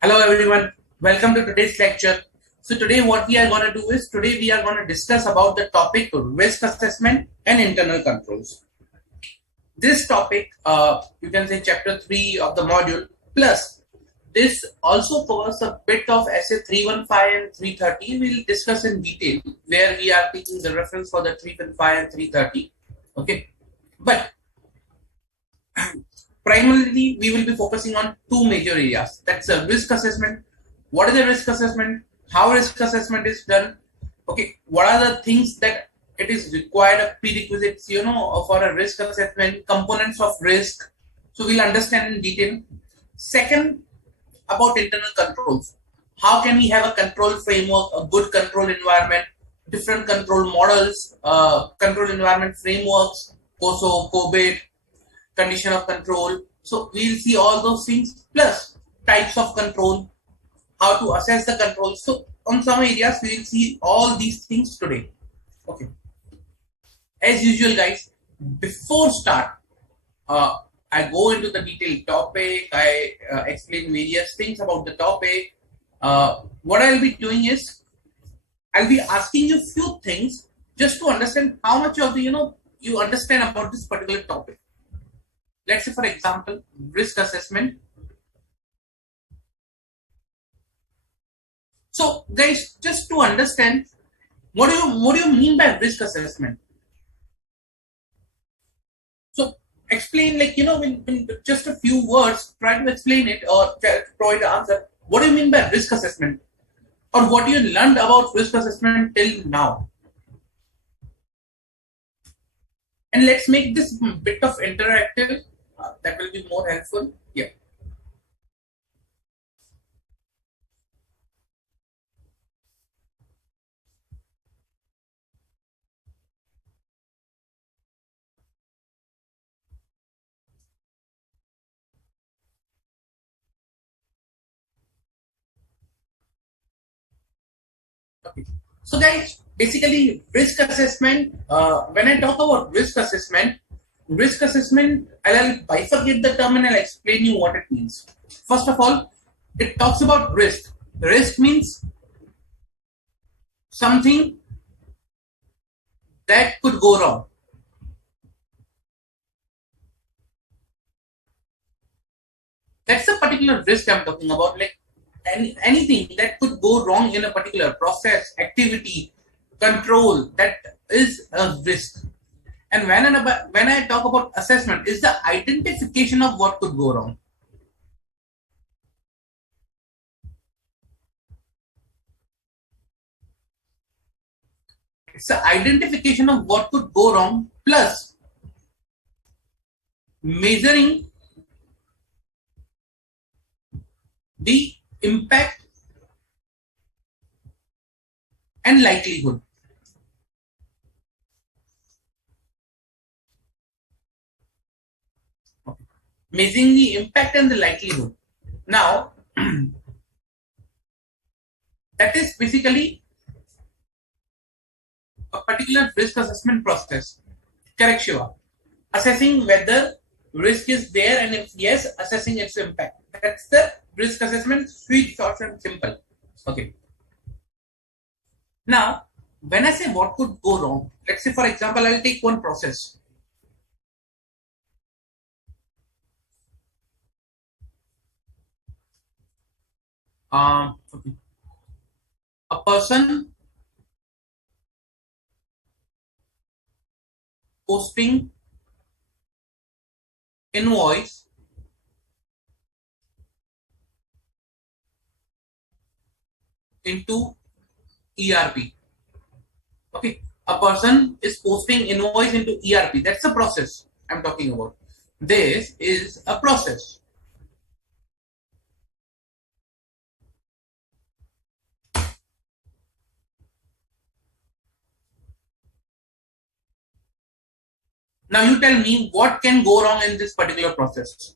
Hello everyone, welcome to today's lecture. So today what we are going to do is, today we are going to discuss about the topic risk assessment and internal controls. This topic, you can say chapter 3 of the module, plus this also covers a bit of essay 315 and 330. We'll discuss in detail where we are taking the reference for the 315 and 330. Okay, but primarily we will be focusing on two major areas. That's a risk assessment. What is the risk assessment? How risk assessment is done? Okay, what are the things that it is required of prerequisites, for a risk assessment, components of risk. So we'll understand in detail. Second, about internal controls. How can we have a control framework, a good control environment, different control models, control environment frameworks, COSO, COBIT, condition of control. So we'll see all those things, plus types of control, how to assess the control. So on some areas we will see all these things today. Okay. As usual, guys, before start, I go into the detailed topic. I explain various things about the topic. What I'll be doing is I'll be asking you few things just to understand how much of the you understand about this particular topic. Let's say, for example, risk assessment. So, guys, just to understand, what do you mean by risk assessment? So, explain, like, in just a few words, try to explain it or provide the answer. What do you mean by risk assessment? Or what you learned about risk assessment till now? And let's make this bit of interactive. That will be more helpful. Yeah. Okay. So, guys, basically, risk assessment. When I talk about risk assessment, I'll bifurcate the term and I'll explain you what it means. First of all, it talks about risk. Risk means something that could go wrong. That's a particular risk I'm talking about. Like anything that could go wrong in a particular process, activity, control, that is a risk. And when I talk about assessment, is the identification of what could go wrong. It's the identification of what could go wrong plus measuring the impact and likelihood. Measuring the impact and the likelihood. Now, that is basically a particular risk assessment process. Correct, Shiva? Assessing whether risk is there and if yes, assessing its impact. That's the risk assessment, sweet, short and simple. Okay. Now, when I say what could go wrong, let's say, for example, I will take one process. Okay. A person posting invoice into ERP. Okay, a person is posting invoice into ERP. That's a process I'm talking about. This is a process. Now you tell me what can go wrong in this particular process.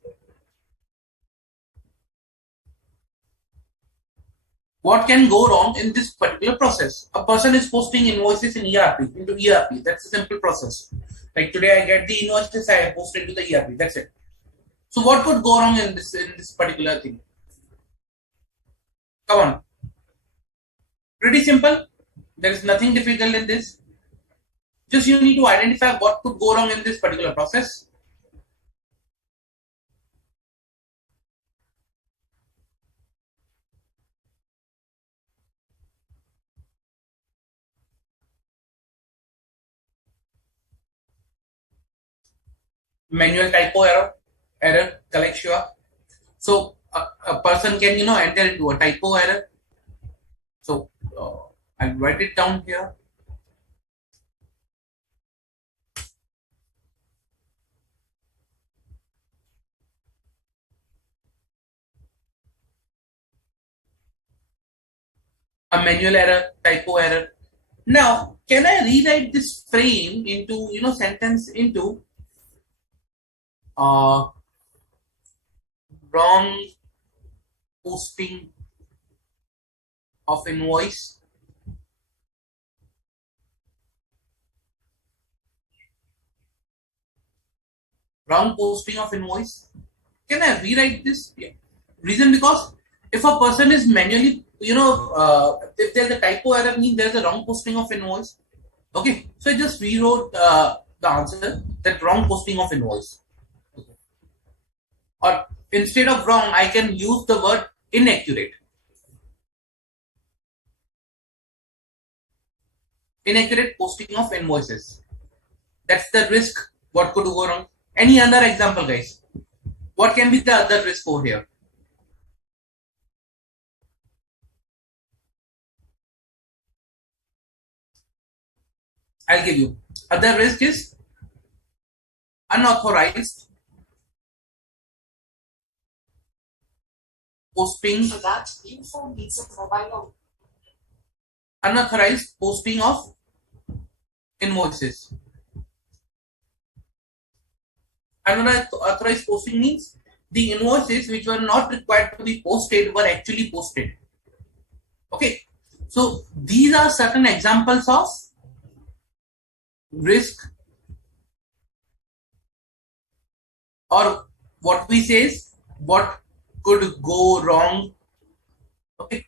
What can go wrong in this particular process? A person is posting invoices in ERP into ERP. That's a simple process. Like today, I get the invoices, I post into the ERP. That's it. So what could go wrong in this particular thing? Come on. Pretty simple. There is nothing difficult in this. Just you need to identify what could go wrong in this particular process. Manual typo error, correct, sure. So a person can, enter into a typo error. So I'll write it down here. A manual error, typo error. Now, can I rewrite this frame into, sentence into wrong posting of invoice? Wrong posting of invoice. Can I rewrite this? Yeah. Reason because if a person is manually, if there's a typo error, means there's a wrong posting of invoice. Okay, so I just rewrote the answer, that wrong posting of invoice. Okay. Or instead of wrong, I can use the word inaccurate. Inaccurate posting of invoices. That's the risk. What could go wrong? Any other example, guys? What can be the other risk over here? I'll give you. Other risk is unauthorized posting. For that, your phone needs a mobile number. Unauthorized posting of invoices. Unauthorized posting means the invoices which were not required to be posted were actually posted. Okay, so these are certain examples of risk, or what we say is what could go wrong. Okay,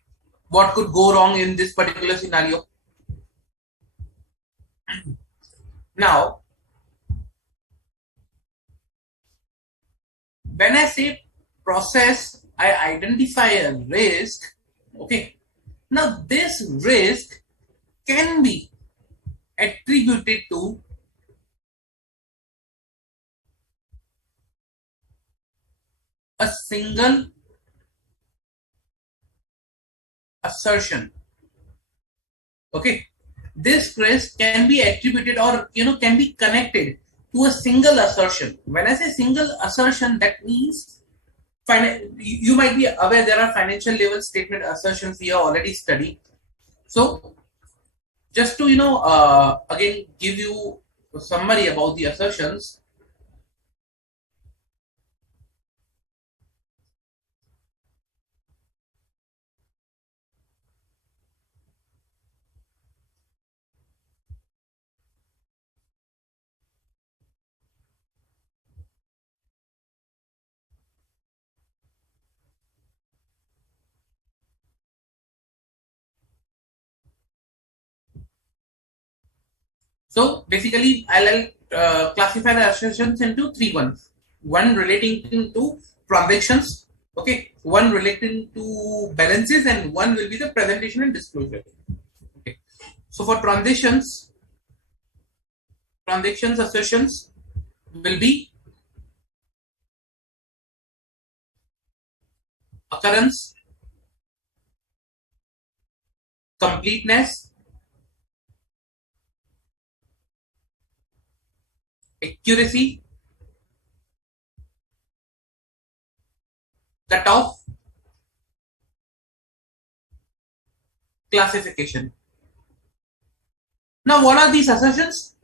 what could go wrong in this particular scenario. Now, when I say process, I identify a risk. Okay, now this risk can be attributed to a single assertion. Okay, this risk can be attributed, or can be connected to a single assertion. When I say single assertion, that means you might be aware there are financial level statement assertions we have already studied. So just to again give you a summary about the assertions. So basically, I'll classify the assertions into three ones. One relating to transactions, okay. One relating to balances, and one will be the presentation and disclosure. Okay. So for transactions assertions will be occurrence, completeness, accuracy, cutoff, classification. Now, what are these assertions?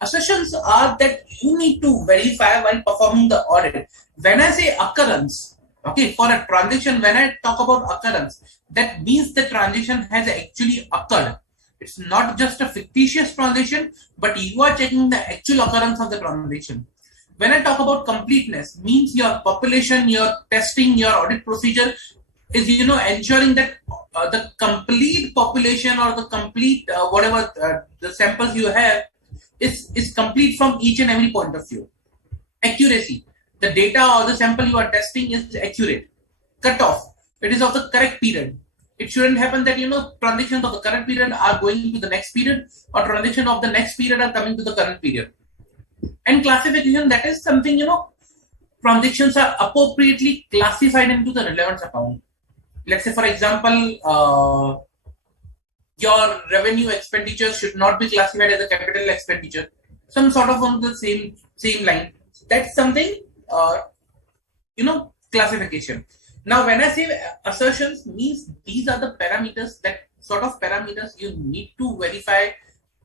Assertions are that you need to verify while performing the audit. When I say occurrence, okay, for a transaction, when I talk about occurrence, that means the transaction has actually occurred. It's not just a fictitious transaction, but you are checking the actual occurrence of the transaction. When I talk about completeness, means your population, your testing, your audit procedure, is ensuring that the complete population or the complete whatever the samples you have is complete from each and every point of view. Accuracy, the data or the sample you are testing is accurate. Cutoff, it is of the correct period. It shouldn't happen that transactions of the current period are going to the next period, or transaction of the next period are coming to the current period. And classification, that is something transactions are appropriately classified into the relevant account. Let's say, for example, your revenue expenditure should not be classified as a capital expenditure. Some sort of on the same line. That's something classification. Now, when I say assertions, means these are the parameters, that sort of parameters you need to verify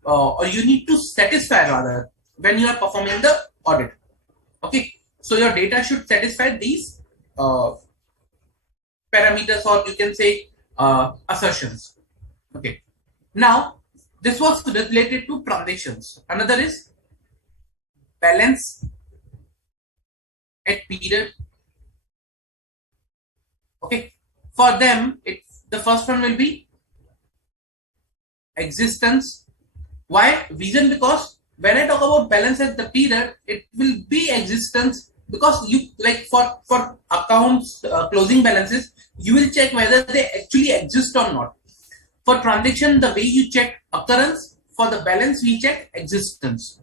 or you need to satisfy rather when you are performing the audit. Okay, so your data should satisfy these parameters, or you can say assertions. Okay, now this was related to transactions. Another is balance at period. Okay, for them, the first one will be existence. Why? Reason, because when I talk about balance at the period, it will be existence, because you, like for accounts closing balances, you will check whether they actually exist or not. For transaction, the way you check occurrence, for the balance we check existence.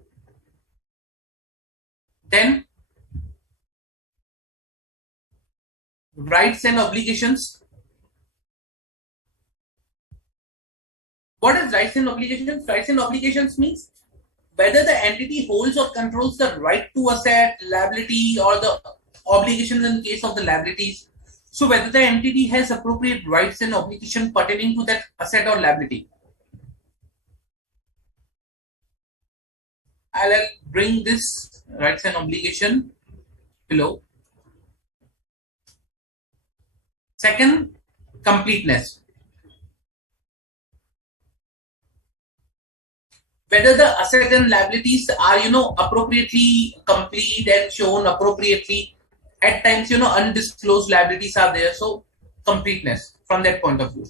Then rights and obligations. What is rights and obligations? Rights and obligations means whether the entity holds or controls the right to asset, liability, or the obligations in case of the liabilities. So whether the entity has appropriate rights and obligations pertaining to that asset or liability. I'll bring this rights and obligation below. Second, completeness. Whether the assets and liabilities are, appropriately complete and shown appropriately. At times, undisclosed liabilities are there. So, completeness from that point of view.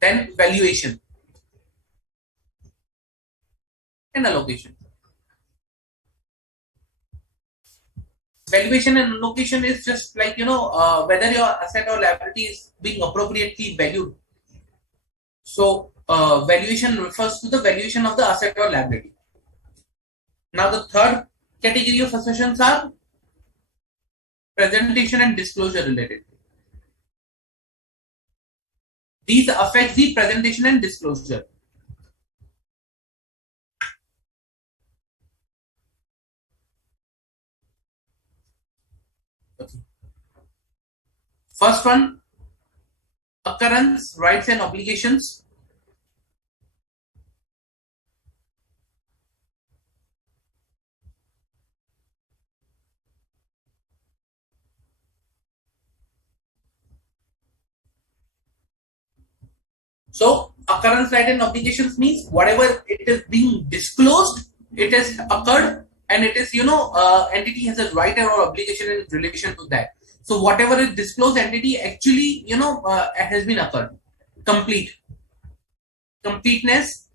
Then, valuation and allocation. Valuation and allocation is just like, whether your asset or liability is being appropriately valued. So, valuation refers to the valuation of the asset or liability. Now, the third category of assertions are presentation and disclosure related. These affect the presentation and disclosure. Okay. First one, occurrence, rights and obligations. So, occurrence, right and obligations means whatever it is being disclosed, it has occurred, and it is, entity has a right or obligation in relation to that. So, whatever is disclosed, entity actually, has been occurred. Complete. Completeness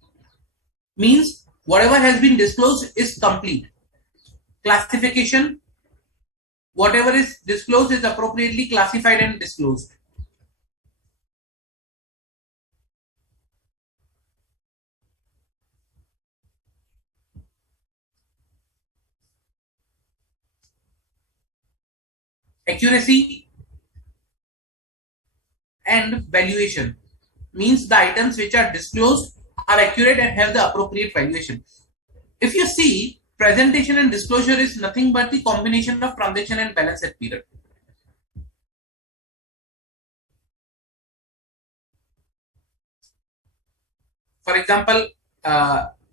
means whatever has been disclosed is complete. Classification, whatever is disclosed is appropriately classified and disclosed. Accuracy and valuation means the items which are disclosed are accurate and have the appropriate valuation. If you see, presentation and disclosure is nothing but the combination of transaction and balance at period. For example,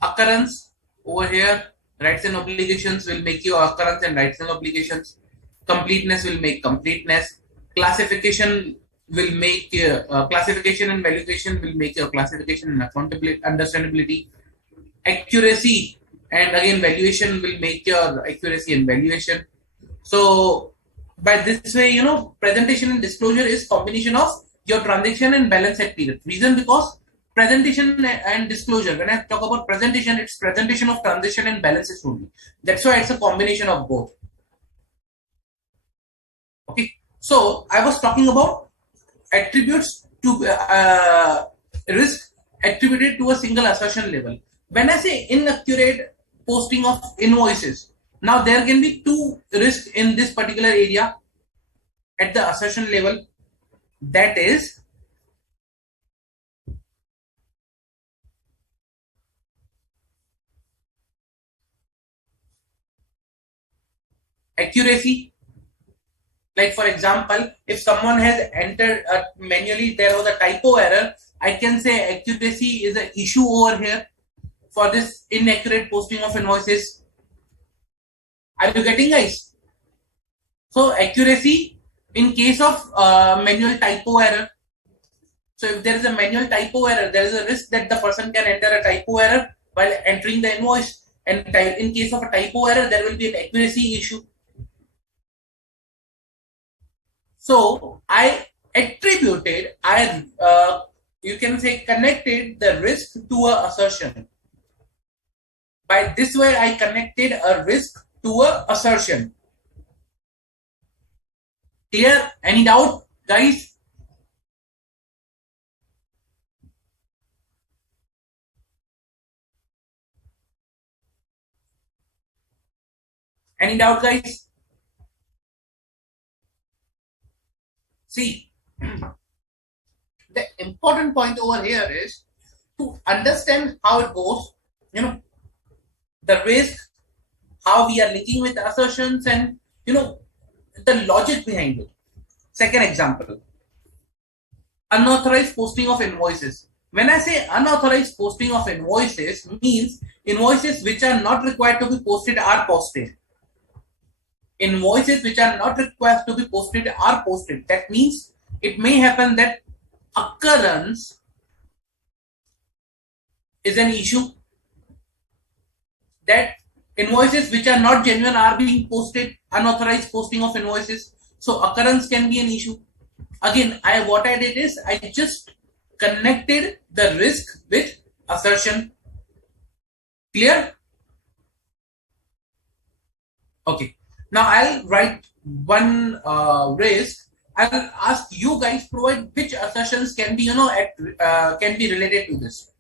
occurrence over here, rights and obligations will make your occurrence and rights and obligations. Completeness will make completeness. Classification will make classification and valuation will make your classification and accountability, understandability. Accuracy and again valuation will make your accuracy and valuation. So by this way, presentation and disclosure is combination of your transaction and balance sheet period. Reason because presentation and disclosure, when I talk about presentation, it's presentation of transaction and balances only. That's why it's a combination of both. Okay, so I was talking about attributes to risk attributed to a single assertion level. When I say inaccurate posting of invoices, now there can be two risks in this particular area at the assertion level. That is accuracy. Like for example, if someone has entered manually, there was a typo error, I can say accuracy is an issue over here for this inaccurate posting of invoices. Are you getting, guys? So accuracy in case of manual typo error. So if there is a manual typo error, there is a risk that the person can enter a typo error while entering the invoice. And in case of a typo error, there will be an accuracy issue. So I attributed, you can say connected the risk to a assertion. By this way, I connected a risk to a assertion. Clear? Any doubt, guys? Any doubt, guys? See, the important point over here is to understand how it goes, the risk, how we are linking with assertions, and the logic behind it. Second example, unauthorized posting of invoices. When I say unauthorized posting of invoices, means invoices which are not required to be posted are posted. Invoices which are not required to be posted are posted. That means it may happen that occurrence is an issue, that invoices which are not genuine are being posted, unauthorized posting of invoices. So occurrence can be an issue. Again, what I did is I just connected the risk with assertion. Clear? Okay. Now I'll write one risk. I'll ask you guys provide which assertions can be can be related to this.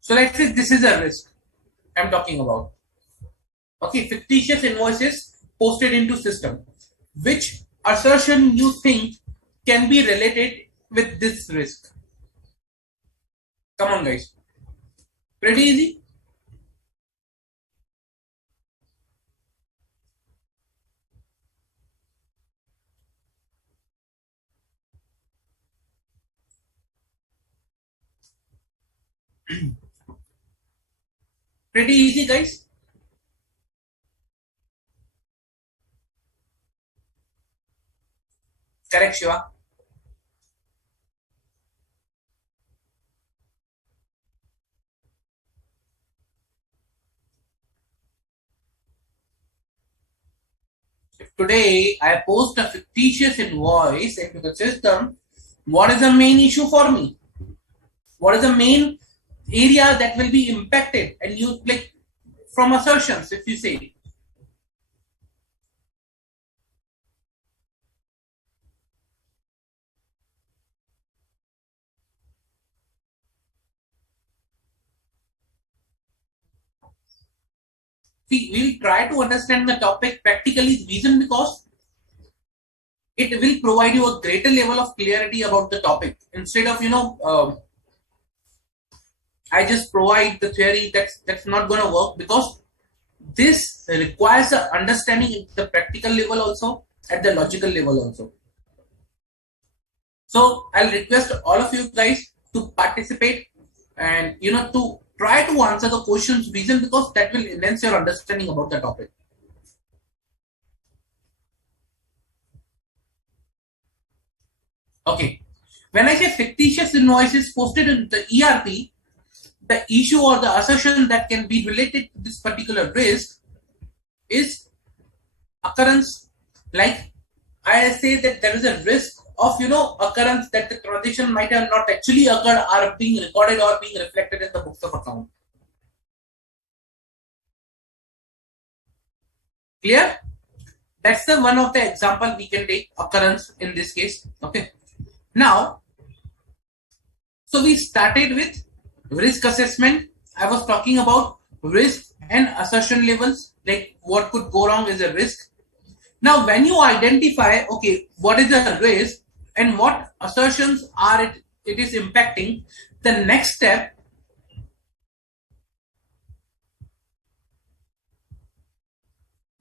So let's say this is a risk I'm talking about. Okay, fictitious invoices posted into system. Which assertion you think can be related with this risk? Come on, guys. Pretty easy. Pretty easy, guys. Correct, Shiva. If today I post a fictitious invoice into the system, what is the main issue for me? What is the main area that will be impacted? And you like from assertions, if you say. See, we'll try to understand the topic practically. Reason because it will provide you a greater level of clarity about the topic instead of I just provide the theory. That's not going to work because this requires a understanding at the practical level also, at the logical level also. So I'll request all of you guys to participate and to try to answer the questions reason, because that will enhance your understanding about the topic. Okay. When I say fictitious invoices posted in the ERP, the issue or the assertion that can be related to this particular risk is occurrence. Like I say that there is a risk of occurrence that the transaction might have not actually occurred, or being recorded or being reflected in the books of account. Clear? That's the one of the example we can take, occurrence in this case. Okay. Now, so we started with risk assessment. I was talking about risk and assertion levels, like what could go wrong is a risk. Now, when you identify, okay, what is the risk and what assertions are it is impacting, the next step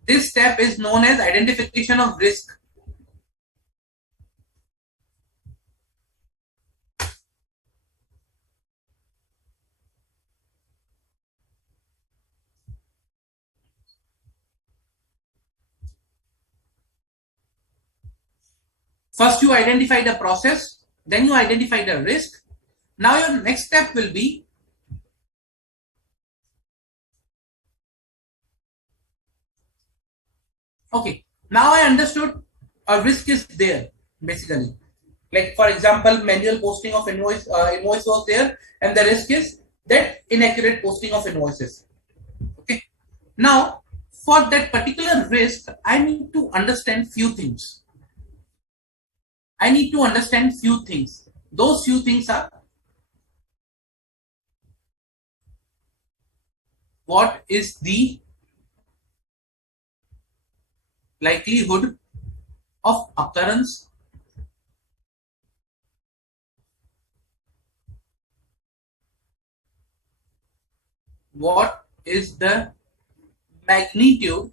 this step is known as identification of risk. First, you identify the process, then you identify the risk. Now, your next step will be okay. Now I understood a risk is there basically. Like for example, manual posting of invoice was there, and the risk is that inaccurate posting of invoices. Okay. Now, for that particular risk, I need to understand few things. I need to understand few things. Those few things are what is the likelihood of occurrence what is the magnitude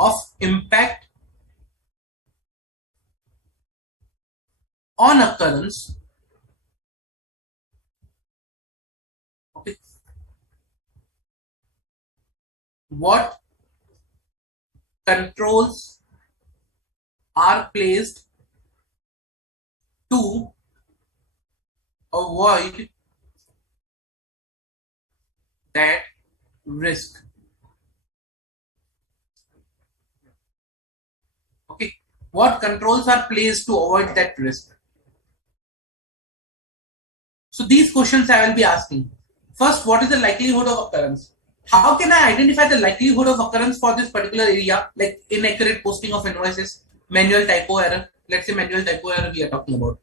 of impact on occurrence. Okay. What controls are placed to avoid that risk. Okay. What controls are placed to avoid that risk? So these questions I will be asking. First, what is the likelihood of occurrence? How can I identify the likelihood of occurrence for this particular area, like inaccurate posting of invoices, manual typo error? Let's say manual typo error we are talking about.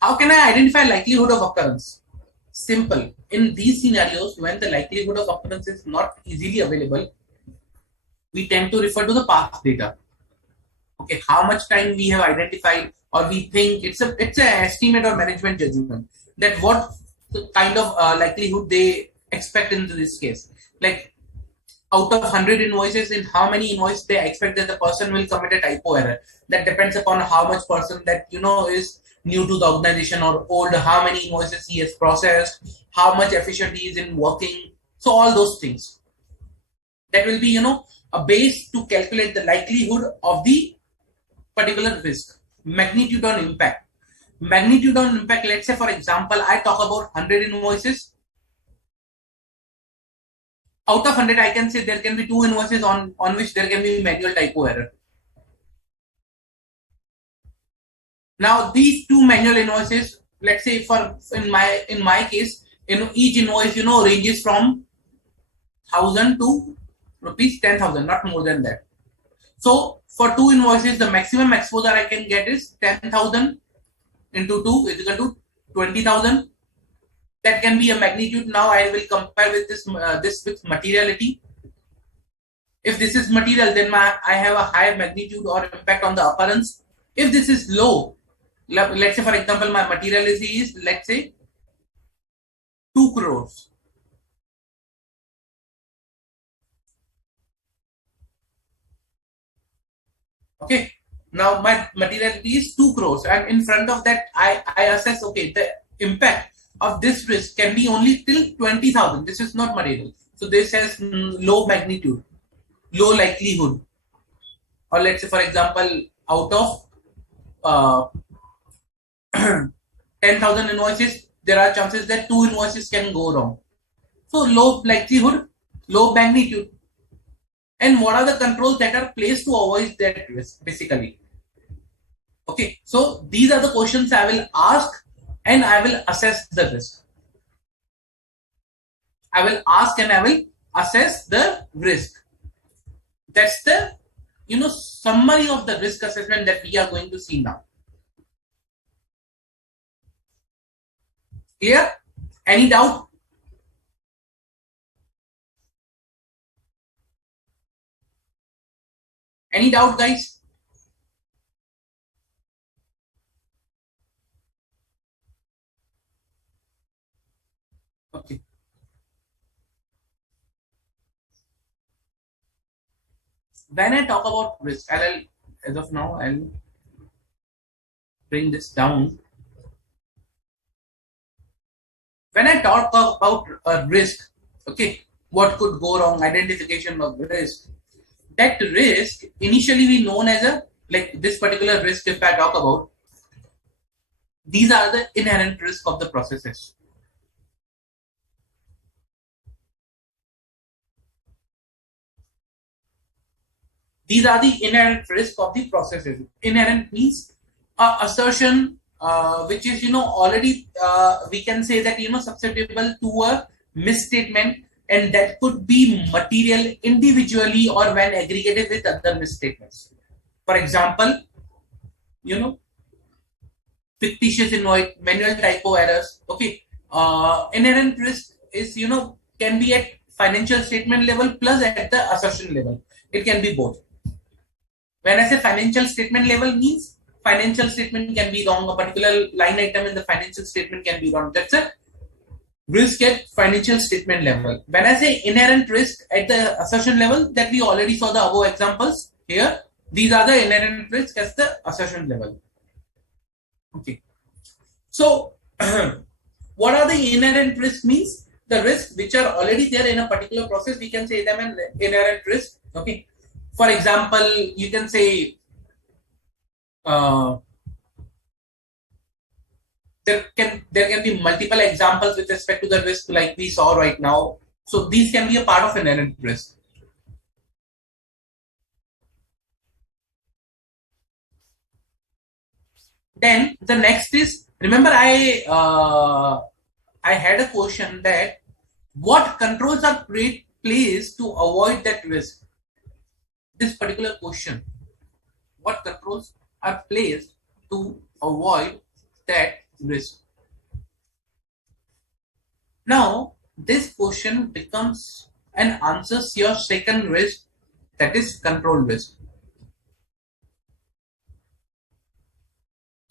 How can I identify likelihood of occurrence? Simple. In these scenarios, when the likelihood of occurrence is not easily available, we tend to refer to the past data. Okay, how much time we have identified, or we think it's an estimate or management judgment that what kind of likelihood they expect in this case. Like out of 100 invoices, in how many invoices they expect that the person will commit a typo error. That depends upon how much person that is new to the organization or old, how many invoices he has processed, how much efficient he is in working. So all those things. That will be, a base to calculate the likelihood of the particular risk. Magnitude on impact. Magnitude on impact, let's say for example, I talk about 100 invoices. Out of 100, I can say there can be 2 invoices on which there can be manual typo error. Now these 2 manual invoices, let's say for in my case, each invoice ranges from 1,000 to rupees 10,000, not more than that. So for 2 invoices, the maximum exposure I can get is 10,000 into 2 is equal to 20,000. That can be a magnitude. Now I will compare with this with materiality. If this is material, then I have a higher magnitude or impact on the occurrence. If this is low, let's say for example, my material is let's say 2 crores. Okay. Now my materiality is 2 crores, and in front of that, I assess, okay, the impact of this risk can be only till 20,000. This is not material. So this has low magnitude, low likelihood. Or let's say, for example, out of uh, 10,000 invoices, there are chances that 2 invoices can go wrong. So low likelihood, low magnitude. And what are the controls that are placed to avoid that risk, basically? Okay, so these are the questions I will ask and I will assess the risk. I will ask and I will assess the risk. That's the summary of the risk assessment that we are going to see now. Clear? Any doubt? Any doubt, guys? Okay. When I talk about risk, as of now, I'll bring this down. When I talk about a risk, okay, what could go wrong, identification of risk. That risk initially we known as like this particular risk, if I talk about, these are the inherent risk of the processes. These are the inherent risk of the processes. Inherent means assertion, which is already we can say that susceptible to a misstatement, and that could be material individually or when aggregated with other misstatements. For example, fictitious invoice, manual typo errors. Okay, inherent risk is can be at financial statement level plus at the assertion level. It can be both. When I say financial statement level, means financial statement can be wrong. A particular line item in the financial statement can be wrong. That's a risk at financial statement level. When I say inherent risk at the assertion level, that we already saw the above examples here. These are the inherent risk at the assertion level. Okay. So, what are the inherent risk means? The risks which are already there in a particular process, we can say them an inherent risk. Okay. For example, you can say there can be multiple examples with respect to the risk like we saw right now. So these can be a part of inherent risk. Then the next is, remember I had a question that what controls are placed to avoid that risk. This particular question, what controls are placed to avoid that risk? Now, this question becomes and answers your second risk, that is control risk.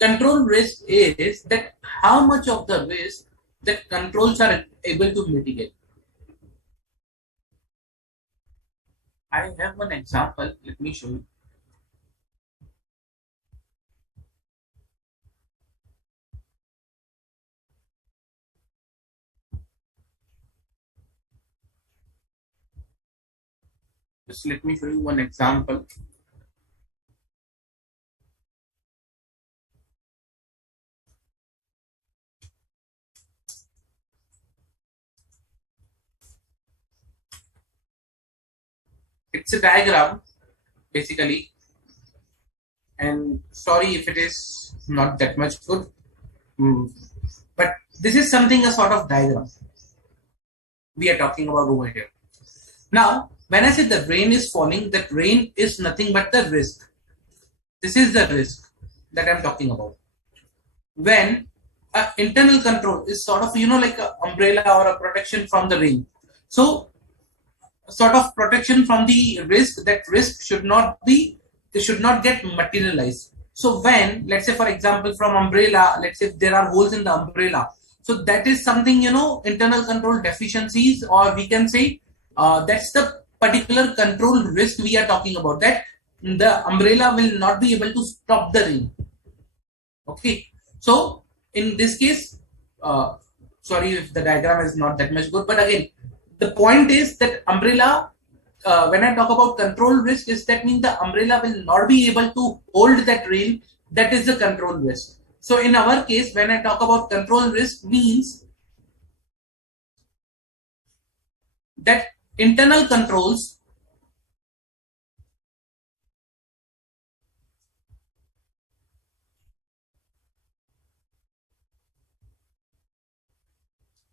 Control risk is that how much of the risk that controls are able to mitigate. I have one example. Let me show you. Just let me show you one example. It's a diagram, basically. And sorry if it is not that much good. But this is something a sort of diagram we are talking about over here. Now, when I say the rain is falling, that rain is nothing but the risk. This is the risk that I'm talking about. When internal control is sort of like an umbrella or a protection from the rain. So sort of protection from the risk. That risk should not be, they should not get materialized. So when, let's say for example from umbrella, let's say if there are holes in the umbrella, so that is something, internal control deficiencies, or we can say that's the particular control risk we are talking about, that the umbrella will not be able to stop the rain. Okay, so in this case, sorry if the diagram is not that much good, but again, the point is that umbrella, when I talk about control risk, is that means the umbrella will not be able to hold that rain. That is the control risk. So in our case, when I talk about control risk, means that internal controls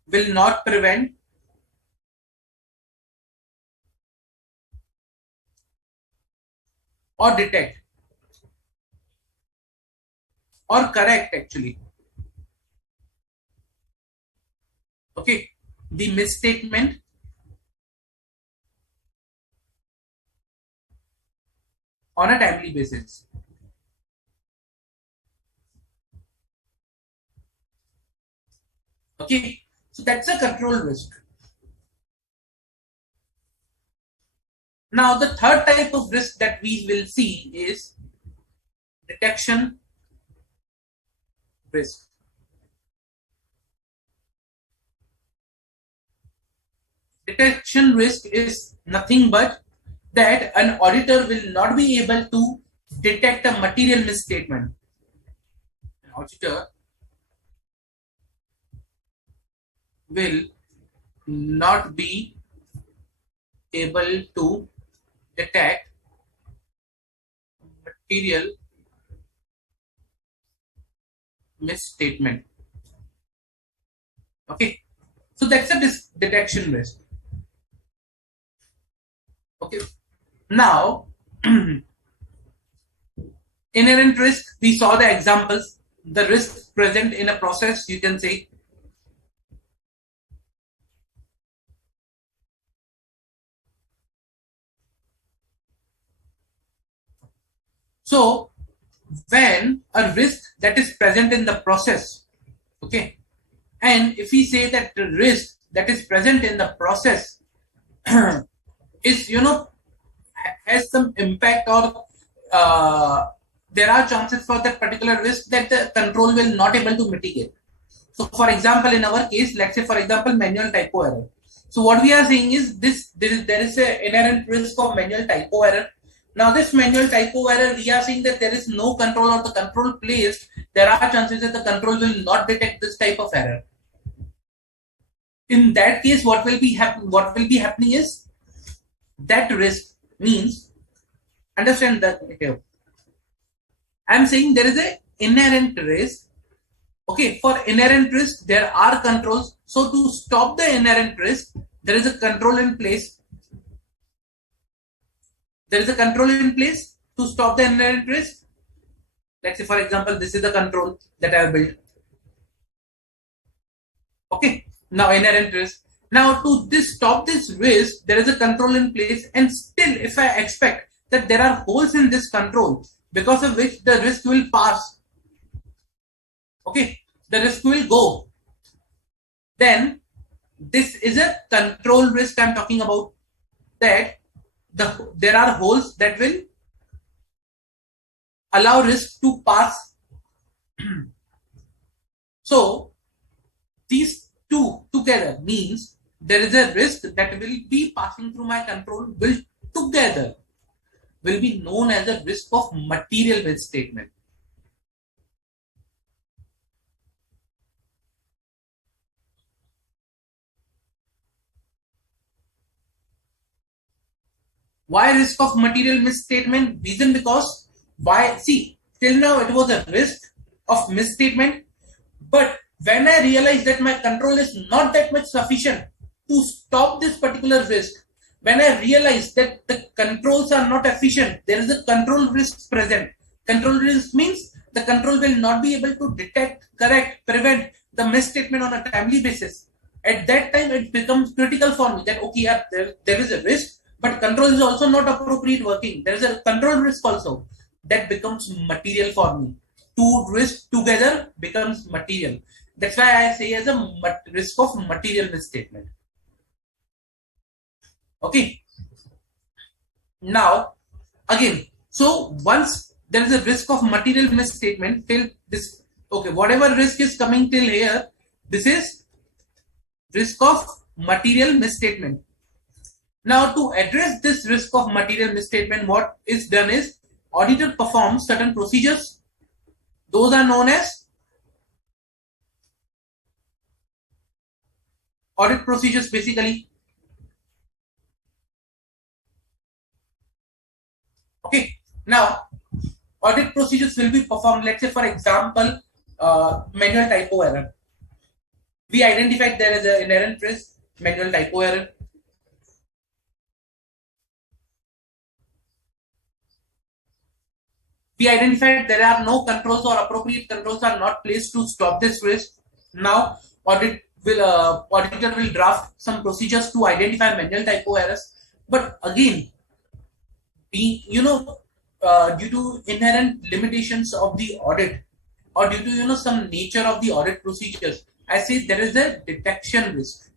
will not prevent or detect or correct actually, okay, the misstatement on a timely basis. Okay, so that's a control risk. Now the third type of risk that we will see is detection risk. Detection risk is nothing but that an auditor will not be able to detect a material misstatement. An auditor will not be able to detect material misstatement. Okay, so that's a detection risk. Okay, now inherent risk, we saw the examples, the risk present in a process, you can say. So when a risk that is present in the process, okay, and if we say that the risk that is present in the process is, has some impact, or there are chances for that particular risk that the control will not able to mitigate. So for example, in our case, let's say for example, manual typo error. So what we are saying is this, there is a inherent risk of manual typo error. Now this manual typo error, we are saying that there is no control, or the control placed, there are chances that the control will not detect this type of error. In that case, what will be happening is that risk means, understand that here, I'm saying there is a inherent risk. Okay, for inherent risk, there are controls. So to stop the inherent risk, there is a control in place. There is a control in place to stop the inherent risk. Let's say, for example, this is the control that I have built. Okay, now inherent risk. Now to stop this risk, there is a control in place, and still, if I expect that there are holes in this control because of which the risk will pass, okay, the risk will go, then this is a control risk I'm talking about, that there are holes that will allow risk to pass. So these two together means there is a risk that will be passing through my control, will together will be known as a risk of material misstatement. Why risk of material misstatement? Reason because, why, see, till now it was a risk of misstatement, but when I realized that my control is not that much sufficient to stop this particular risk, when I realized that the controls are not efficient, there is a control risk present. Control risk means the control will not be able to detect, correct, prevent the misstatement on a timely basis. At that time, it becomes critical for me that okay, yeah, there is a risk, but control is also not appropriate working. There is a control risk also that becomes material for me. Two risks together becomes material. That's why I say as a risk of material misstatement. Okay. Now, again, so once there is a risk of material misstatement till this, okay, whatever risk is coming till here, this is risk of material misstatement. Now, to address this risk of material misstatement, what is done is auditor performs certain procedures. Those are known as audit procedures basically. Okay. Now, audit procedures will be performed. Let's say, for example, manual typo error. We identified there is an inherent risk, manual typo error. We identified there are no controls or appropriate controls are not placed to stop this risk. Now, auditor will draft some procedures to identify manual typo errors. But again, due to inherent limitations of the audit, or due to some nature of the audit procedures, I say there is a detection risk.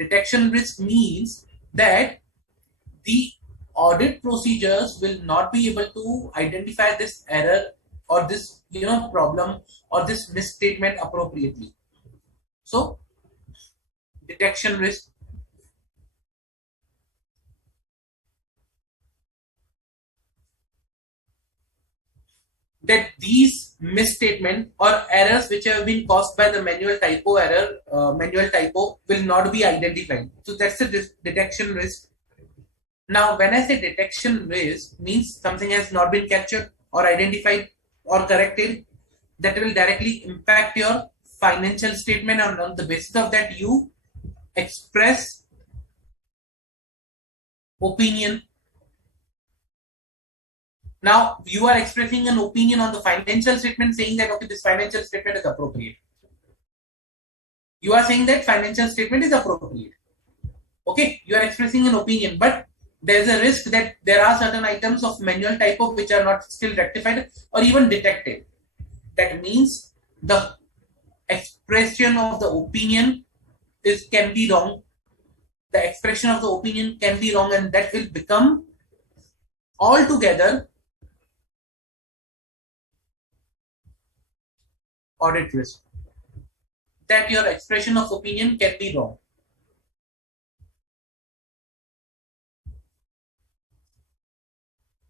Detection risk means that the audit procedures will not be able to identify this error or this problem or this misstatement appropriately. So detection risk. That these misstatement or errors which have been caused by the manual typo error, manual typo will not be identified. So that's the detection risk. Now, when I say detection risk, means something has not been captured or identified or corrected, that will directly impact your financial statement, and on the basis of that, you express opinion. Now, you are expressing an opinion on the financial statement saying that, okay, this financial statement is appropriate. You are saying that financial statement is appropriate. Okay, you are expressing an opinion, but there is a risk that there are certain items of manual typo which are not still rectified or even detected. That means the expression of the opinion can be wrong. The expression of the opinion can be wrong, and that will become altogether audit risk. That your expression of opinion can be wrong.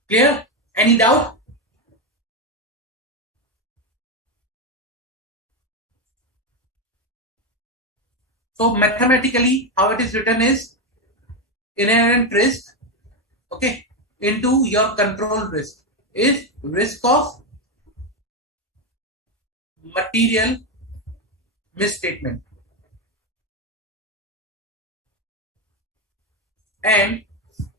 Clear? Any doubt? So mathematically, how it is written is inherent risk, okay, into your control risk is risk of material misstatement. And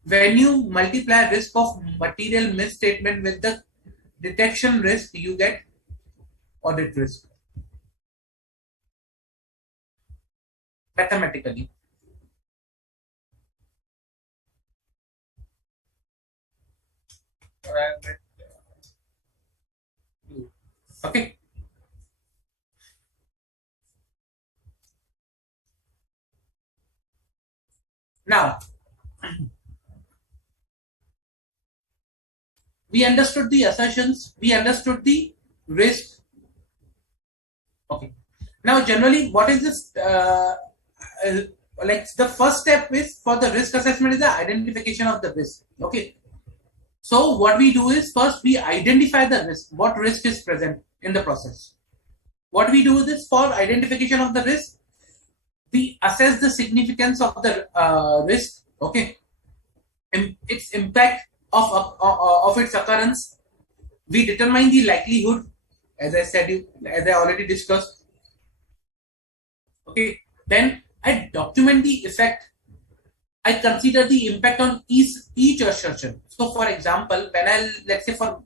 when you multiply risk of material misstatement with the detection risk, you get audit risk. Mathematically. Okay. Now, we understood the assertions, we understood the risk. Okay. Now, generally, what is this? Like the first step is for the risk assessment is the identification of the risk. Okay. So what we do is first we identify the risk. What risk is present in the process? What we do is for identification of the risk, we assess the significance of the risk. Okay. Its impact of its occurrence. We determine the likelihood, as I said, as I already discussed. Okay, then I document the effect. I consider the impact on each assertion. So, for example, when let's say for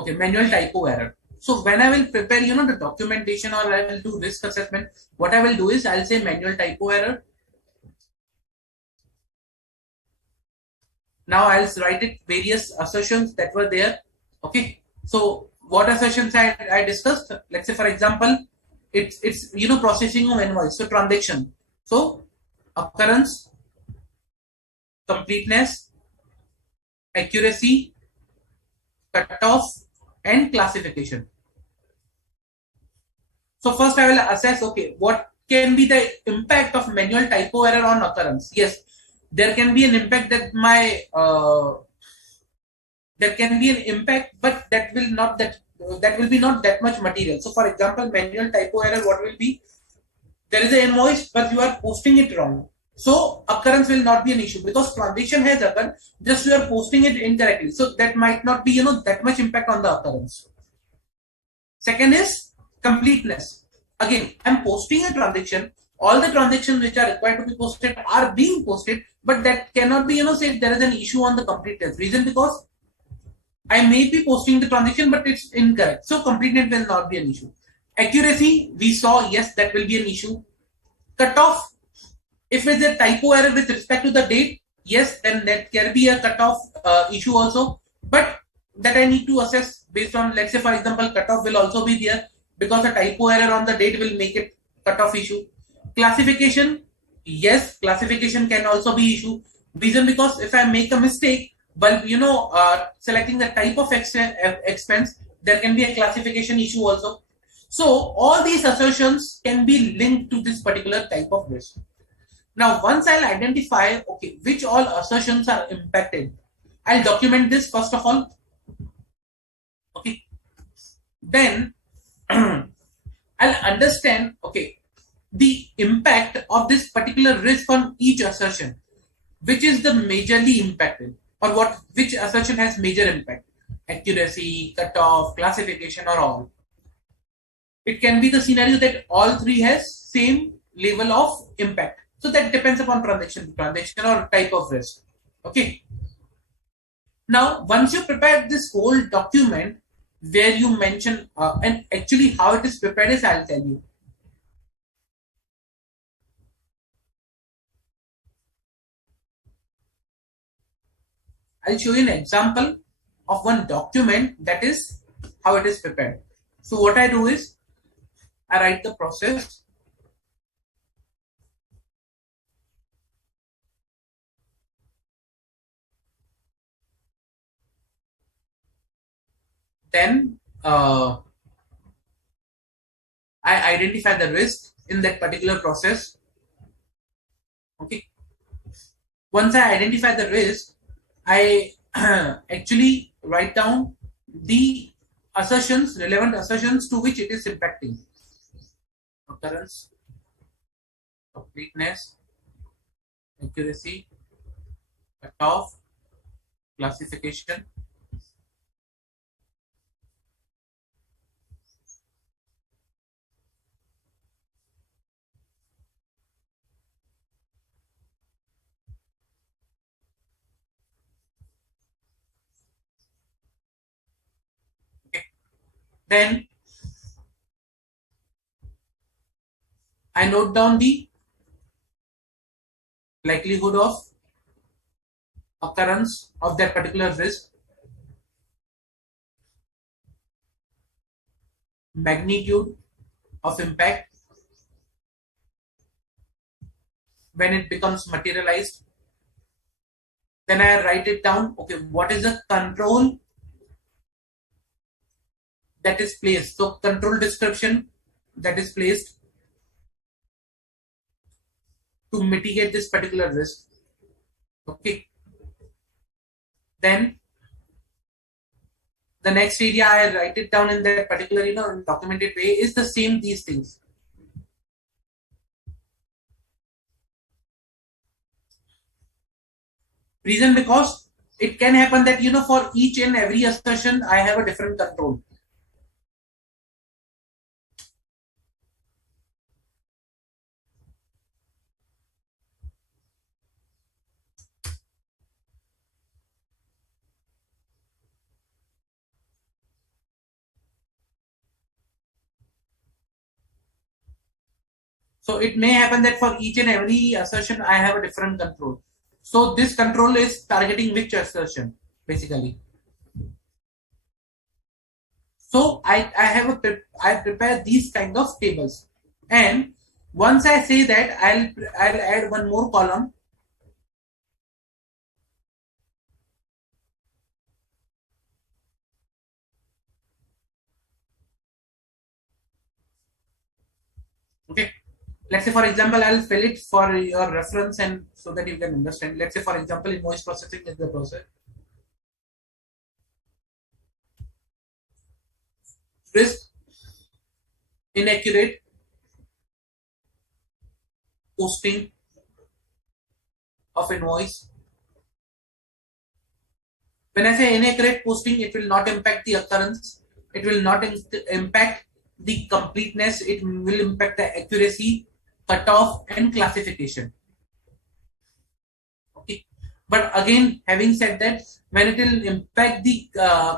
Okay, manual typo error. So when I will prepare, the documentation or I will do risk assessment, what I will do is I'll say manual typo error. Now I'll write it various assertions that were there. Okay. So what assertions I discussed? Let's say for example, it's processing of invoice. So transaction. So occurrence, completeness, accuracy, cutoff, and classification. So first I will assess, okay, what can be the impact of manual typo error on occurrence? Yes, there can be an impact that there can be an impact, but that will be not that much material. So for example, manual typo error, what will be? There is an invoice, but you are posting it wrong. So occurrence will not be an issue because transaction has occurred, just you are posting it incorrectly. So that might not be, that much impact on the occurrence. Second is completeness. Again, I'm posting a transaction. All the transactions which are required to be posted are being posted, but that cannot be, say if there is an issue on the completeness. Reason because I may be posting the transaction, but it's incorrect. So completeness will not be an issue. Accuracy, we saw, yes, that will be an issue. Cutoff, if it's a typo error with respect to the date, yes, then that can be a cutoff issue also. But that I need to assess based on, let's say, for example, cutoff will also be there because a typo error on the date will make it cutoff issue. Classification, yes, classification can also be issue. Reason because if I make a mistake, but selecting the type of expense, there can be a classification issue also. So all these assertions can be linked to this particular type of risk. Now, once I'll identify, okay, which all assertions are impacted, I'll document this first of all. Okay. Then I'll understand, okay, the impact of this particular risk on each assertion, which is the majorly impacted, or which assertion has major impact, accuracy, cutoff, classification, or all. It can be the scenario that all three has same level of impact. So that depends upon transaction to transaction or type of risk. Okay. Now, once you prepare this whole document where you mention, and actually how it is prepared is I'll tell you. I'll show you an example of one document that is how it is prepared. So what I do is I write the process. Then I identify the risk in that particular process. Okay. Once I identify the risk, I actually write down the assertions, relevant assertions to which it is impacting. Occurrence, completeness, accuracy, cutoff, classification. Okay. Then I note down the likelihood of occurrence of that particular risk, magnitude of impact when it becomes materialized. Then I write it down. Okay, what is the control that is placed? So control description that is placed to mitigate this particular risk. Okay. Then the next area I write it down in that particular, documented way is the same these things. Reason because it can happen that, for each and every assertion, I have a different control. So it may happen that for each and every assertion, I have a different control. So this control is targeting which assertion, basically. So I prepare these kind of tables, and once I say that, I'll add one more column. Okay, let's say for example, I'll fill it for your reference and so that you can understand. Let's say for example, invoice processing is the process. Risk inaccurate posting of invoice. When I say inaccurate posting, it will not impact the occurrence. It will not impact the completeness. It will impact the accuracy, cutoff, and classification. Okay. But again, having said that, when it will impact the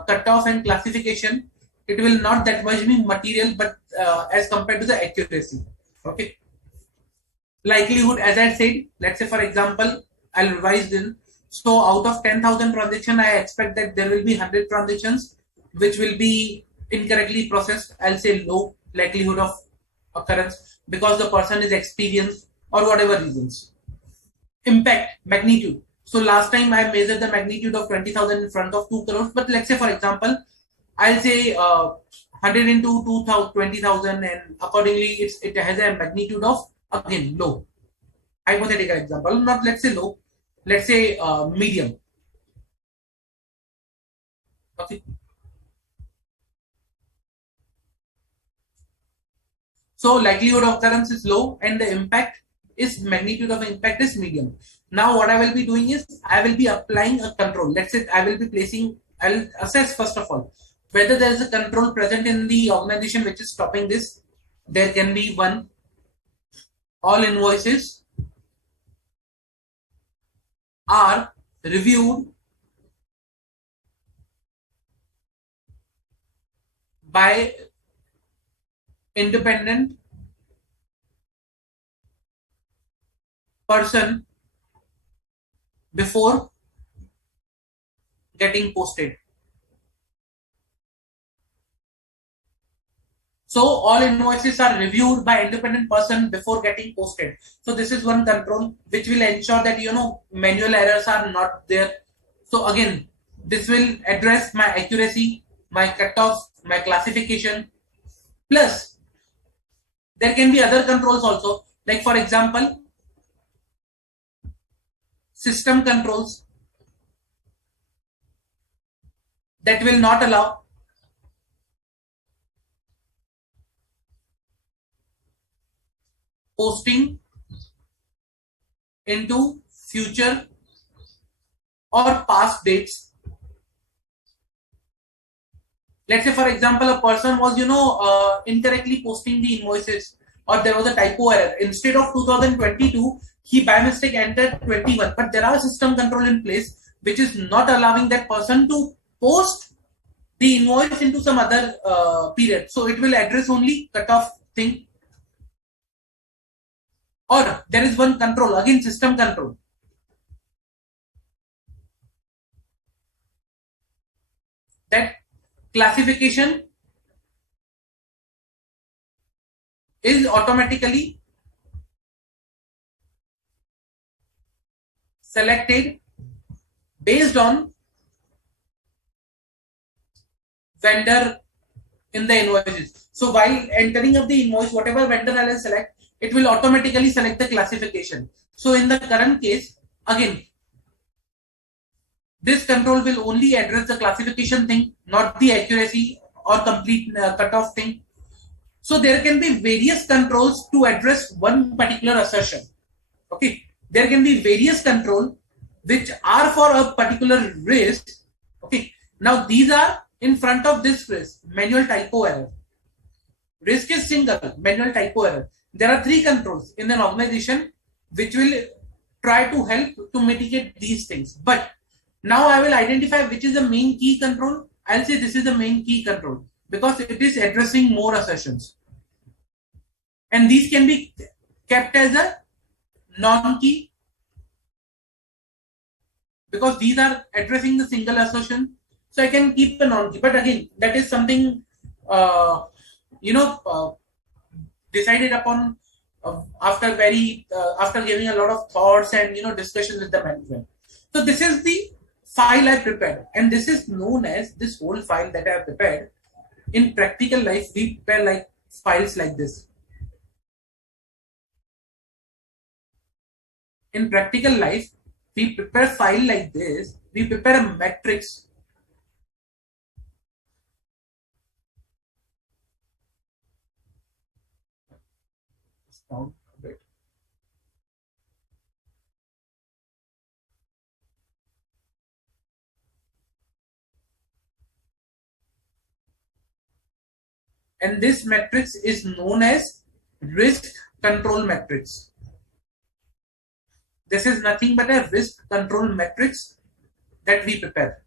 cutoff and classification, it will not that much be material, but as compared to the accuracy. Okay. Likelihood, as I said, let's say for example, I'll revise this. So out of 10,000 transactions, I expect that there will be 100 transactions which will be incorrectly processed. I'll say low likelihood of occurrence because the person is experienced or whatever reasons. Impact, magnitude. So last time I measured the magnitude of 20,000 in front of 2 crores, but let's say for example, I'll say 100 into 2,000, 20,000, and accordingly it has a magnitude of, again, low. Hypothetical example, not let's say low, let's say medium. Okay. So likelihood of occurrence is low and the impact is magnitude of impact is medium. Now what I will be doing is I will be applying a control. Let's say I'll assess first of all whether there is a control present in the organization which is stopping this. There can be one. All invoices are reviewed by independent person before getting posted. So all invoices are reviewed by independent person before getting posted. So this is one control which will ensure that manual errors are not there. So again, this will address my accuracy, my cutoff, my classification. Plus, there can be other controls also. Like for example, system controls that will not allow posting into future or past dates. Let's say for example, a person was incorrectly posting the invoices, or there was a typo error. Instead of 2022, he by mistake entered 21, but there are system control in place which is not allowing that person to post the invoice into some other period. So it will address only cutoff thing. Or there is one control, again system control, that classification is automatically selected based on vendor in the invoices. So while entering of the invoice, whatever vendor I will select, it will automatically select the classification. So in the current case, again, this control will only address the classification thing, not the accuracy or complete cutoff thing. So there can be various controls to address one particular assertion. Okay, there can be various controls which are for a particular risk. Okay, now these are in front of this risk, manual typo error. Risk is single, manual typo error. There are three controls in an organization which will try to help to mitigate these things. But now I will identify which is the main key control. I'll say this is the main key control because it is addressing more assertions. And these can kept as a non-key because these are addressing the single assertion. So I can keep the non-key. But again, that is something uh, you know decided upon after giving a lot of thoughts and discussions with the management. So this is the file I prepared, and this is known as this whole file that I have prepared. In practical life, we prepare like files like this. In practical life, we prepare file like this. We prepare a matrix. Down a bit. And this matrix is known as risk control matrix. This is nothing but a risk control matrix that we prepare.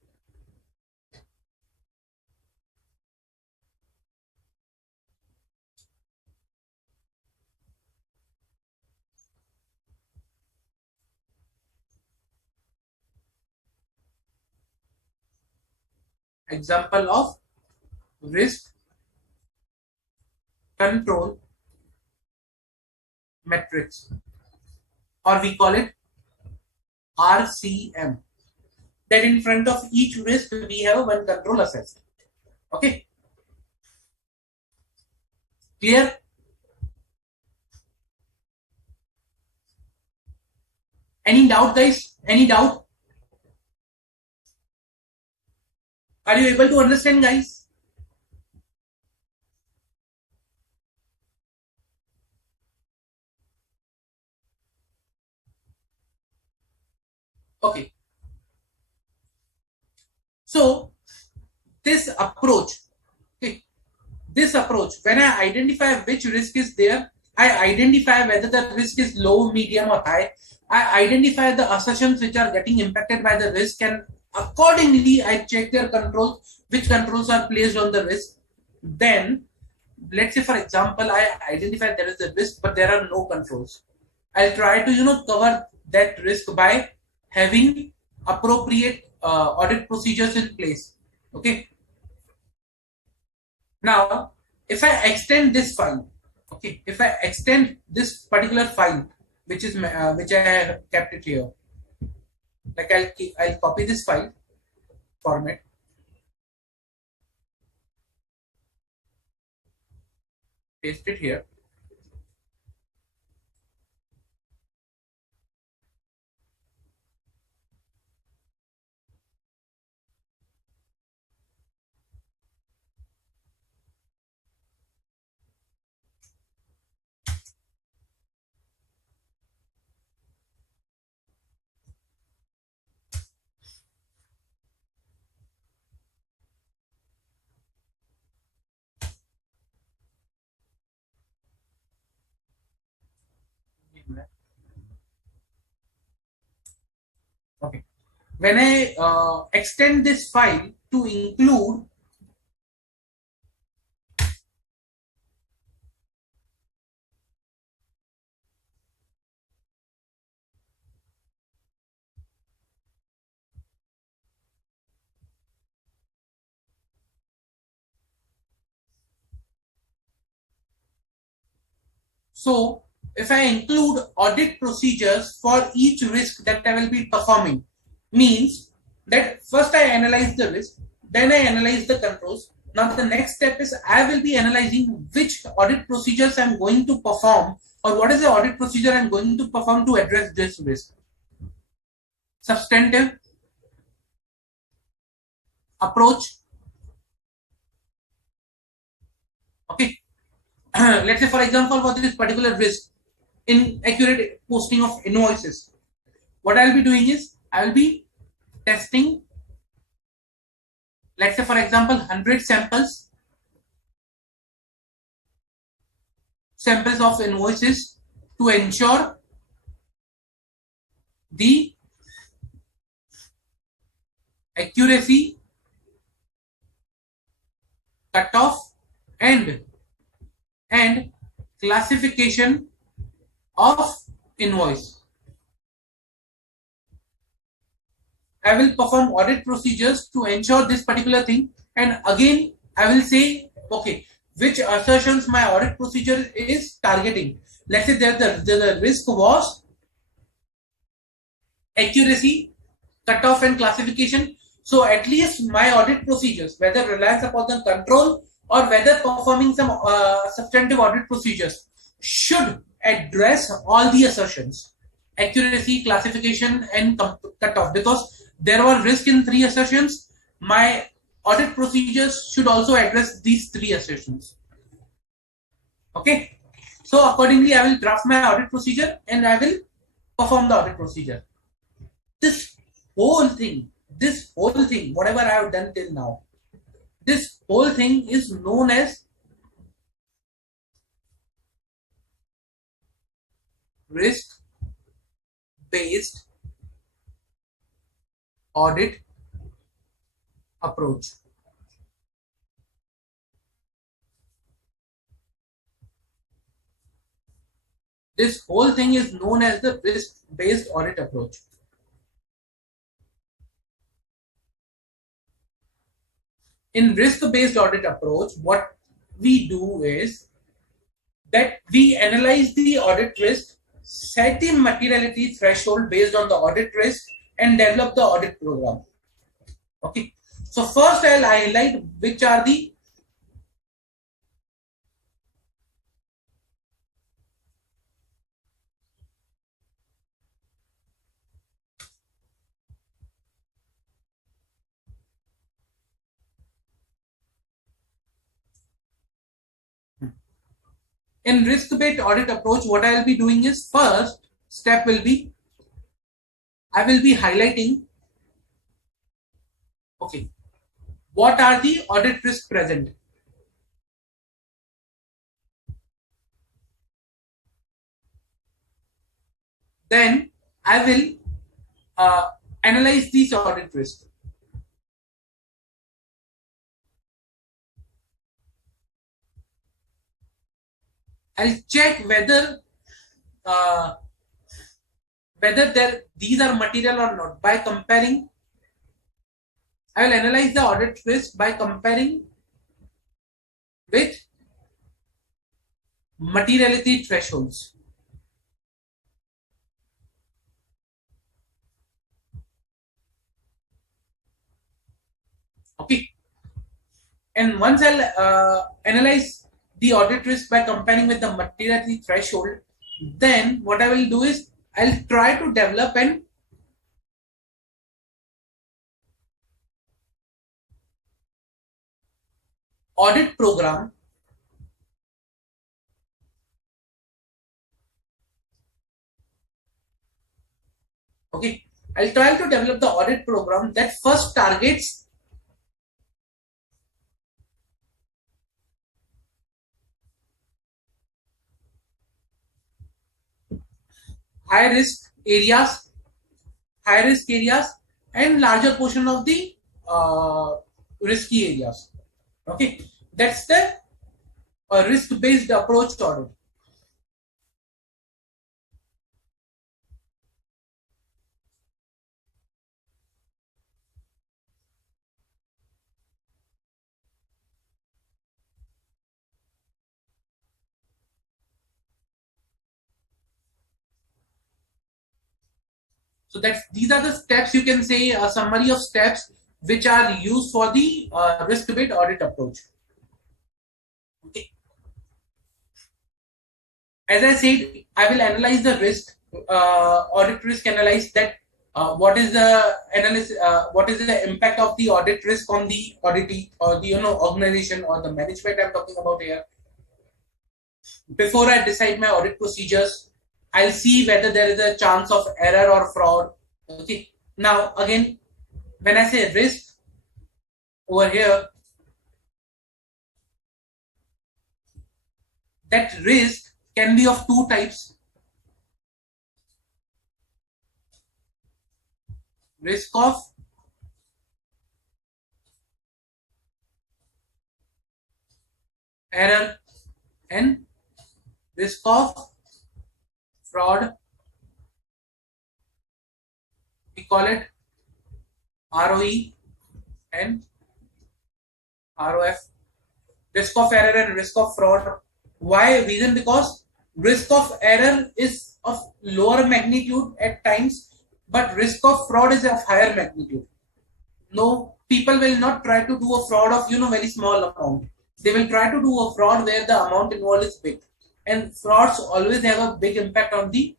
Example of risk control matrix, or we call it RCM. That in front of each risk we have one control assessed. Okay, clear? Any doubt, guys? Any doubt? Are you able to understand, guys? Okay. So this approach, okay, when I identify which risk is there, I identify whether the risk is low, medium, or high. I identify the assertions which are getting impacted by the risk, and accordingly I check their controls, which controls are placed on the risk. Then, let's say for example, I identify there is a risk, but there are no controls. I'll try to cover that risk by having appropriate audit procedures in place. Okay. Now, if I extend this file, okay, if I extend this particular file, which I have kept it here, like I'll copy this file format, paste it here. Okay. When I extend this file to include so if I include audit procedures for each risk that I will be performing, means that first I analyze the risk, then I analyze the controls. Now the next step is I will be analyzing which audit procedures I'm going to perform, or what is the audit procedure I'm going to perform to address this risk. Substantive, approach. Okay. Let's say for example, for this particular risk, inaccurate posting of invoices, what I'll be doing is I'll be testing, let's say for example, 100 samples of invoices to ensure the accuracy, cutoff, and classification of invoice. I will perform audit procedures to ensure this particular thing. And again, I will say, okay, which assertions my audit procedure is targeting. Let's say that the risk was accuracy, cutoff, and classification. So at least my audit procedures, whether reliance upon the control or whether performing some substantive audit procedures, should address all the assertions: accuracy, classification, and cutoff. Because there were risk in three assertions, my audit procedures should also address these three assertions. Okay. So accordingly, I will draft my audit procedure and I will perform the audit procedure. This whole thing, whatever I have done till now, this whole thing is known as risk based audit approach. This whole thing is known as the risk based audit approach. In risk based audit approach, what we do is that we analyze the audit risk, set the materiality threshold based on the audit risk, and develop the audit program. Okay. So first I'll highlight which are the in risk-based audit approach, what I'll be doing is first step will be I will be highlighting, okay, what are the audit risks present. Then I will analyze these audit risks. I'll check uh, whether these are material or not by comparing. I will analyze the audit risk by comparing with materiality thresholds. Okay. And once I'll analyze the audit risk by comparing with the materiality threshold, then what I will do is I'll try to develop an audit program okay I'll try to develop the audit program that first targets high risk areas and larger portion of the risky areas. Okay, that's the risk based approach to audit. So that's these are the steps, you can say a summary of steps which are used for the risk based audit approach. Okay. As I said, I will analyze the risk, audit risk, analyze that what is the analysis, what is the impact of the audit risk on the auditee or the organization or the management I'm talking about here. Before I decide my audit procedures, I'll see whether there is a chance of error or fraud. Okay. Now again, when I say risk over here, that risk can be of two types. Risk of error and risk of fraud, we call it ROE and ROF, risk of error and risk of fraud. Why? Reason because risk of error is of lower magnitude at times, but risk of fraud is of higher magnitude. No, people will not try to do a fraud of very small amount. They will try to do a fraud where the amount involved is big, and frauds always have a big impact on the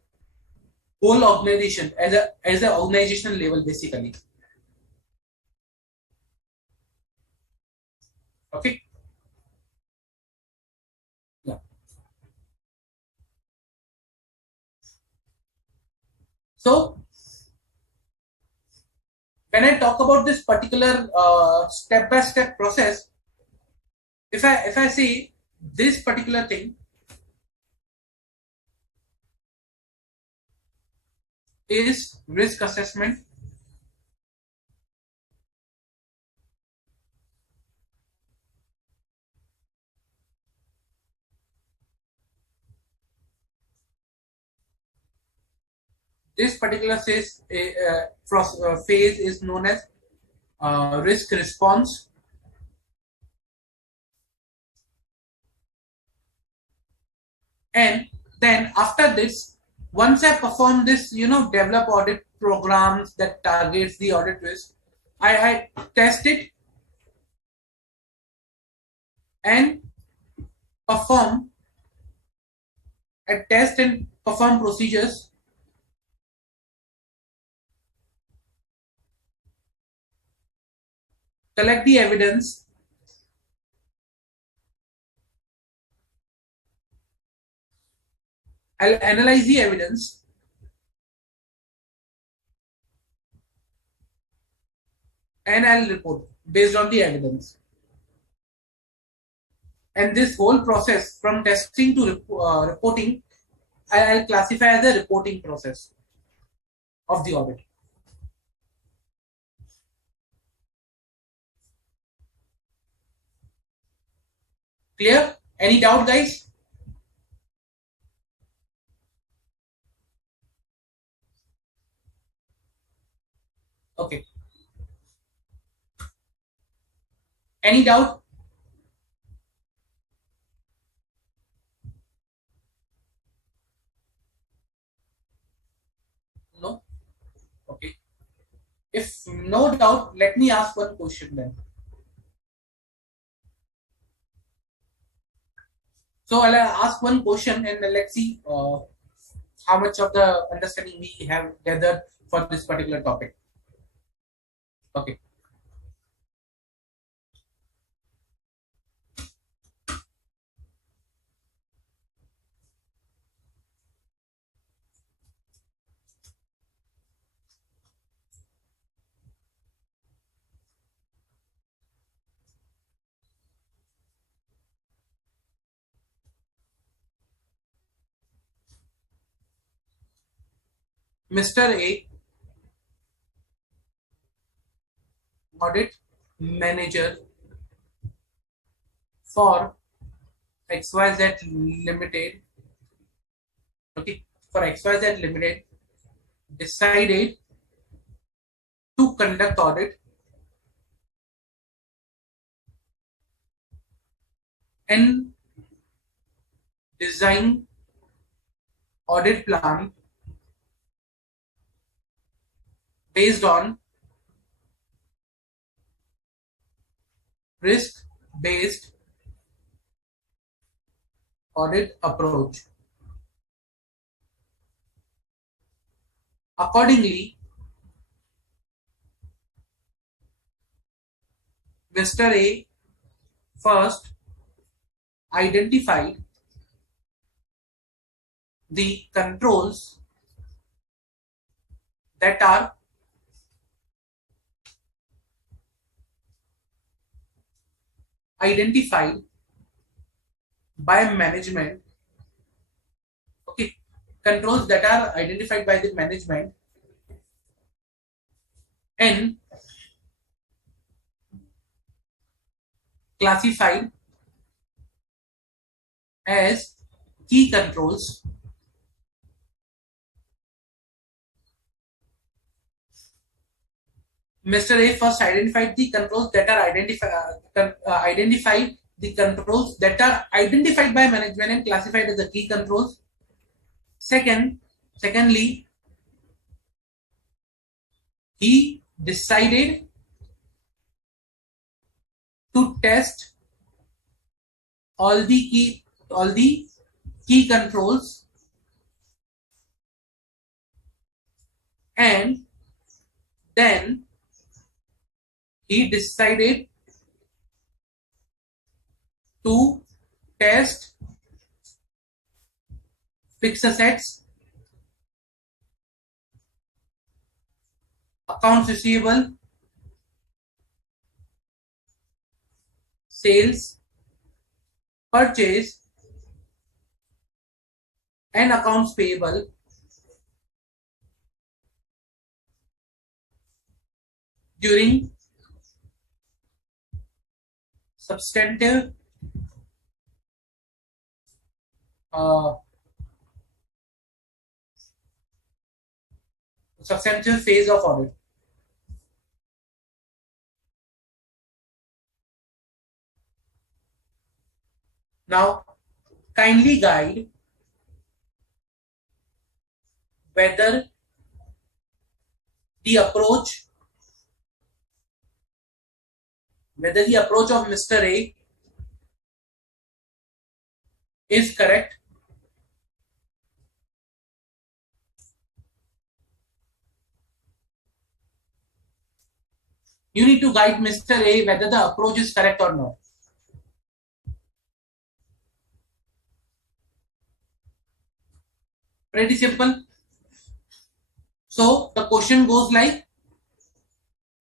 whole organization as a organizational level basically. Okay. Yeah. So when I talk about this particular step by step process, if I say this particular thing is risk assessment, this particular phase is known as risk response, and then after this, once I perform this, develop audit programs that targets the audit risk, I test it and perform test and perform procedures, collect the evidence, I'll analyze the evidence, and I'll report based on the evidence. And this whole process from testing to reporting, I'll classify as a reporting process of the audit. Clear? Any doubt, guys? Okay. Any doubt? No? Okay. If no doubt, let me ask one question then. So I'll ask one question and let's see how much of the understanding we have gathered for this particular topic. Okay. Mr. A, audit manager for XYZ Limited. Okay, for XYZ Limited, decided to conduct audit and design audit plan based on risk-based audit approach. Accordingly, Mr. A first identified the controls that are identified by management. Okay, controls that are identified by the management and classified as key controls Mr. A first identified the controls that are identified the controls that are identified by management and classified as the key controls. Secondly, he decided to test all the key controls, and then he decided to test fixed assets, accounts receivable, sales, purchase, and accounts payable during substantive uh, phase of audit. Now, kindly guide whether the approach of Mr. A is correct. You need to guide Mr. A whether the approach is correct or not. Pretty simple. So the question goes like,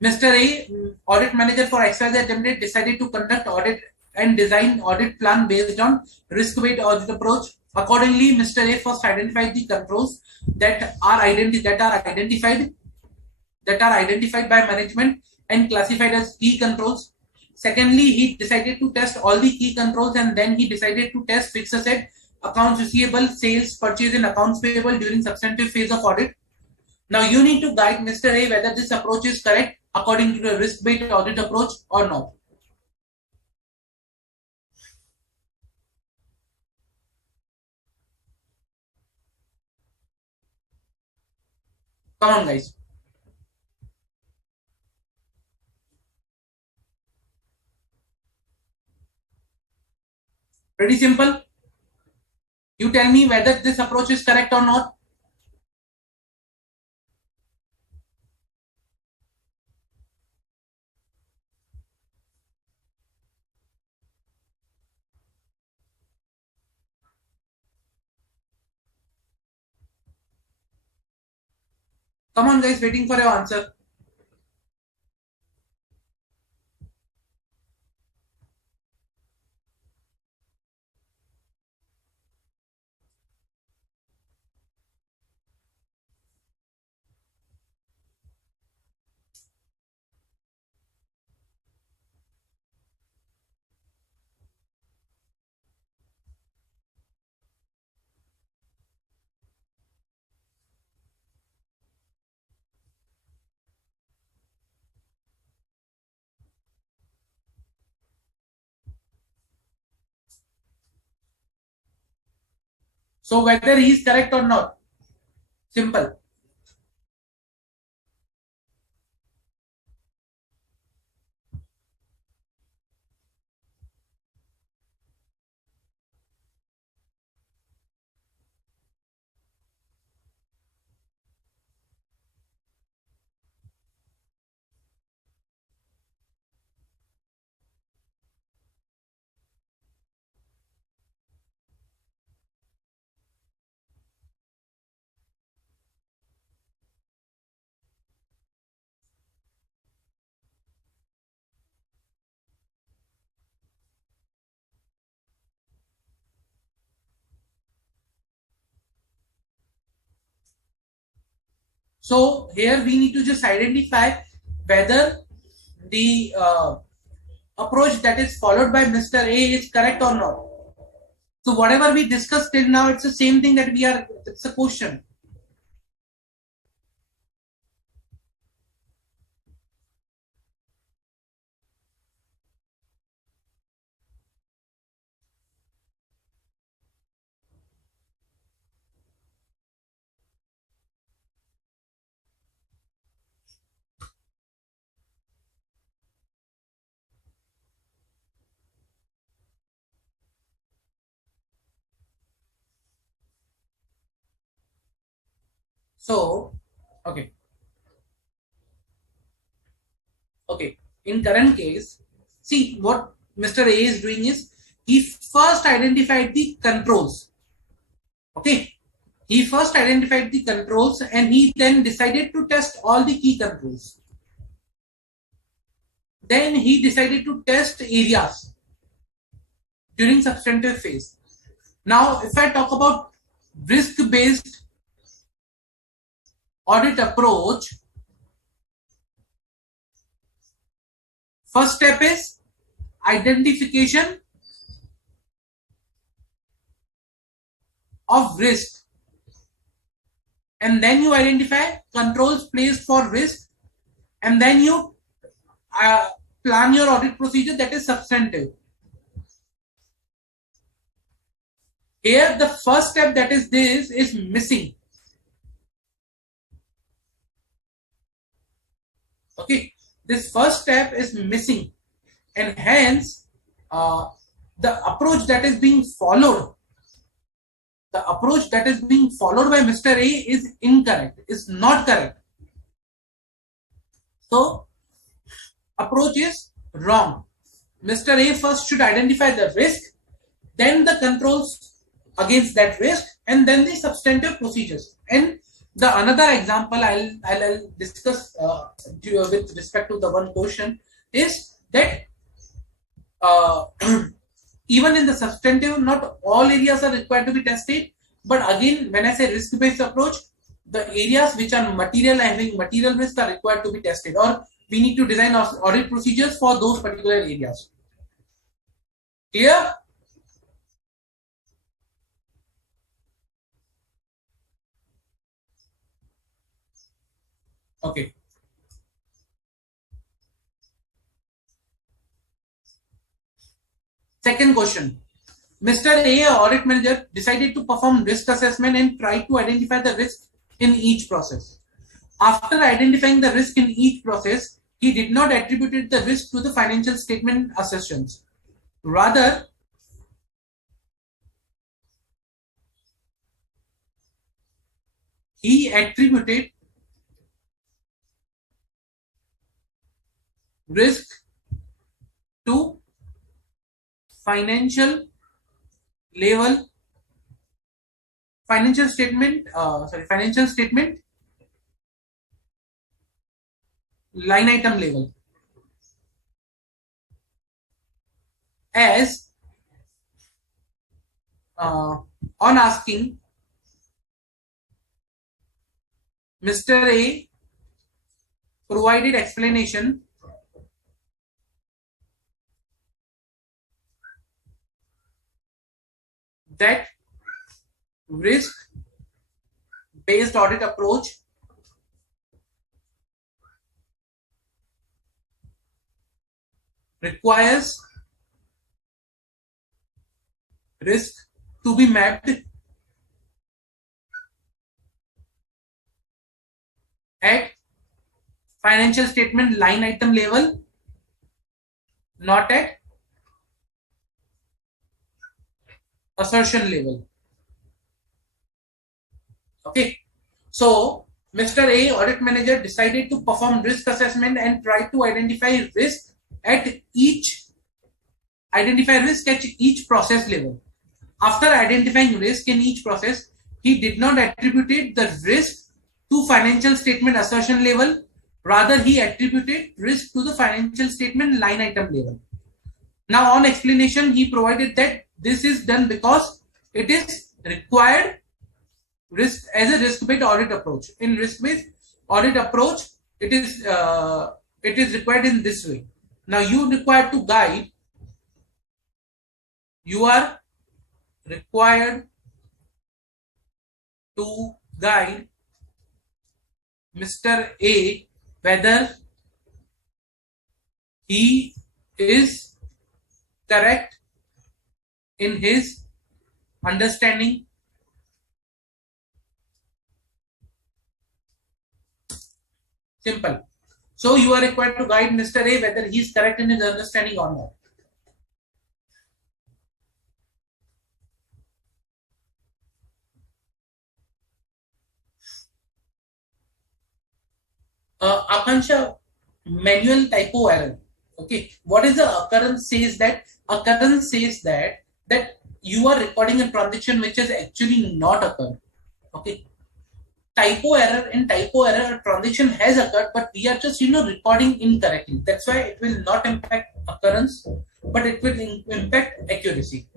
Mr. A, audit manager for XYZ Limited, decided to conduct audit and design audit plan based on risk-based audit approach. Accordingly, Mr. A first identified the controls that are identified by management and classified as key controls. Secondly, he decided to test all the key controls, and then he decided to test fixed asset, accounts receivable, sales, purchase, and accounts payable during substantive phase of audit. Now you need to guide Mr. A whether this approach is correct according to the risk-based audit approach or not. Come on, guys. Pretty simple. You tell me whether this approach is correct or not. Come on, guys, waiting for your answer. So whether he is correct or not. Simple. So here we need to just identify whether the approach that is followed by Mr. A is correct or not. So whatever we discussed till now, it's the same thing that it's a question. So, okay, okay. In current case, see what Mr. A is doing is he first identified the controls. Okay, he first identified the controls and he then decided to test all the key controls. Then he decided to test areas during substantive phase. Now, if I talk about risk-based audit approach, first step is identification of risk, and then you identify controls placed for risk, and then you uh, plan your audit procedure that is substantive. Here, the first step that is this is missing. Okay, this first step is missing, and hence the approach that is being followed, the approach that is being followed by Mr. A is incorrect, is not correct. So, approach is wrong. Mr. A first should identify the risk, then the controls against that risk, and then the substantive procedures. And the another example I'll discuss with respect to the one question is that even in the substantive, not all areas are required to be tested. But again, when I say risk-based approach, the areas which are material having material risk are required to be tested, or we need to design audit procedures for those particular areas. Clear? Okay. Second question. Mr. A, audit manager, decided to perform risk assessment and try to identify the risk in each process. After identifying the risk in each process, he did not attribute the risk to the financial statement assertions. Rather, he attributed risk to financial level, financial statement line item level, as on asking Mr. A provided explanation that risk based audit approach requires risk to be mapped at financial statement line item level, not at assertion level. Okay, so Mr. A, audit manager, decided to perform risk assessment and try to identify risk at each process level. After identifying risk in each process, he did not attribute the risk to financial statement assertion level. Rather, he attributed risk to the financial statement line item level. Now, on explanation, he provided that this is done because it is required risk as a risk-based audit approach. In risk-based audit approach, it is required in this way. Now, you required to guide. You are required to guide Mr. A whether he is correct in his understanding. Simple. So you are required to guide Mr. A whether he is correct in his understanding or not. Akansha, manual typo error. Okay, what is the occurrence says that? Occurrence says that you are recording a transaction which has actually not occurred. Okay, typo error, a transaction has occurred, but we are just recording incorrectly. That's why it will not impact occurrence, but it will impact accuracy.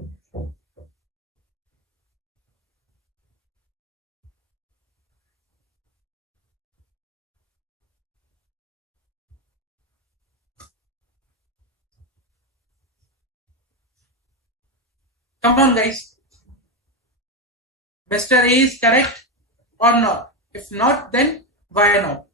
Come on, guys. Mr. A is correct or not? If not, then why not?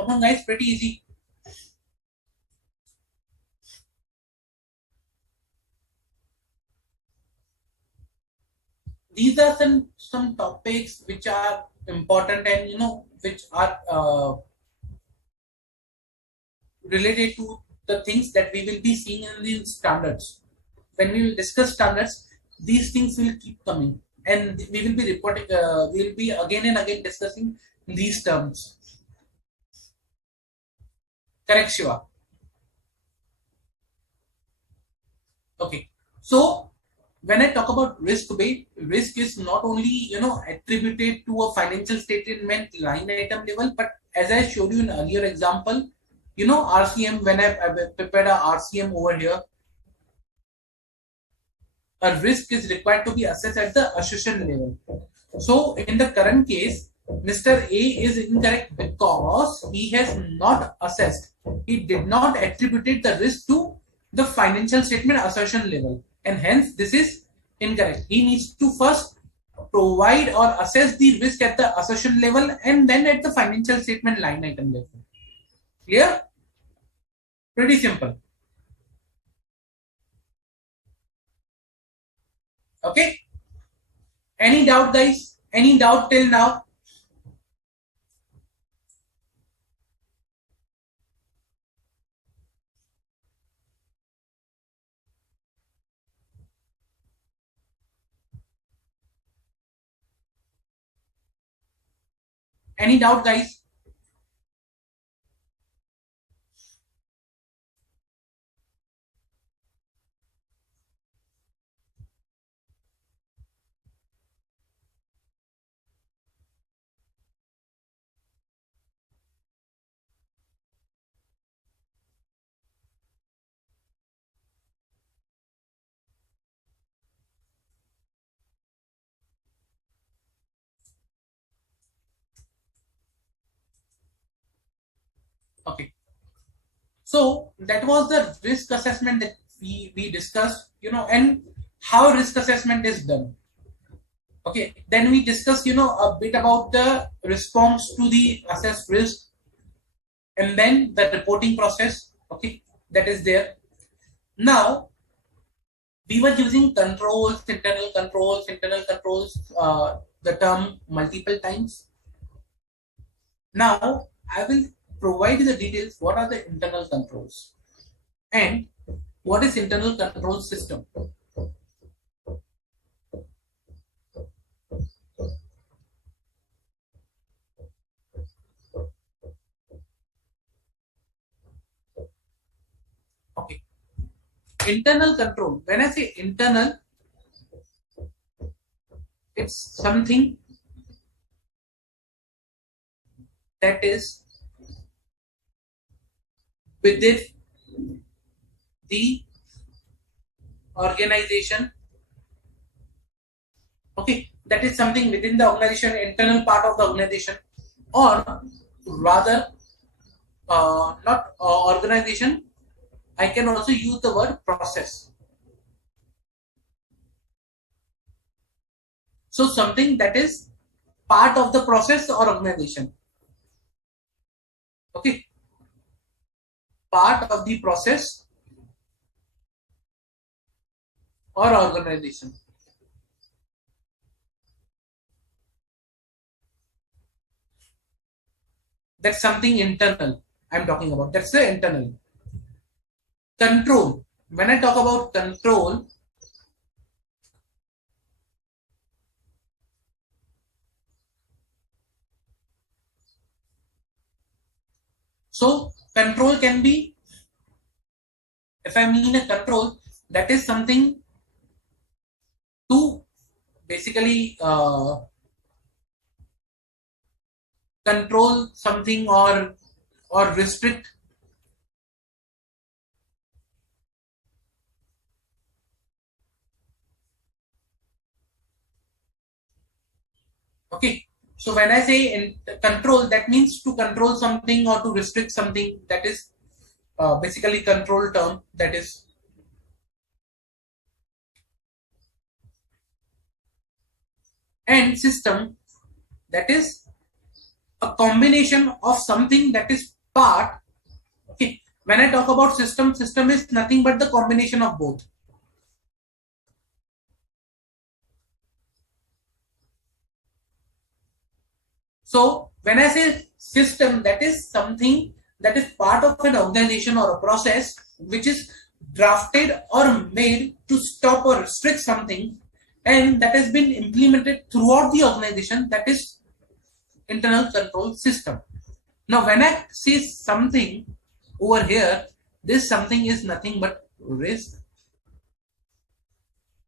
Come on, guys. Pretty easy. These are some topics which are important and which are related to the things that we will be seeing in the standards. When we will discuss standards, these things will keep coming, and we will be reporting. We will be again and again discussing these terms. Correct, Shiva? Okay. So when I talk about risk-based, risk is not only attributed to a financial statement line item level, but as I showed you in earlier example, RCM. When I prepared a RCM over here, a risk is required to be assessed at the assertion level. So in the current case, Mr. A is incorrect because he has not assessed. He did not attribute the risk to the financial statement assertion level, and hence this is incorrect. He needs to first provide or assess the risk at the assertion level and then at the financial statement line item level. Clear? Pretty simple. Okay. Any doubt, guys? Any doubt till now? Any doubt, guys? Okay. So that was the risk assessment that we discussed, and how risk assessment is done. Okay. Then we discussed, a bit about the response to the assessed risk, and then the reporting process. Okay, that is there. Now we were using internal controls, the term multiple times. Now I will provide the details. What are the internal controls and what is internal control system? Okay, internal control. When I say internal, it's something that is within the organization. Okay, that is something within the organization, internal part of the organization, or rather, not organization. I can also use the word process. So something that is part of the process or organization. Okay, part of the process or organization. That's something internal I'm talking about. That's the internal. Control. When I talk about control, so control can be, if I mean a control, that is something to basically control something or restrict. Okay, so when I say control, that means to control something or to restrict something. That is basically control term. That is, and system, that is a combination of something that is part. Okay, when I talk about system, system is nothing but the combination of both. So when I say system, that is something that is part of an organization or a process which is drafted or made to stop or restrict something, and that has been implemented throughout the organization. That is internal control system. Now when I say something over here, this something is nothing but risk.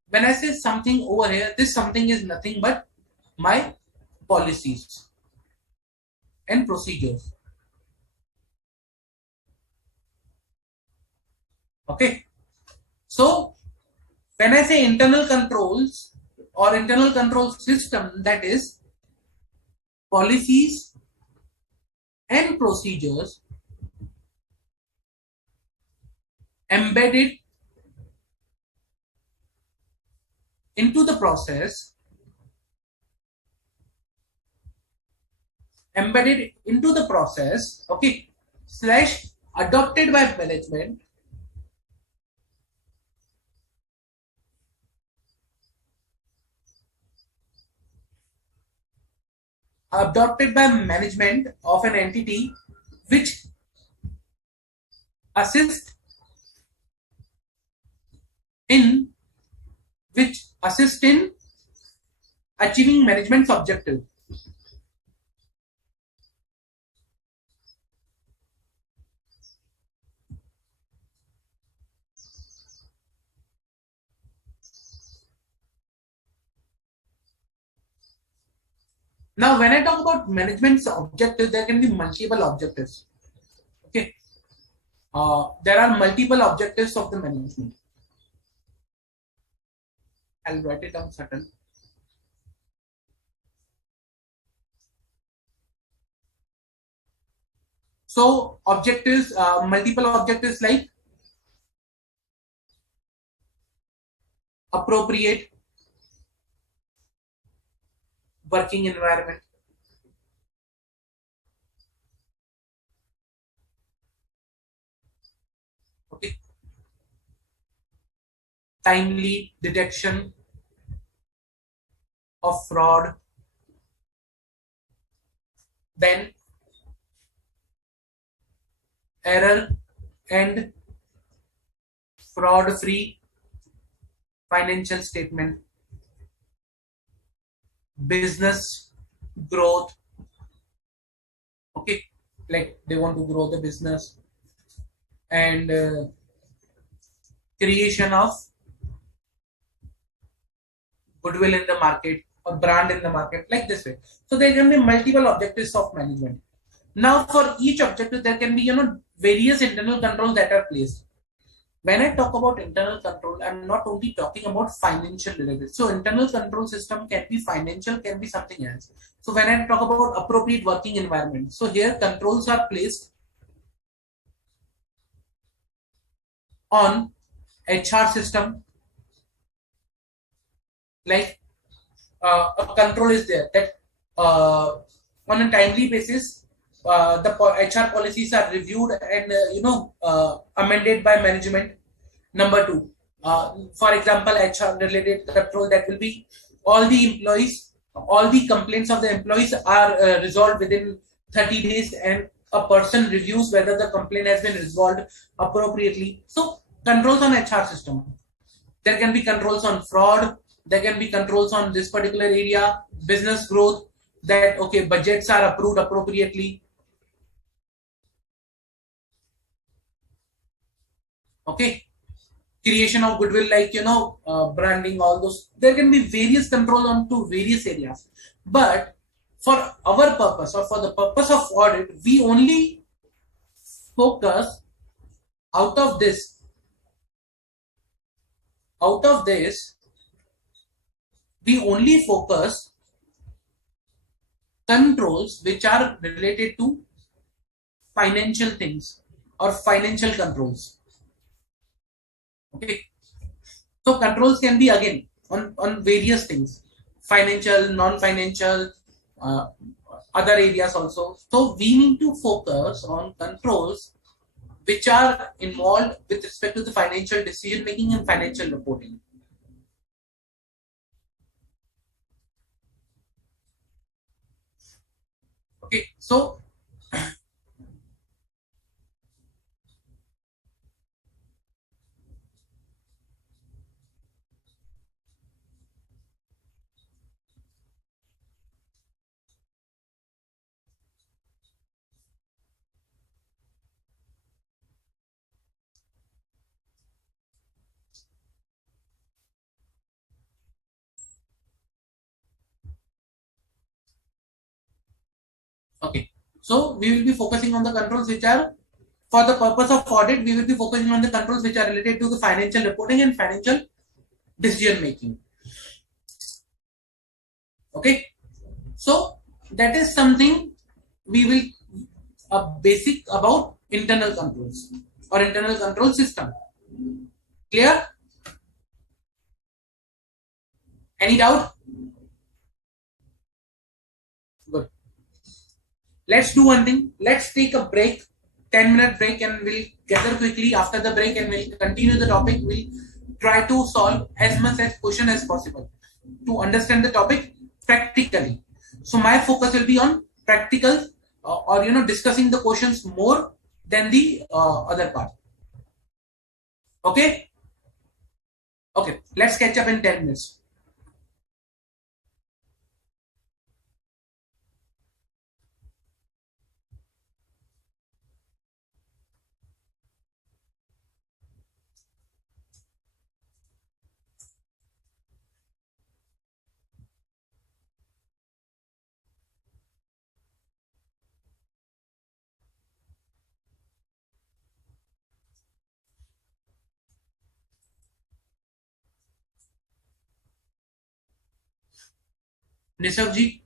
When I say something over here, this something is nothing but my policies and procedures. Okay, so when I say internal controls or internal control system, that is policies and procedures embedded into the process, okay, slash adopted by management, of an entity which assist in achieving management's objective. Now, when I talk about management's objective, there can be multiple objectives. Okay, there are multiple objectives of the management. I'll write it down certain. So objectives, multiple objectives like appropriate working environment, okay, timely detection of fraud, then error and fraud-free financial statement, business growth, okay, like they want to grow the business, and creation of goodwill in the market or brand in the market, like this way. So there can be multiple objectives of management. Now, for each objective, there can be various internal controls that are placed. When I talk about internal control, I'm not only talking about financial related. So internal control system can be financial, can be something else. So when I talk about appropriate working environment, so here controls are placed on HR system, like a control is there that on a timely basis the HR policies are reviewed and amended by management. Number two, for example, HR related control, that will be all the employees, all the complaints of the employees are resolved within 30 days, and a person reviews whether the complaint has been resolved appropriately. So controls on HR system. There can be controls on fraud. There can be controls on this particular area, business growth, that okay, budgets are approved appropriately. Okay, creation of goodwill, like branding, all those. There can be various control on to various areas. But for our purpose, or for the purpose of audit, we only focus out of this. Out of this, we only focus controls which are related to financial things or financial controls. Okay, so controls can be again on various things, financial, non-financial, uh, other areas also. So we need to focus on controls which are involved with respect to the financial decision making and financial reporting. Okay, so okay, so we will be focusing on the controls which are for the purpose of audit. We will be focusing on the controls which are related to the financial reporting and financial decision making. Okay, so that is something we will basic about internal controls or internal control system. Clear? Any doubt? Good. Let's do one thing. Let's take a break, 10-minute break, and we'll gather quickly after the break and we'll continue the topic. We'll try to solve as much as question as possible to understand the topic practically. So my focus will be on practical, or discussing the questions more than the other part. Okay? Okay. Let's catch up in 10 minutes. Nisavji,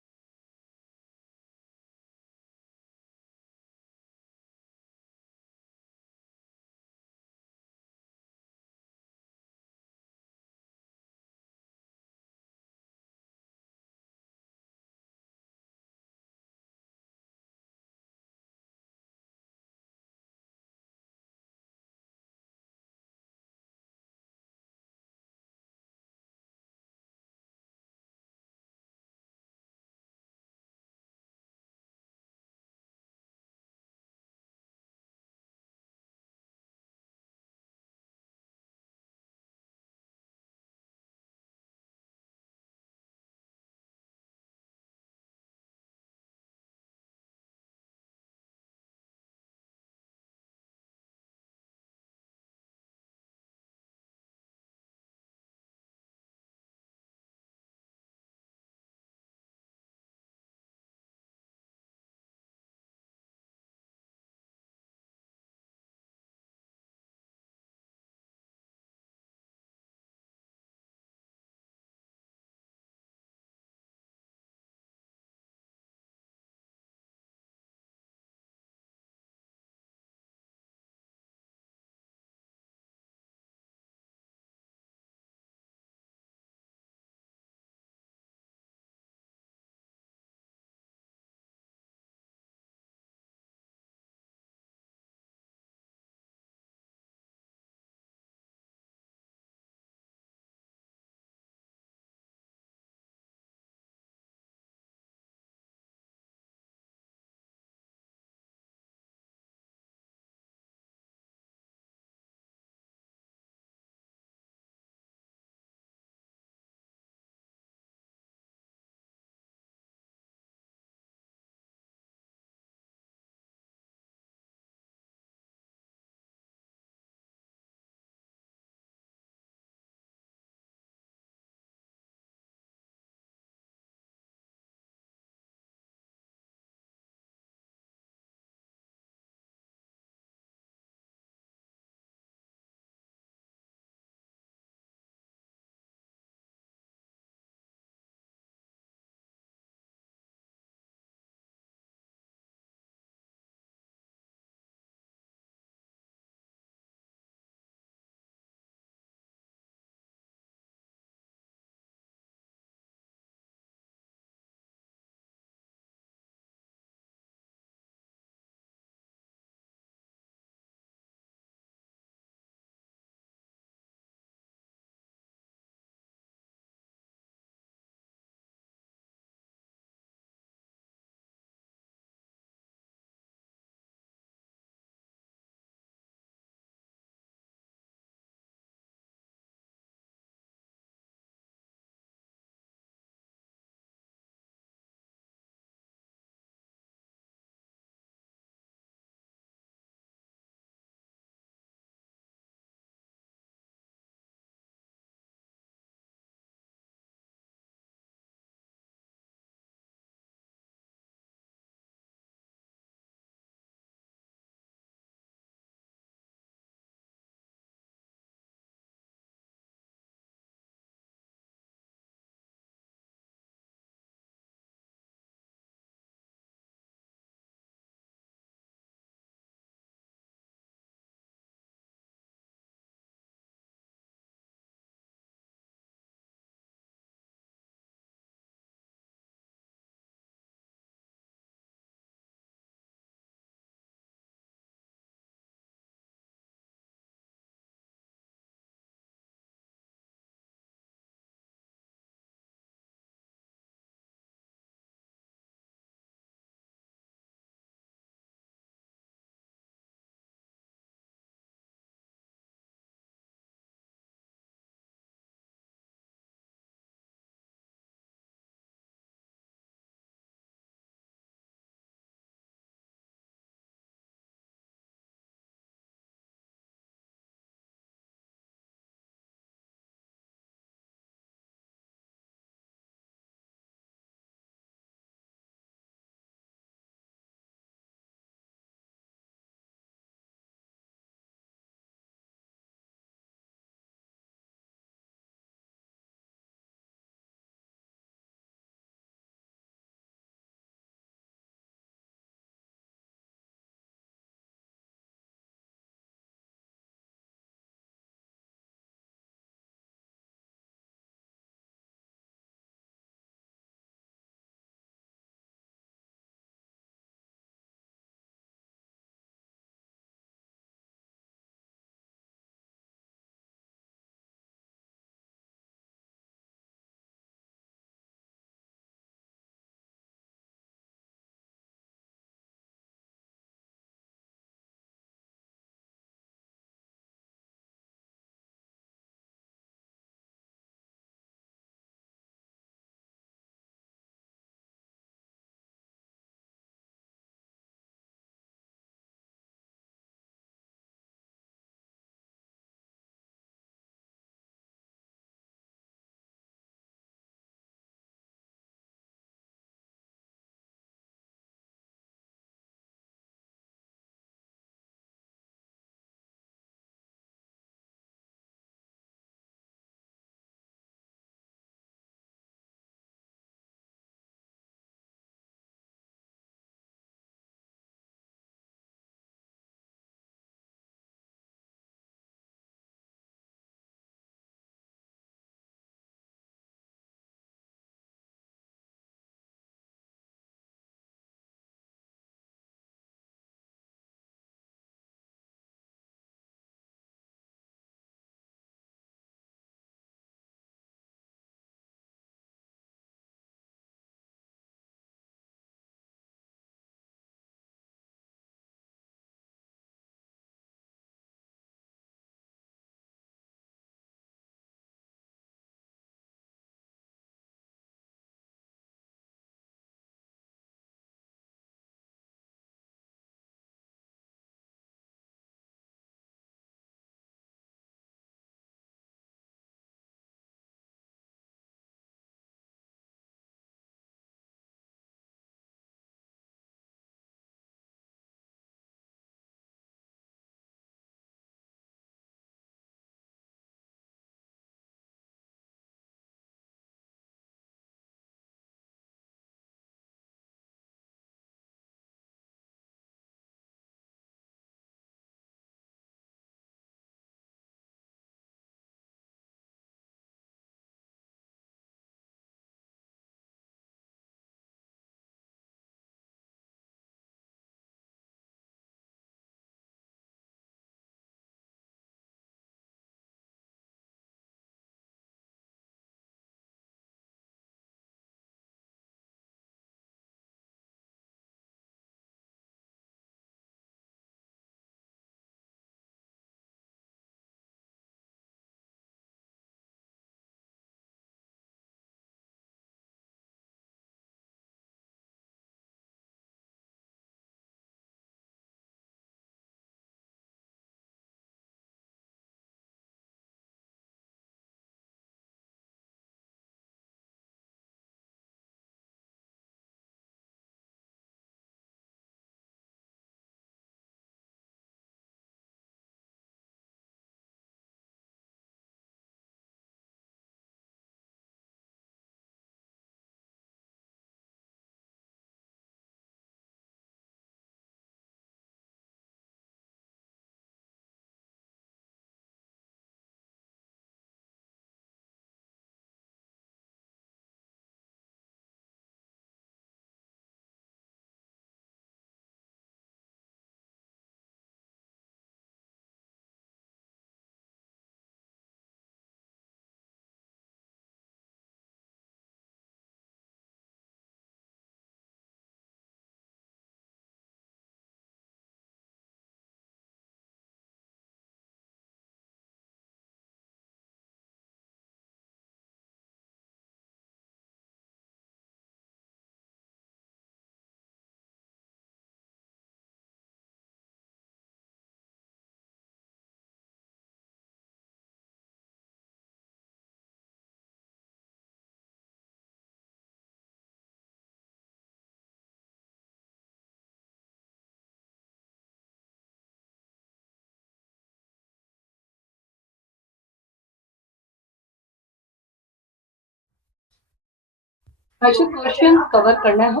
Harshit question cover करना है.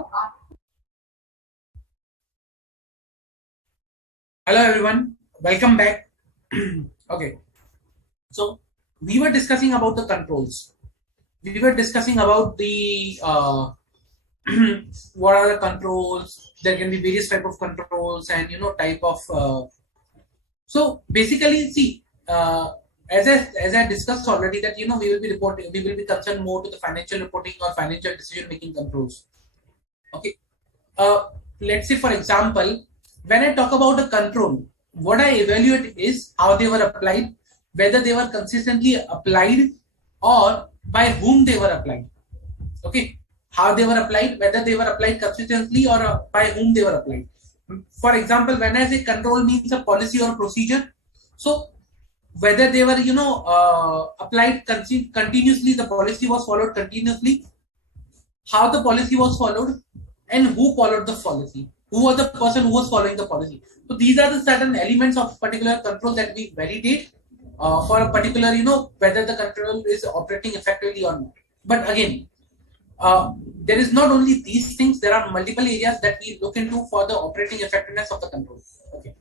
Hello everyone, welcome back. Okay, so we were discussing about the controls. We were discussing about the what are the controls. There can be various type of controls and type of. So basically, see, as I discussed already that we will be reporting, we will be concerned more to the financial reporting or financial decision making controls. Okay, let's say for example, when I talk about a control, what I evaluate is how they were applied, whether they were consistently applied or by whom they were applied. Okay, how they were applied, whether they were applied consistently or by whom they were applied. For example, when I say control means a policy or procedure, so whether they were applied continuously, the policy was followed continuously, how the policy was followed, and who followed the policy, who was the person who was following the policy. So these are the certain elements of particular control that we validate for a particular, whether the control is operating effectively or not. But again, there is not only these things, there are multiple areas that we look into for the operating effectiveness of the control. Okay.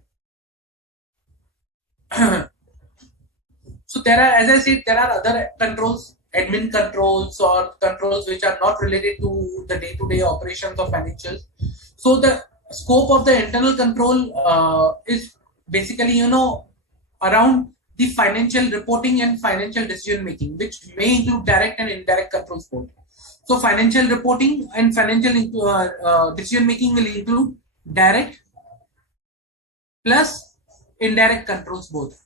So there are, as I said, there are other controls, admin controls or controls which are not related to the day-to-day operations of financials. So the scope of the internal control is basically, around the financial reporting and financial decision making, which may include direct and indirect controls both. So financial reporting and financial decision making will include direct plus indirect controls both.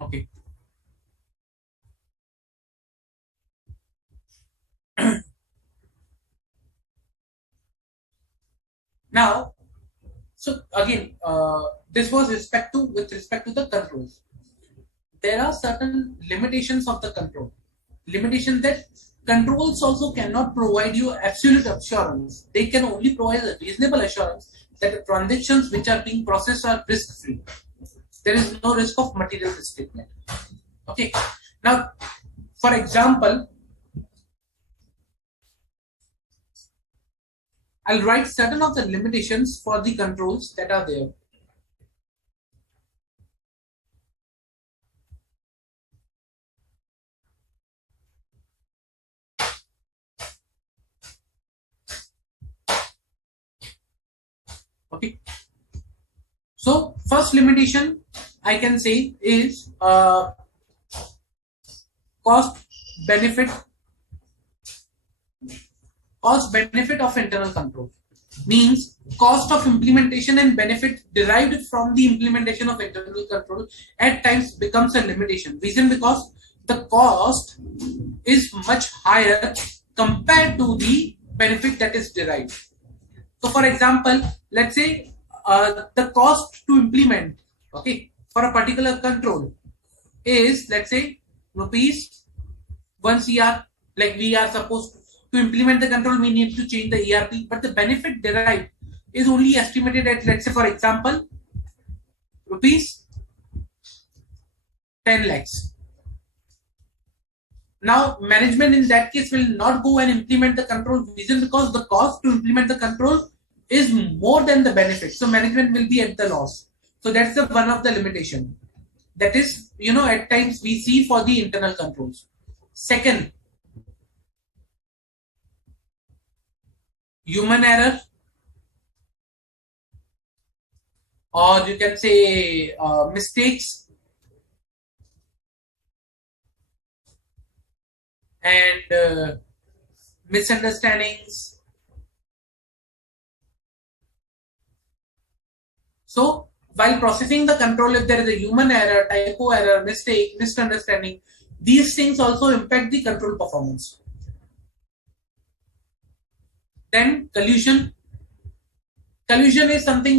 Okay. Now, so again, this was with respect to the controls. There are certain limitations of the control. Limitation that controls also cannot provide you absolute assurance. They can only provide a reasonable assurance that the transactions which are being processed are risk-free. There is no risk of material misstatement. Okay. Now, for example, I'll write certain of the limitations for the controls that are there. Okay. So first limitation I can say is cost benefit of internal control. Means cost of implementation and benefit derived from the implementation of internal control at times becomes a limitation. Reason because the cost is much higher compared to the benefit that is derived. So for example, let's say the cost to implement, okay, for a particular control is, let's say, rupees 1 CR. Like we are supposed to implement the control, we need to change the ERP, but the benefit derived is only estimated at, let's say, for example, rupees 10 lakhs. Now, management in that case will not go and implement the control, reason because the cost to implement the control is more than the benefit. So management will be at the loss. So that's the one of the limitation. That is, at times we see for the internal controls. Second, human error, or you can say mistakes, and misunderstandings. So while processing the control, if there is a human error, typo error, mistake, misunderstanding, these things also impact the control performance. Then collusion. Collusion is something,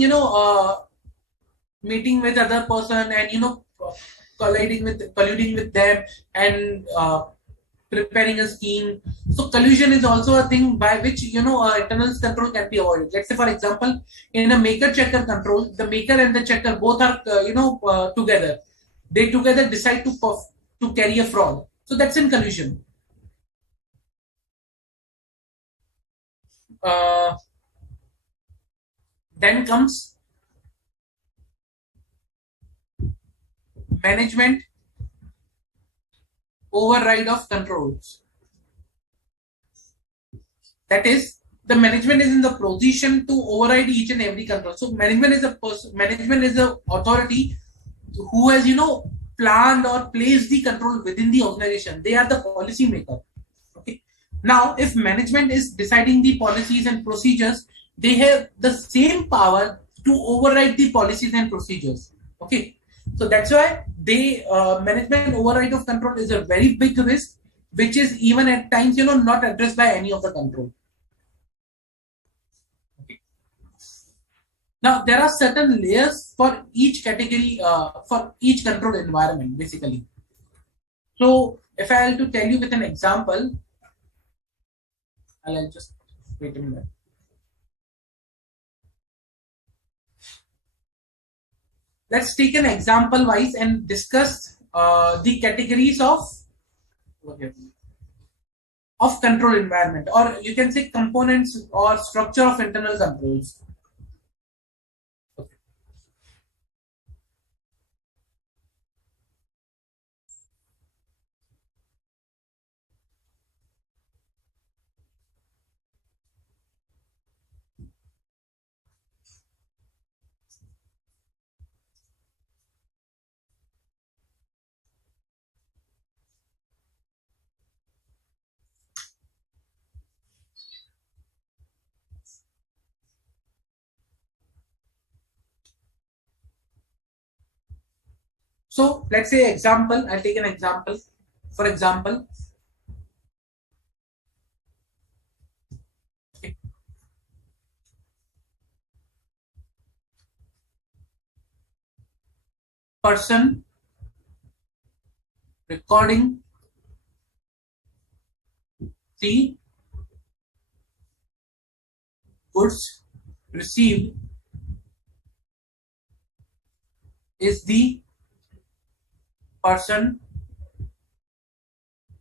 meeting with other person and colluding with them and preparing a scheme. So collusion is also a thing by which internal control can be avoided. Let's say for example, in a maker checker control, the maker and the checker both are together. They together decide to carry a fraud. So that's in collusion. Uh, then comes management override of controls. That is, the management is in the position to override each and every control. So management is a person, management is the authority who has planned or placed the control within the organization. They are the policy maker. Okay. Now, if management is deciding the policies and procedures, they have the same power to override the policies and procedures. Okay. So that's why they management override of control is a very big risk, which is even at times not addressed by any of the control. Okay. Now there are certain layers for each category, for each control environment, basically. So if I have to tell you with an example, I'll just wait a minute. Let's take an example wise and discuss the categories of control environment, or you can say components or structure of internal controls. So let's say example, I'll take an example. For example, person recording the goods received is the person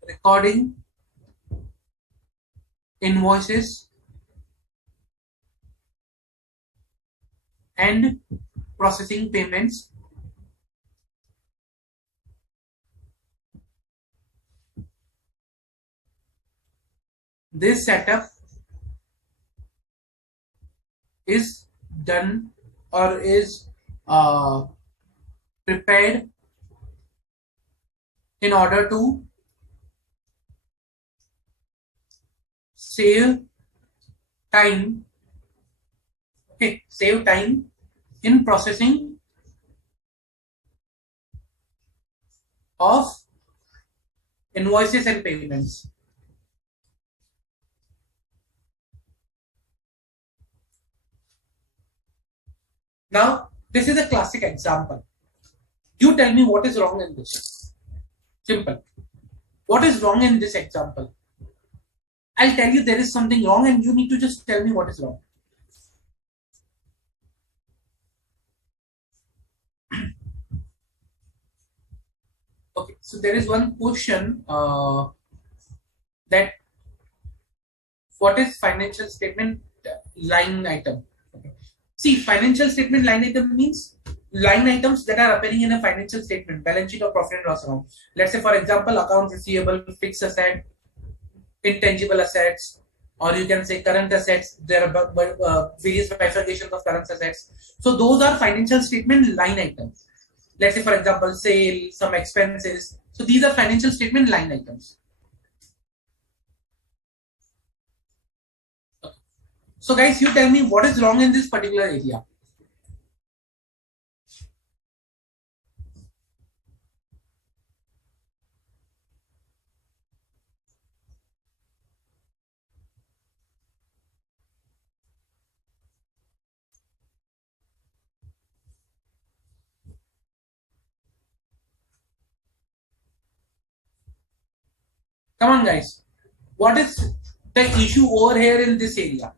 recording invoices and processing payments. This setup is done or is prepared in order to save time, okay, save time in processing of invoices and payments. Now, this is a classic example. You tell me what is wrong in this. Simple. What is wrong in this example? I'll tell you there is something wrong and you need to just tell me what is wrong. Okay, so there is one question that what is financial statement line item? Okay. See, financial statement line item means line items that are appearing in a financial statement, balance sheet or profit and loss account. Let's say, for example, account receivable, fixed asset, intangible assets, or you can say current assets. There are various bifurcations of current assets. So those are financial statement line items. Let's say, for example, sale, some expenses. So these are financial statement line items. So guys, you tell me what is wrong in this particular area. Come on, guys. What is the issue over here in this area?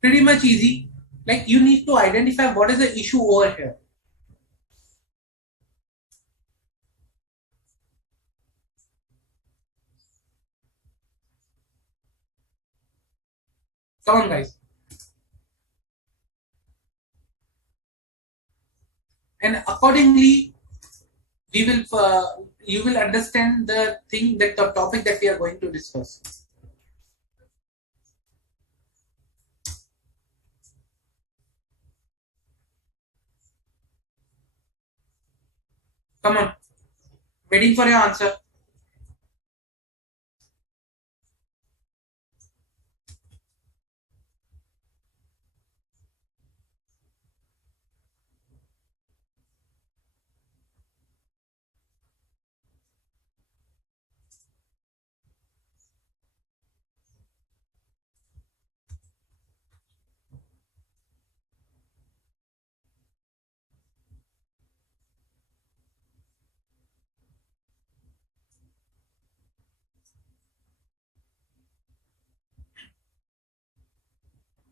Pretty much easy. Like you need to identify what is the issue over here. Come on, guys. And accordingly, we will you will understand the thing that the topic that we are going to discuss. Come on, waiting for your answer.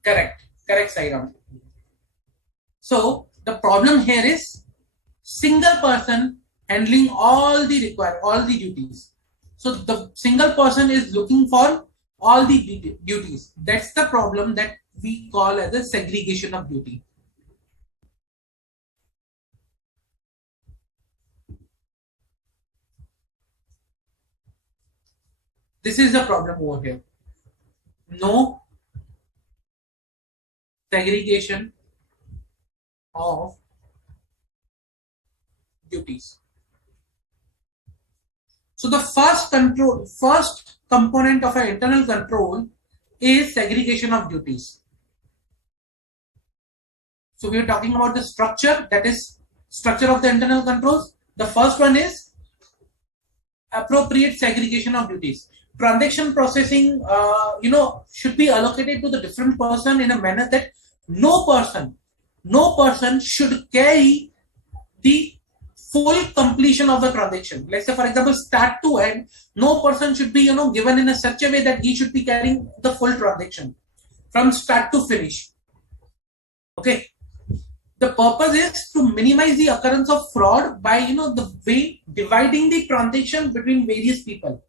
Correct, correct, Sairam. So the problem here is single person handling all the duties. So the single person is looking for all the duties. That's the problem that we call as a segregation of duty. This is the problem over here. No segregation of duties. So the first component of an internal control is segregation of duties. So we are talking about the structure, that is structure of the internal controls. The first one is appropriate segregation of duties. Transaction processing, should be allocated to the different person in a manner that no person should carry the full completion of the transaction. Let's say, for example, start to end, no person should be given in a such a way that he should be carrying the full transaction from start to finish. Okay. The purpose is to minimize the occurrence of fraud by the way dividing the transaction between various people.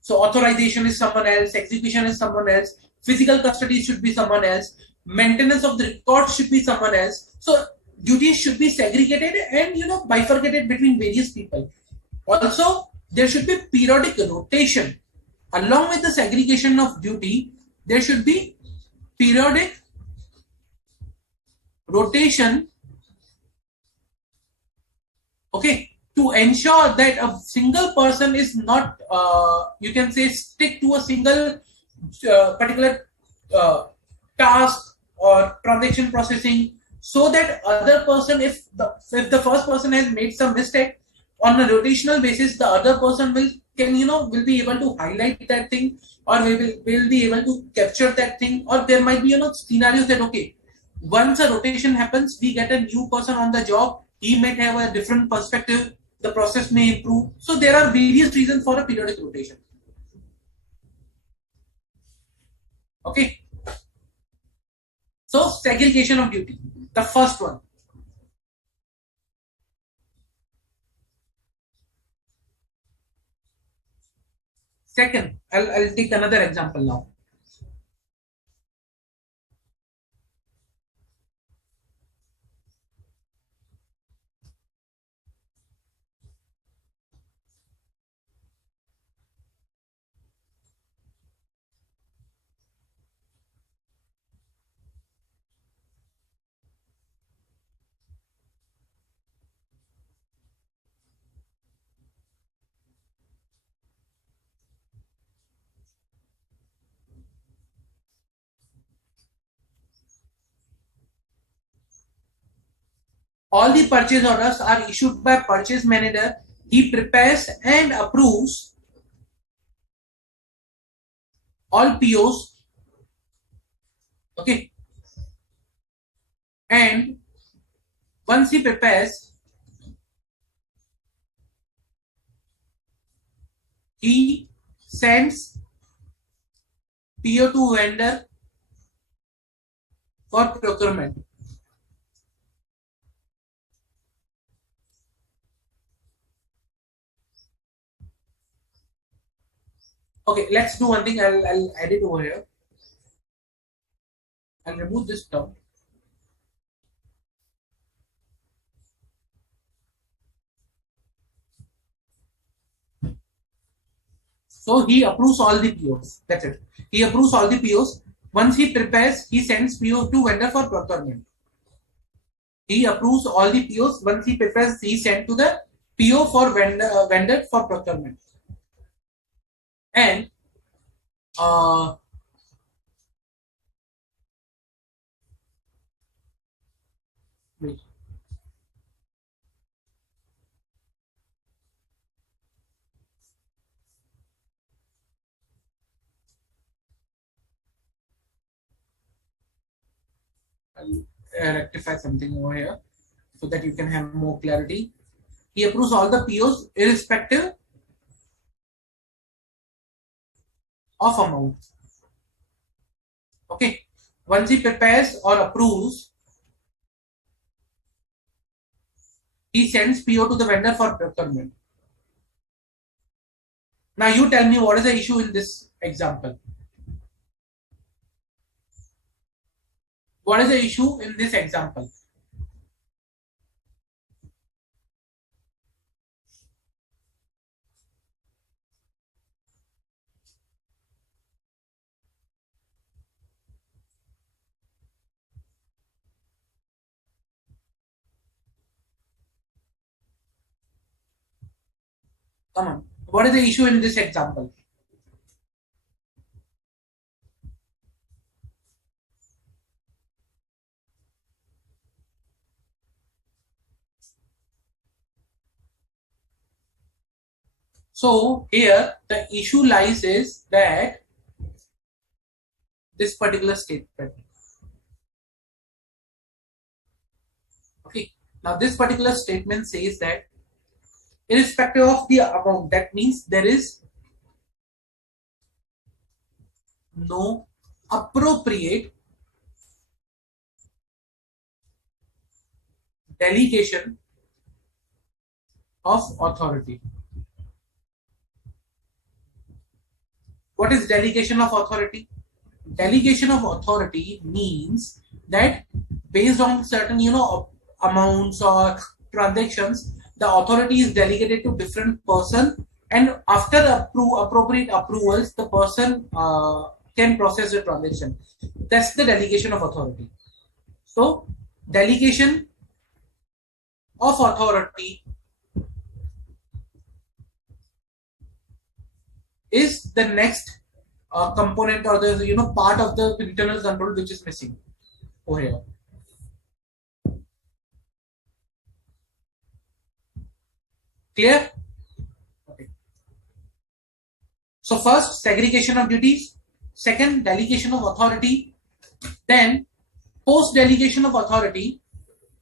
So authorization is someone else, execution is someone else, physical custody should be someone else, maintenance of the record should be someone else. So duties should be segregated and bifurcated between various people. Also, there should be periodic rotation. Along with the segregation of duty, there should be periodic rotation, okay, to ensure that a single person is not, you can say, stick to a single particular uh, task or transaction processing, so that other person, if the first person has made some mistake, on a rotational basis the other person will be able to highlight that thing, or will be able to capture that thing. Or there might be scenarios that, okay, once a rotation happens, we get a new person on the job, he might have a different perspective, the process may improve. So there are various reasons for a periodic rotation. Okay, so segregation of duty, the first one. Second, I'll take another example now. All the purchase orders are issued by purchase manager. He prepares and approves all POs. Okay, and once he prepares, he sends PO to vendor for procurement. Okay, let's do one thing. I'll add it over here. I'll remove this term. So he approves all the POs. That's it. He approves all the POs. Once he prepares, he sends PO to vendor for procurement. He approves all the POs. Once he prepares, he sends to the PO for vendor for procurement. And wait. I'll rectify something over here so that you can have more clarity. He approves all the POs irrespective of amount. Okay. Once he prepares or approves, he sends PO to the vendor for procurement. Now you tell me what is the issue in this example. What is the issue in this example? Come on. What is the issue in this example? So here the issue lies is that this particular statement. Okay. Now this particular statement says that irrespective of the amount, that means there is no appropriate delegation of authority. What is delegation of authority? Delegation of authority means that based on certain amounts or transactions, the authority is delegated to different person, and after appropriate approvals, the person can process the transaction. That's the delegation of authority. So delegation of authority is the next component or the part of the internal control which is missing over here. Clear? Okay. So first, segregation of duties. Second, delegation of authority. Then, post delegation of authority,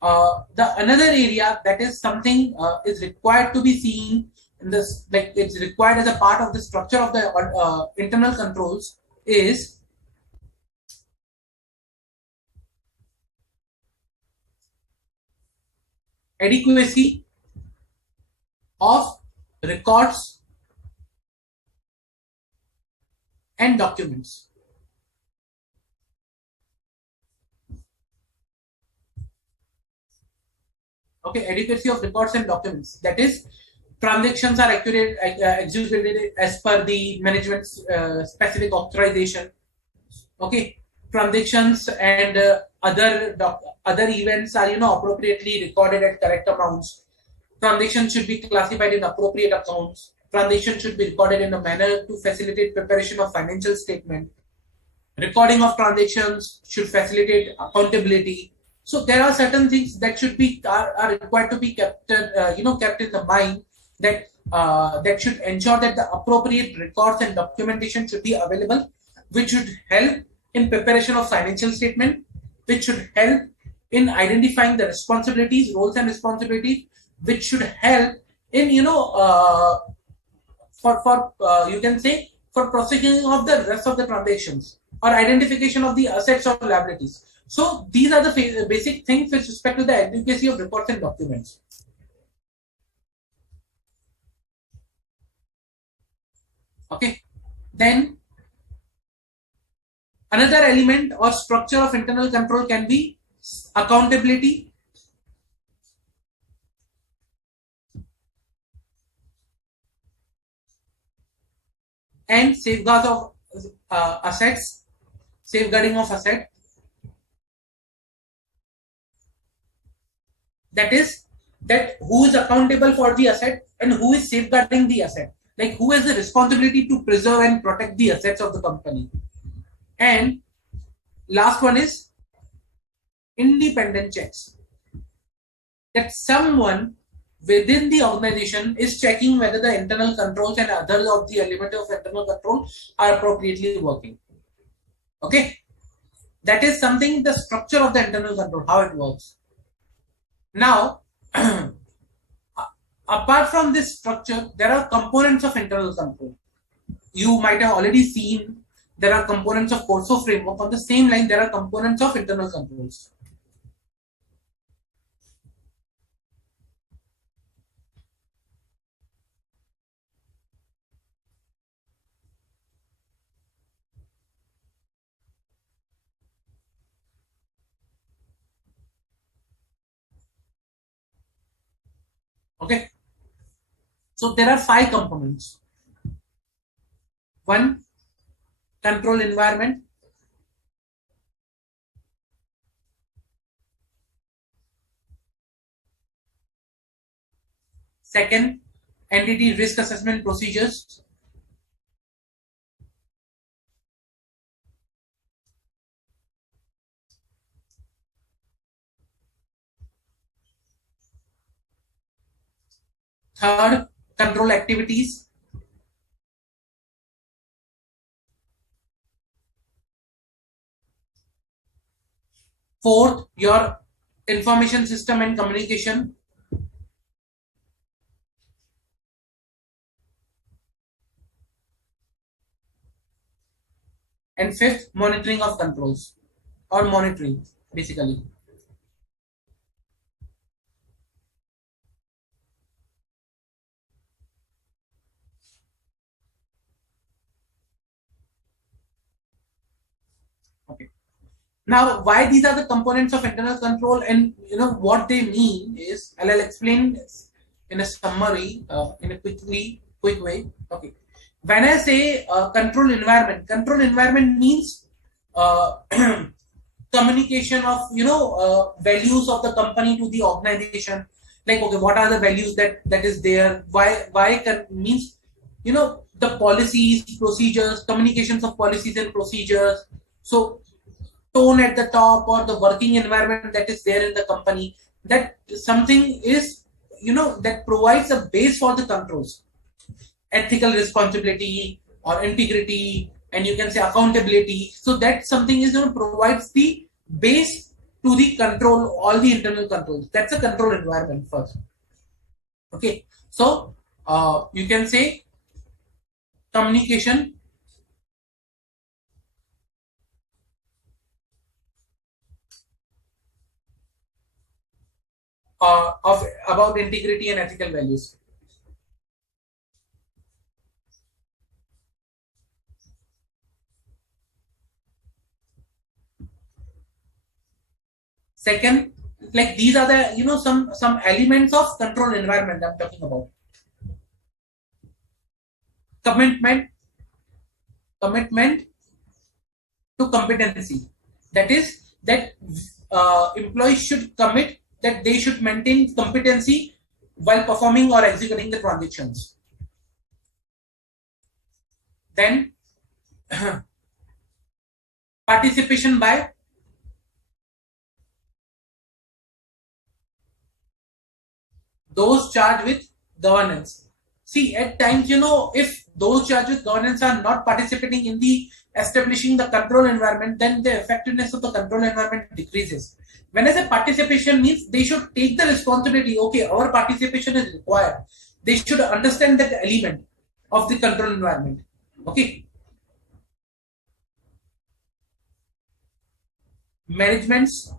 the another area that is something is required to be seen in this, like it's required as a part of the structure of the internal controls, is adequacy of records and documents. Okay, adequacy of records and documents. That is, transactions are accurate, executed as per the management's specific authorization. Okay, transactions and other events are appropriately recorded at correct amounts. Transactions should be classified in appropriate accounts. Transactions should be recorded in a manner to facilitate preparation of financial statement. Recording of transactions should facilitate accountability. So there are certain things that should be are required to be kept kept in the mind, that that should ensure that the appropriate records and documentation should be available, which should help in preparation of financial statement, which should help in identifying the responsibilities, roles and responsibilities, which should help in for you can say for prosecuting of the rest of the transactions, or identification of the assets or liabilities. So these are the basic things with respect to the adequacy of records and documents. Okay. Then another element or structure of internal control can be accountability and safeguards of assets, safeguarding of asset. That is, that who is accountable for the asset and who is safeguarding the asset. Like who has the responsibility to preserve and protect the assets of the company. And last one is independent checks. That someone within the organization is checking whether the internal controls and others of the element of internal control are appropriately working. Okay, that is something, the structure of the internal control, how it works. Now, apart from this structure, there are components of internal control. You might have already seen there are components of Corso framework. On the same line, there are components of internal controls. Okay, so there are 5 components. One, control environment. Second, entity risk assessment procedures. Third, control activities. Fourth, your information system and communication. And fifth, monitoring of controls or monitoring, basically. Okay. Now, why these are the components of internal control, and what they mean is, I'll explain this in a summary, in a quick way. Okay. When I say control environment means communication of values of the company to the organization. Like, okay, what are the values that is there? Means the policies, procedures, communications of policies and procedures. So tone at the top, or the working environment that is there in the company, that something is that provides a base for the controls. Ethical responsibility or integrity, and you can say accountability. So that something is provides the base to the control, all the internal controls. That's a control environment first. Okay, so you can say communication of about integrity and ethical values. Second, like these are the some elements of control environment I'm talking about. Commitment to competency. That is that employees should commit that they should maintain competency while performing or executing the transactions. Then participation by those charged with governance. See, at times, if those charged with governance are not participating in the establishing the control environment, then the effectiveness of the control environment decreases. When I say participation means they should take the responsibility. Okay, our participation is required. They should understand that element of the control environment. Okay. management's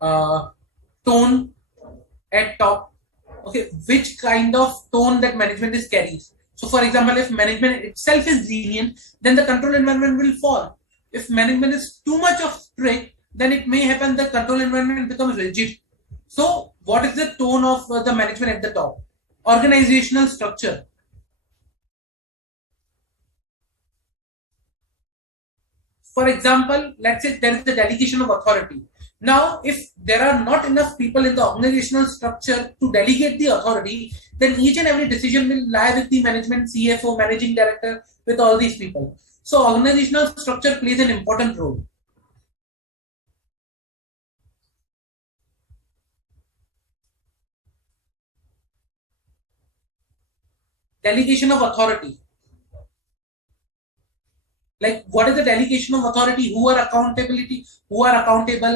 tone at top. Okay, which kind of tone that management is carries. So for example, if management itself is lenient, then the control environment will fall. If management is too much of strict, then it may happen the control environment becomes rigid. So what is the tone of the management at the top? Organizational structure. For example, let's say there is the delegation of authority. Now, if there are not enough people in the organizational structure to delegate the authority, then each and every decision will lie with the management, CFO, managing director, with all these people. So, organizational structure plays an important role. Delegation of authority. Like, what is the delegation of authority? Who are accountable,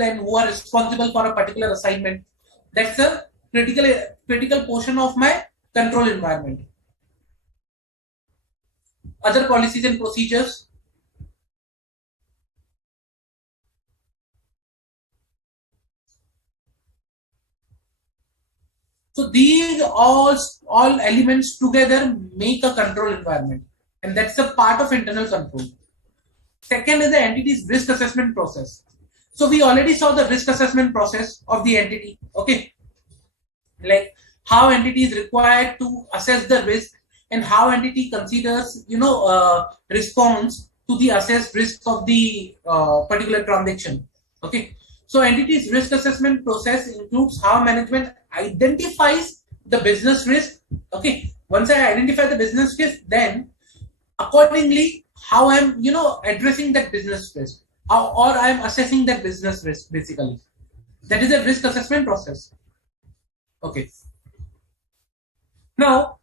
and who are responsible for a particular assignment? That's a critical portion of my control environment. Other policies and procedures. So these all elements together make a control environment, and that's a part of internal control. Second is the entity's risk assessment process. So we already saw the risk assessment process of the entity. Okay, like how entity is required to assess the risk and how entity considers response to the assessed risk of the particular transaction. Okay, so entity's risk assessment process includes how management identifies the business risk. Okay, once I identify the business risk, then accordingly how I'm addressing that business risk, or I'm assessing that business risk. Basically, that is a risk assessment process. Okay, now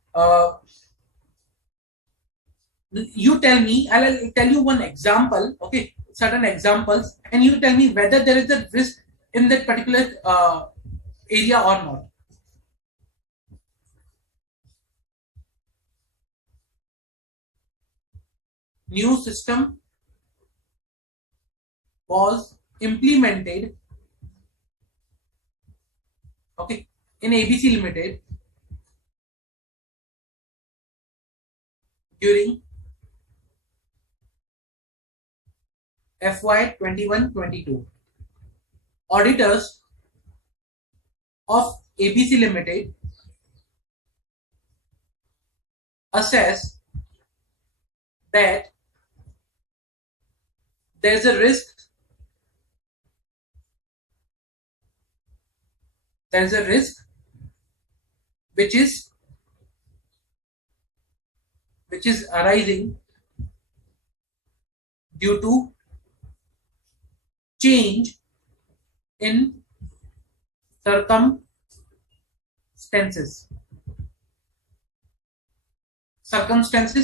you tell me, I'll tell you one example, okay, certain examples, and you tell me whether there is a risk in that particular area or not. New system was implemented, okay, in ABC Limited during FY 21-22. Auditors of ABC Limited assess that there is a risk, which is arising due to change in circumstances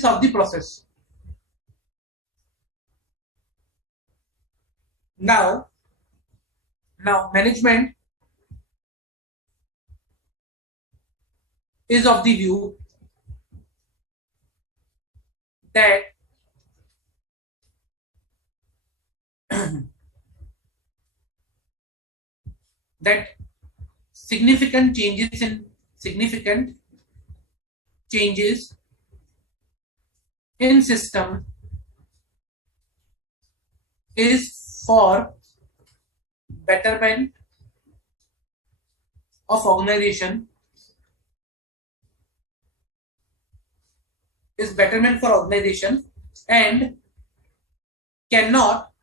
of the process. Now management is of the view that that significant changes in system is for betterment of organization, and cannot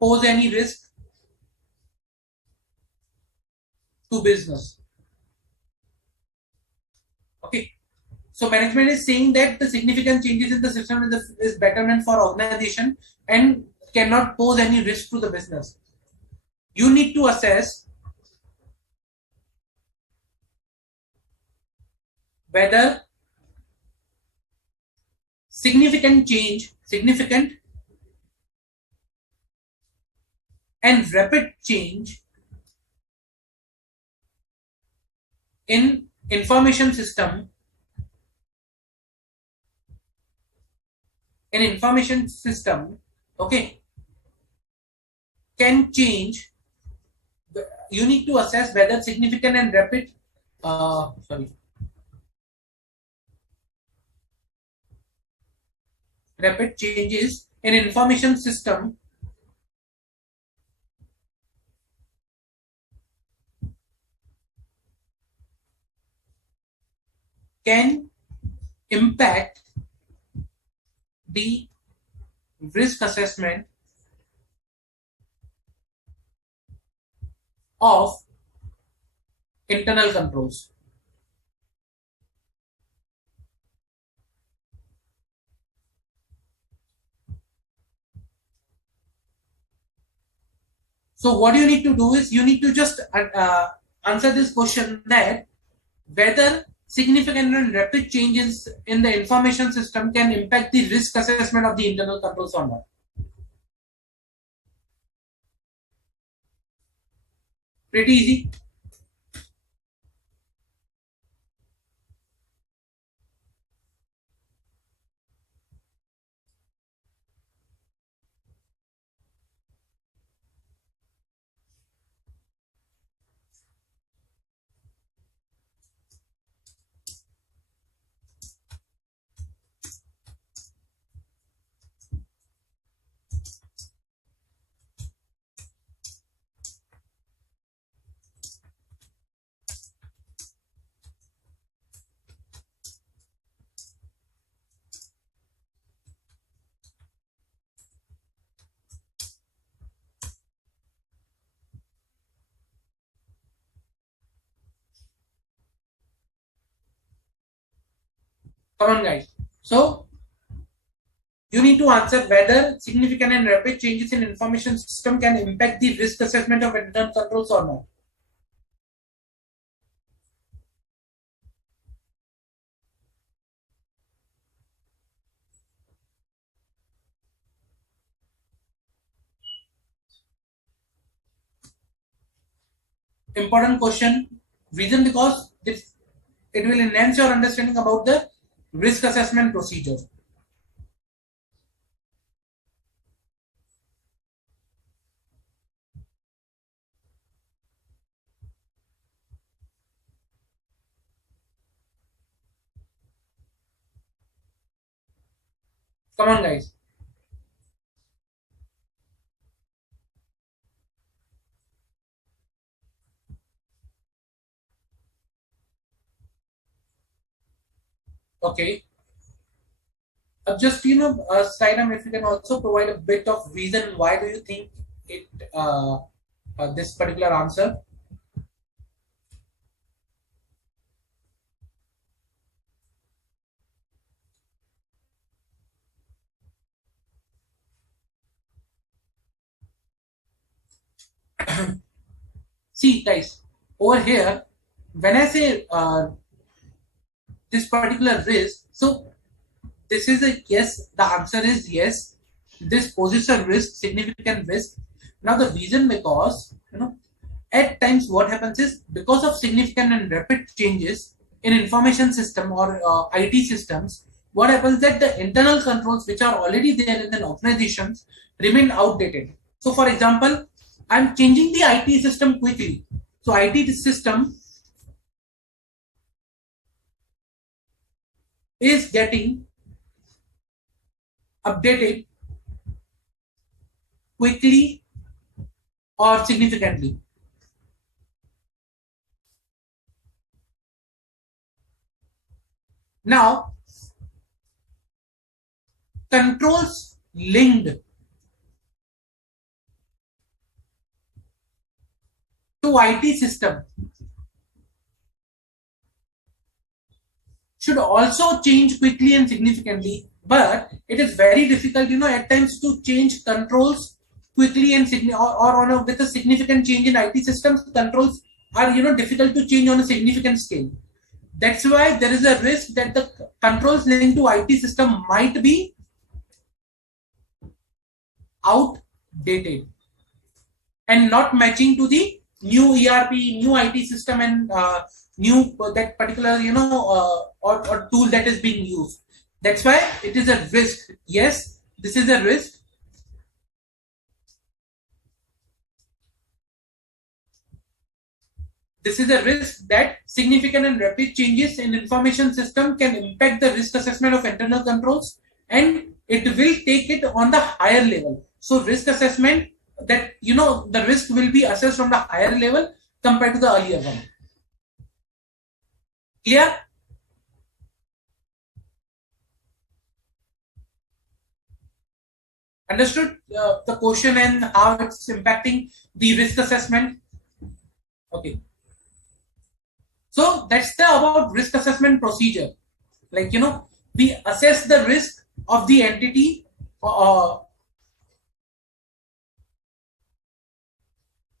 pose any risk to business. Okay, so management is saying that the significant changes in the system is betterment for organization and cannot pose any risk to the business. You need to assess whether significant and rapid change in information system okay, can change. You need to assess whether significant and rapid changes in information system can impact the risk assessment of internal controls. So what you need to do is you need to just answer this question that whether significant and rapid changes in the information system can impact the risk assessment of the internal controls or not. Pretty easy. Come on, guys. So you need to answer whether significant and rapid changes in information system can impact the risk assessment of internal controls or not. Important question. Reason because it will enhance your understanding about the risk assessment procedure. Come on, guys. Okay. Just Saidam, if you can also provide a bit of reason why do you think it this particular answer. See, guys, over here, when I say this particular risk, so this is a yes. The answer is yes. This poses a risk, significant risk. Now the reason because at times what happens is because of significant and rapid changes in information system or IT systems, what happens that the internal controls which are already there in the organizations remain outdated. So for example, I'm changing the IT system quickly. So IT system is getting updated quickly or significantly. Now, controls linked to IT system should also change quickly and significantly, but it is very difficult, at times to change controls quickly and with a significant change in IT systems. Controls are difficult to change on a significant scale. That's why there is a risk that the controls linked to IT system might be outdated and not matching to the new ERP, new IT system, and new that particular or tool that is being used. That's why it is a risk. Yes, this is a risk. This is a risk that significant and rapid changes in information system can impact the risk assessment of internal controls, and it will take it on the higher level. So risk assessment, that the risk will be assessed on the higher level compared to the earlier one. Clear? Understood the question and how it's impacting the risk assessment? Okay. So that's the about risk assessment procedure. Like, we assess the risk of the entity.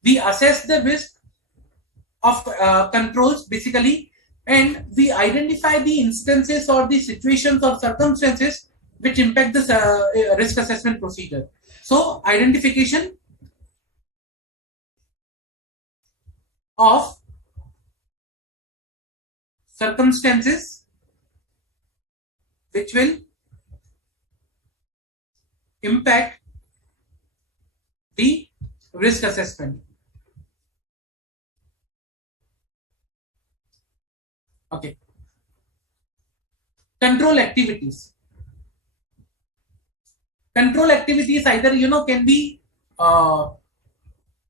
We assess the risk of controls basically, and we identify the instances or the situations or circumstances which impact this risk assessment procedure. So identification of circumstances which will impact the risk assessment. Okay. Control activities. Control activities either can be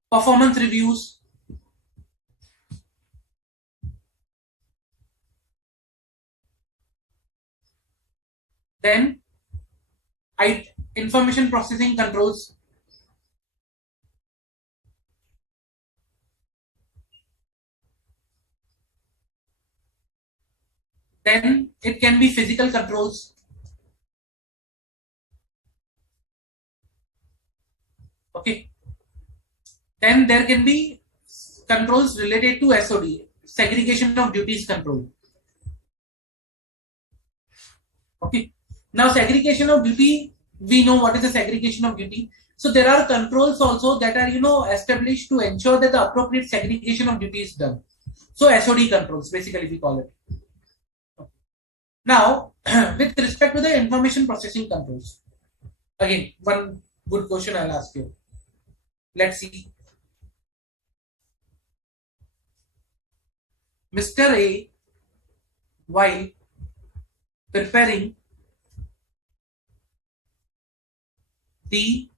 performance reviews, then information processing controls, then it can be physical controls, okay, then there can be controls related to SOD, segregation of duties control. Okay, now segregation of duty, we know what is the segregation of duty. So there are controls also that are established to ensure that the appropriate segregation of duty is done. So SOD controls basically we call it. Now with respect to the information processing controls, again one good question I'll ask you. Let's see. Mr. A, while preparing the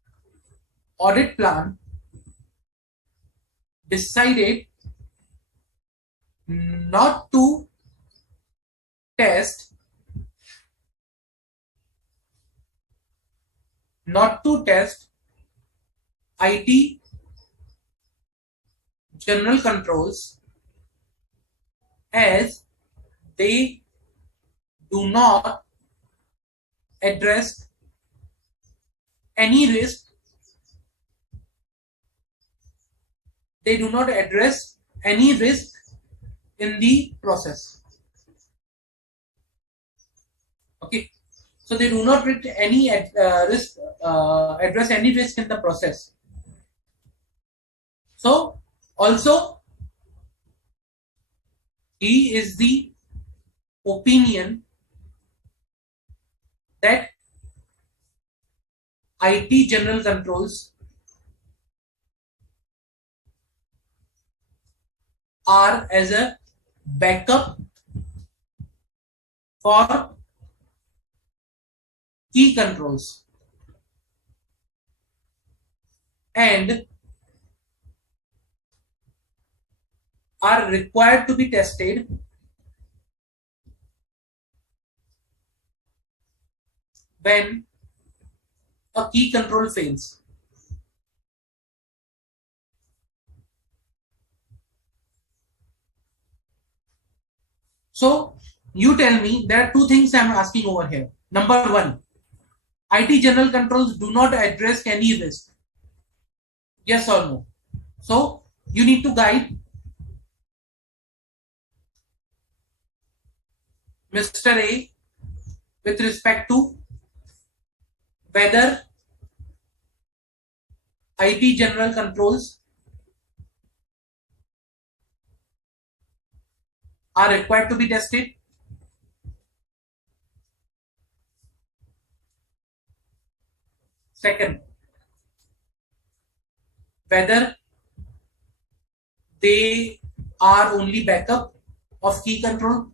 audit plan, decided not to test IT general controls, as they do not address any risk. They do not address any risk in the process. Okay, so they do not address any risk in the process. So also he is the opinion that IT general controls are as a backup for key controls and are required to be tested when a key control fails. So you tell me, there are two things I'm asking over here. Number one, IT general controls do not address any risk. Yes or no? So you need to guide Mr. A with respect to whether IT general controls are required to be tested. Second, whether they are only backup of key control?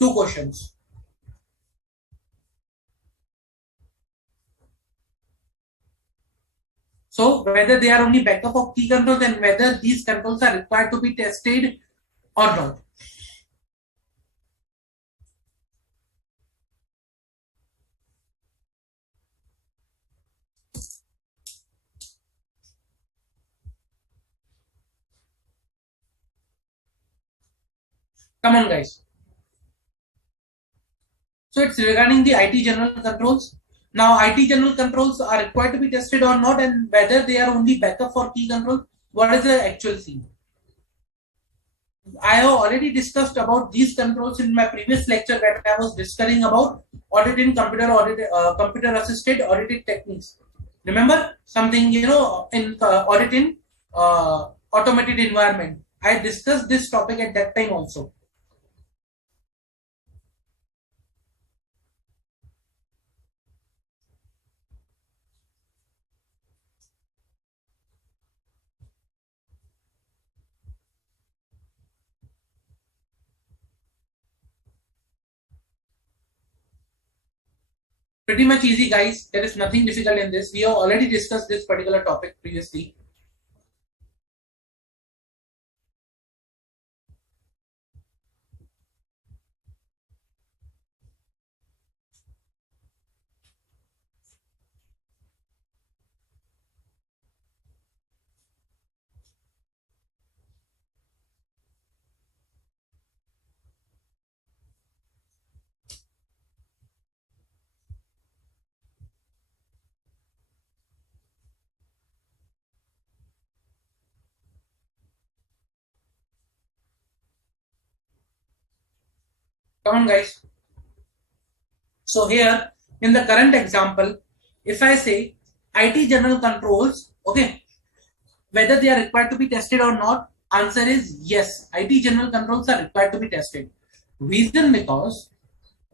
Two questions. So whether they are only backup of key controls and whether these controls are required to be tested or not. Come on, guys. So it's regarding the IT general controls. Now, IT general controls are required to be tested or not, and whether they are only backup for key control. What is the actual scene? I have already discussed about these controls in my previous lecture where I was discussing about audit in computer assisted audited techniques. Remember something, in audit in automated environment. I discussed this topic at that time also. Pretty much easy, guys. There is nothing difficult in this. We have already discussed this particular topic previously. Come on, guys. So here in the current example, if I say IT general controls, okay, whether they are required to be tested or not, answer is yes. IT general controls are required to be tested. Reason because,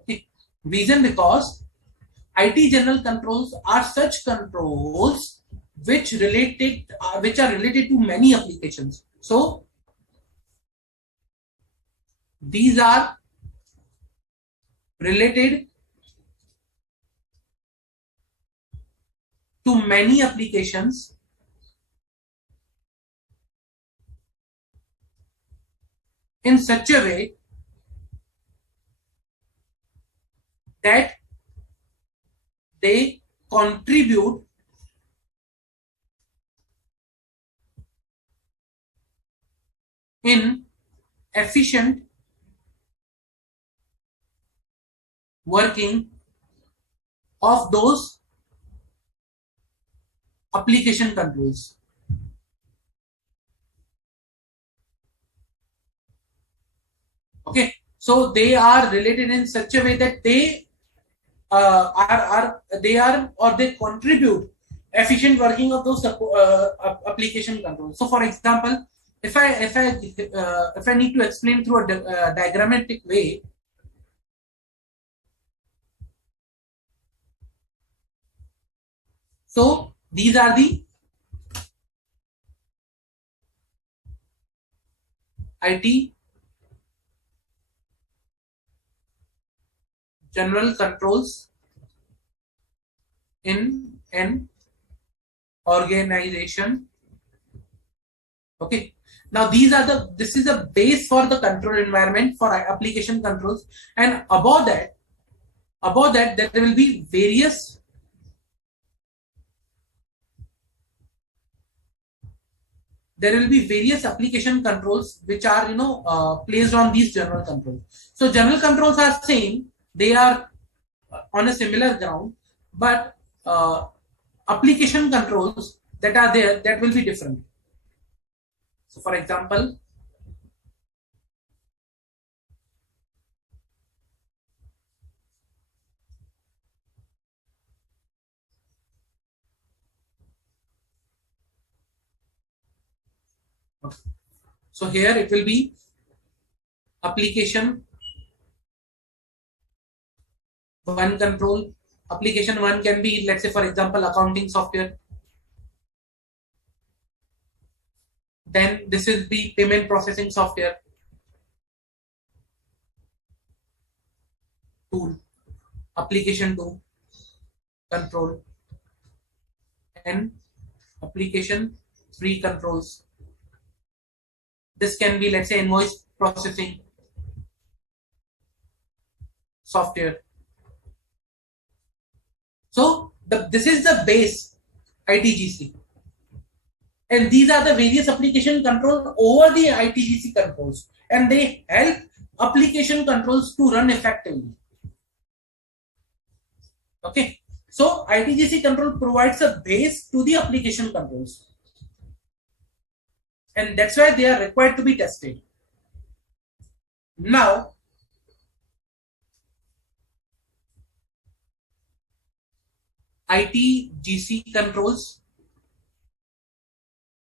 okay, reason because IT general controls are such controls which are related to many applications. So these are related to many applications in such a way that they contribute in efficient working of those application controls. Okay, so they are related in such a way that they they contribute efficient working of those application controls. So, for example, if I need to explain through a diagrammatic way, so these are the IT general controls in an organization. Okay, now this is a base for the control environment for application controls, and above that there will be various application controls which are placed on these general controls. So general controls are same, they are on a similar ground, but application controls that are there, that will be different. So for example, so here it will be application one control. Application one can be, let's say, for example, accounting software. Then this is the payment processing software tool, application 2 control, and application 3 controls. This can be, let's say, invoice processing software. So this is the base ITGC, and these are the various application control over the ITGC controls, and they help application controls to run effectively. Okay, so ITGC control provides a base to the application controls, and that's why they are required to be tested. Now, ITGC controls,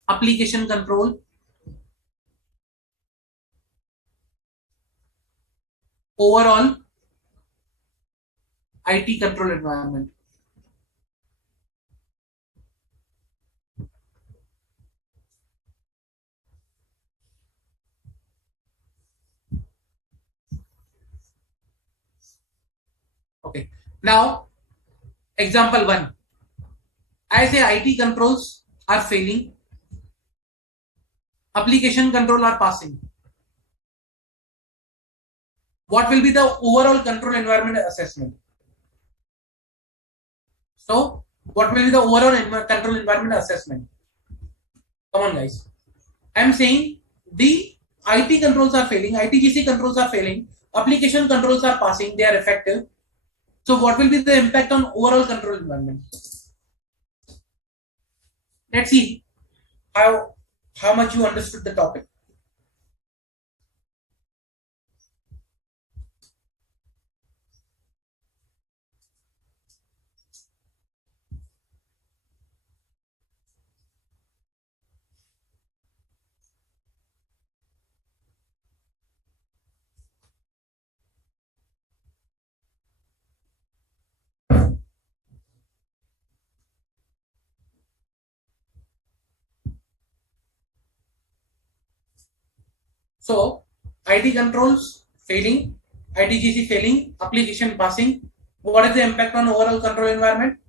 application control, overall IT control environment. Okay, now example 1. I say IT controls are failing, application control are passing. What will be the overall control environment assessment? So, what will be the overall control environment assessment? Come on, guys. I am saying the IT controls are failing, ITGC controls are failing, application controls are passing, they are effective. So, what will be the impact on overall control environment? Let's see how much you understood the topic. So, IT controls failing, ITGC failing, application passing. What is the impact on overall control environment?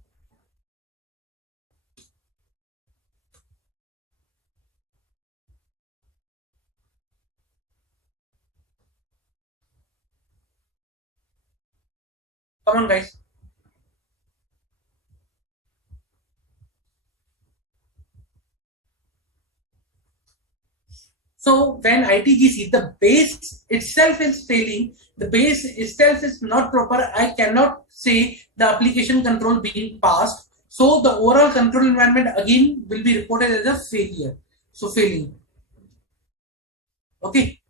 Come on, guys. So when ITGC, the base itself is failing, the base itself is not proper, I cannot say the application control being passed. So the overall control environment again will be reported as a failure. So failing. Okay.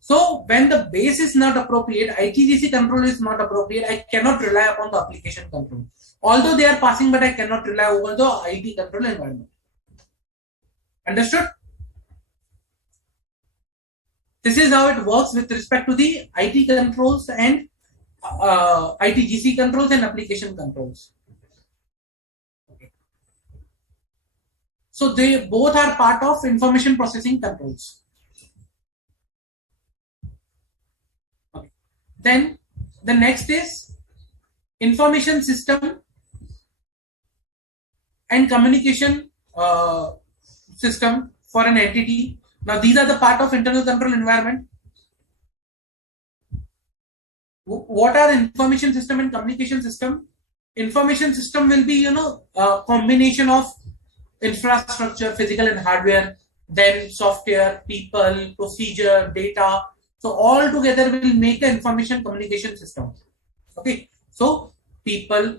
So when the base is not appropriate, ITGC control is not appropriate, I cannot rely upon the application control. Although they are passing, but I cannot rely over the IT control environment. Understood? This is how it works with respect to the IT controls and ITGC controls and application controls. Okay. So they both are part of information processing controls. Okay. Then the next is information system and communication system for an entity. Now these are the part of internal control environment. What are information system and communication system? Information system will be, a combination of infrastructure, physical and hardware, then software, people, procedure, data. So all together will make the information communication system. Okay. So people,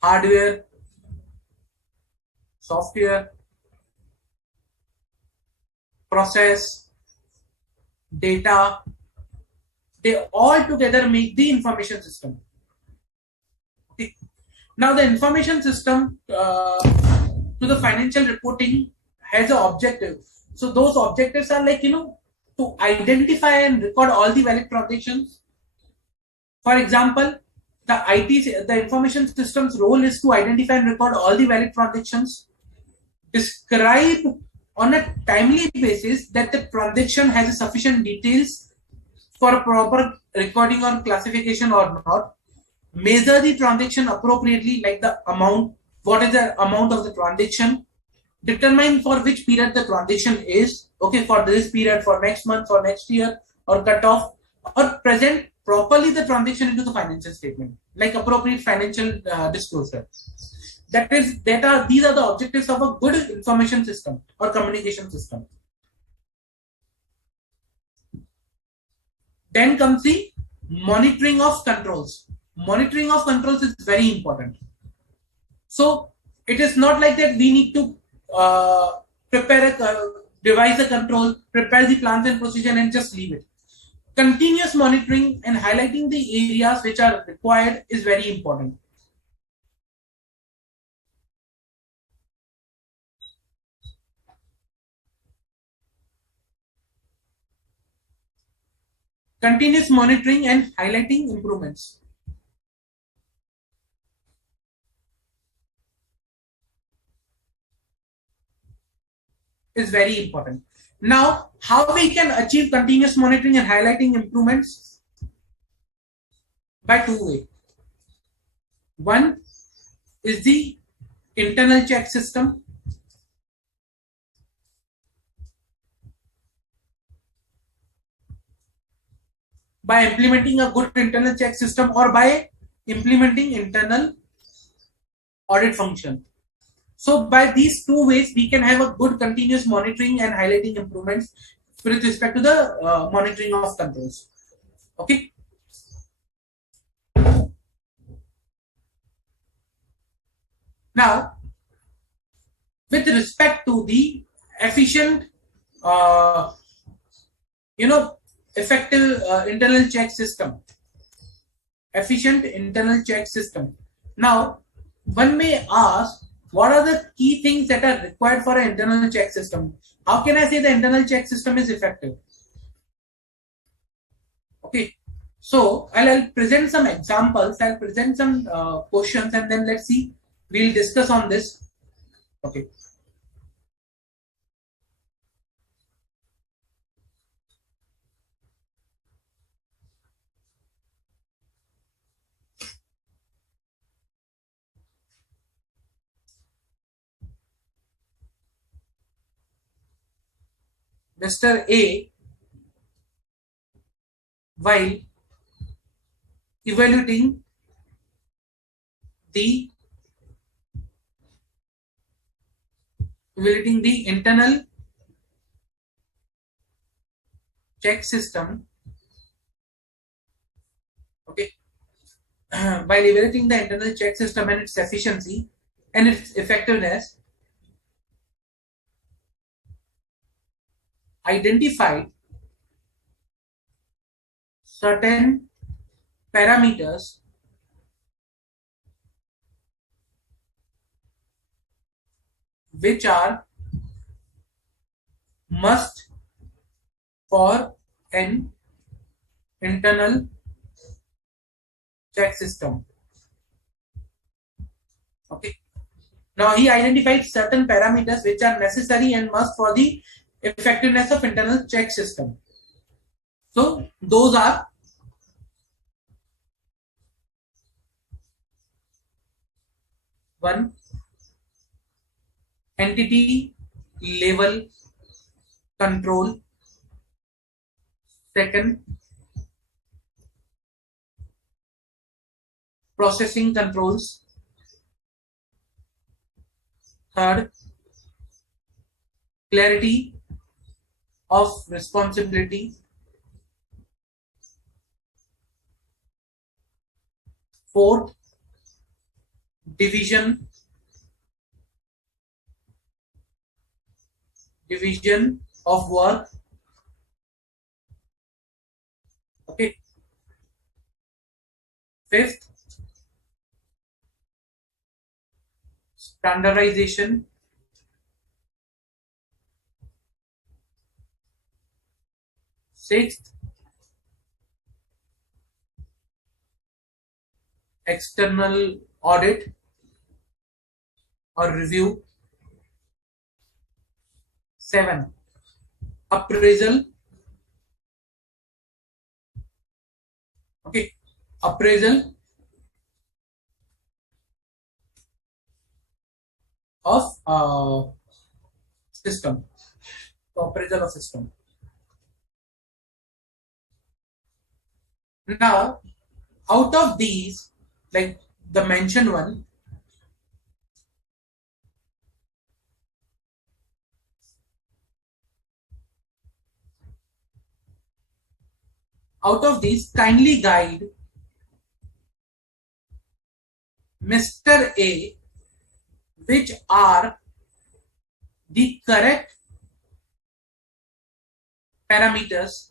hardware, software, process, data, they all together make the information system. Okay. Now the information system to the financial reporting has an objective. So those objectives are like, to identify and record all the valid transactions. For example, the information system's role is to identify and record all the valid transactions, describe on a timely basis that the transaction has sufficient details for a proper recording or classification or not, measure the transaction appropriately, like the amount, what is the amount of the transaction, determine for which period the transaction is, okay, for this period, for next month, for next year, or cut off, or present properly the transaction into the financial statement, like appropriate financial disclosure. These are the objectives of a good information system or communication system. Then comes the monitoring of controls. Monitoring of controls is very important. So it is not like that we need to devise a control, prepare the plans and procedure and just leave it. Continuous monitoring and highlighting the areas which are required is very important. Continuous monitoring and highlighting improvements is very important. Now, how we can achieve continuous monitoring and highlighting improvements? By two ways. One is the internal check system. By implementing a good internal check system or by implementing internal audit function. So by these two ways, we can have a good continuous monitoring and highlighting improvements with respect to the monitoring of controls. Okay. Now, with respect to the efficient, effective internal check system. Efficient internal check system. Now, one may ask, what are the key things that are required for an internal check system? How can I say the internal check system is effective? Okay, so I'll present some examples. I'll present some questions, and then let's see. We'll discuss on this. Okay. Mr. A, while evaluating the internal check system, okay, while evaluating the internal check system and its efficiency and its effectiveness, identified certain parameters which are must for an internal check system. Okay. Now he identified certain parameters which are necessary and must for the effectiveness of internal check system. So those are one, entity level control. Second, processing controls. Third, clarity of responsibility. Fourth, division of work. Okay. Fifth, standardization. Sixth, external audit or review. 7, appraisal. Okay, appraisal of system. So appraisal of system. Now, out of these, like the mentioned one, out of these, kindly guide Mr. A which are the correct parameters,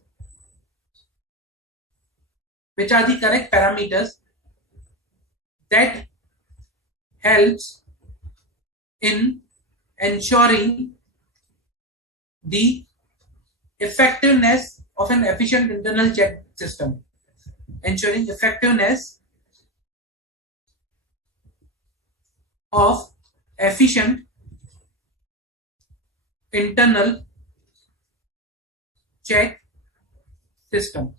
that helps in ensuring the effectiveness of an efficient internal check system. Ensuring effectiveness of efficient internal check system.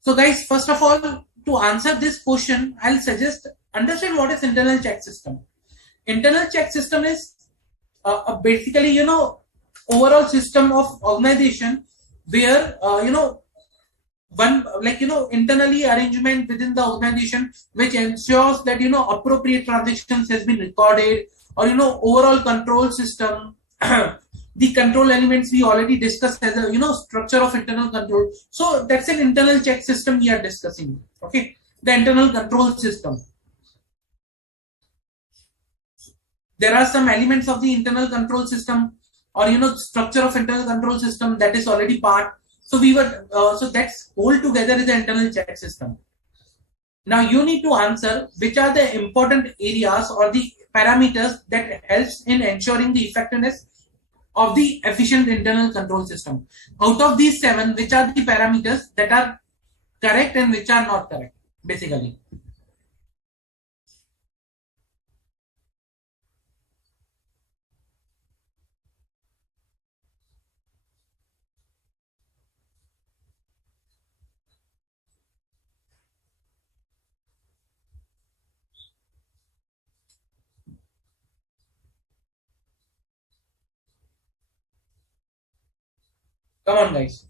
So guys, first of all, to answer this question, I'll suggest understand what is internal check system. Internal check system is basically, overall system of organization where, one, like, internally arrangement within the organization which ensures that, appropriate transactions has been recorded, or, overall control system. The control elements we already discussed as a, structure of internal control. So that's an internal check system we are discussing. Okay, the internal control system. There are some elements of the internal control system, or structure of internal control system that is already part. So we were so that's whole together is the internal check system. Now you need to answer which are the important areas or the parameters that helps in ensuring the effectiveness of the efficient internal control system. Out of these 7, which are the parameters that are correct and which are not correct, basically. Come on, guys.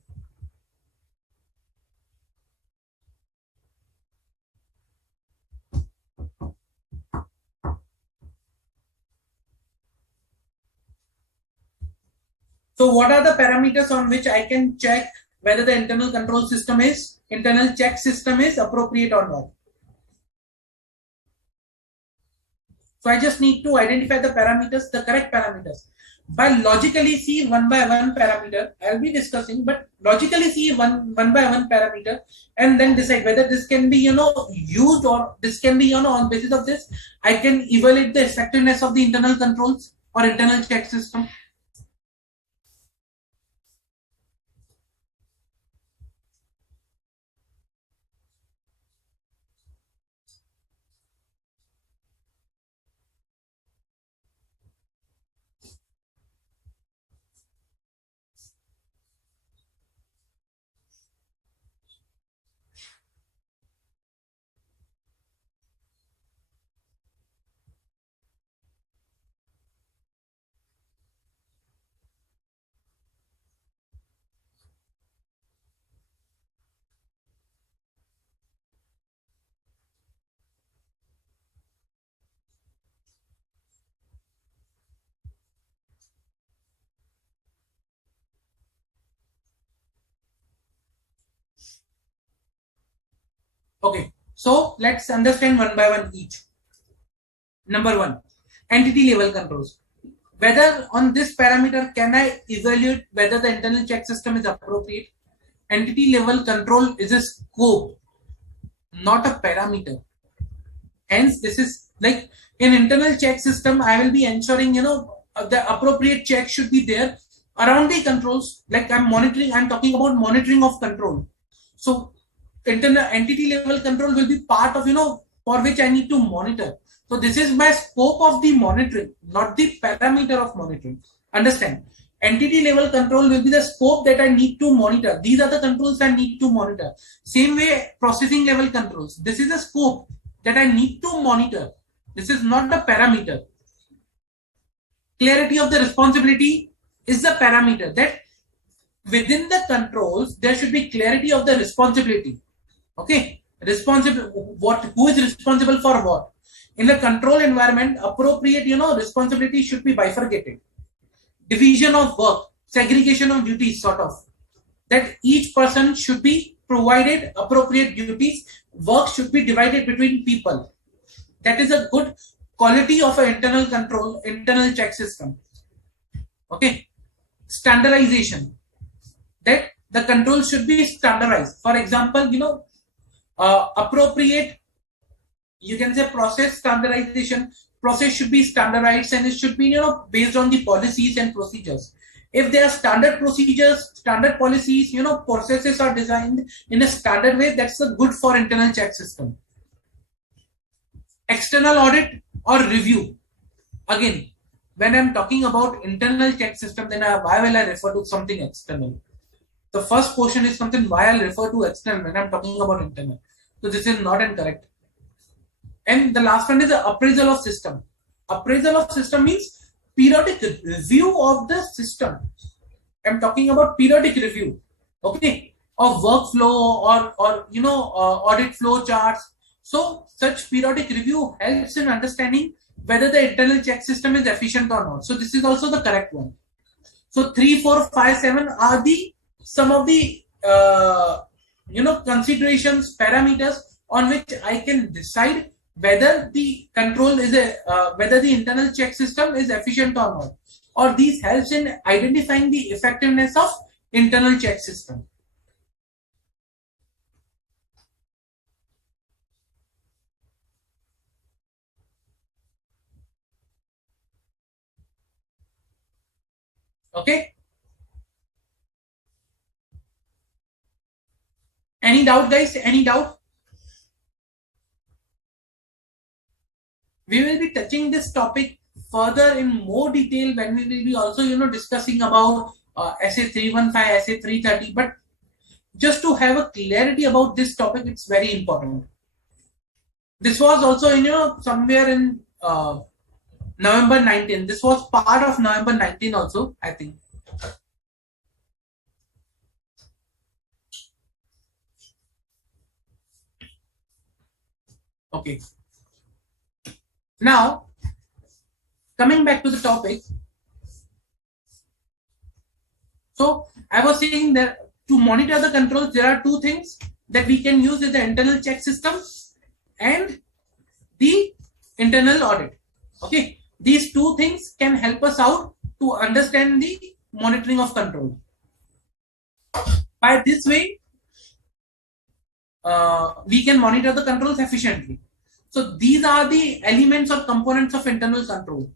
So what are the parameters on which I can check whether the internal check system is appropriate or not? So I just need to identify the parameters, the correct parameters. By logically see one by one parameter, I'll be discussing, but logically see one by one parameter and then decide whether this can be, used, or this can be, on basis of this, I can evaluate the effectiveness of the internal controls or internal check system. Okay, so let's understand one by one each. Number 1, entity level controls. Whether on this parameter can I evaluate whether the internal check system is appropriate? Entity level control is a scope, not a parameter. Hence, this is like in internal check system, I will be ensuring, the appropriate check should be there around the controls, like I'm talking about monitoring of control. So internal entity level control will be part of, for which I need to monitor. So this is my scope of the monitoring, not the parameter of monitoring. Understand? Entity level control will be the scope that I need to monitor. These are the controls I need to monitor. Same way, processing level controls. This is the scope that I need to monitor. This is not the parameter. Clarity of the responsibility is the parameter, that within the controls there should be clarity of the responsibility. Okay, who is responsible for what? In the control environment, appropriate, responsibility should be bifurcated. Division of work, segregation of duties, sort of. That each person should be provided appropriate duties. Work should be divided between people. That is a good quality of an internal control, internal check system. Okay, standardization. That the control should be standardized. For example, appropriate, you can say process standardization. Process should be standardized and it should be, based on the policies and procedures. If there are standard procedures, standard policies, processes are designed in a standard way, that's a good for internal check system. External audit or review. Again, when I'm talking about internal check system, then why will I refer to something external? The first portion is something why I'll refer to external when I'm talking about internal. So this is not incorrect. And the last one is the appraisal of system. Appraisal of system means periodic review of the system. I'm talking about periodic review, okay, of workflow or audit flow charts. So such periodic review helps in understanding whether the internal check system is efficient or not. So this is also the correct one. So 3, 4, 5, 7 are some of the considerations, parameters on which I can decide whether the control is whether the internal check system is efficient or not. Or these helps in identifying the effectiveness of internal check system. Okay. Any doubt, guys? Any doubt? We will be touching this topic further in more detail when we will be also, discussing about SA 315, SA 330. But just to have a clarity about this topic, it's very important. This was also, somewhere in November 19. This was part of November 19 also, I think. Okay. Now, coming back to the topic. So, I was saying that to monitor the controls, there are two things that we can use: is the internal check system and the internal audit. Okay. These two things can help us out to understand the monitoring of control. By this way, we can monitor the controls efficiently. So these are the elements or components of internal control.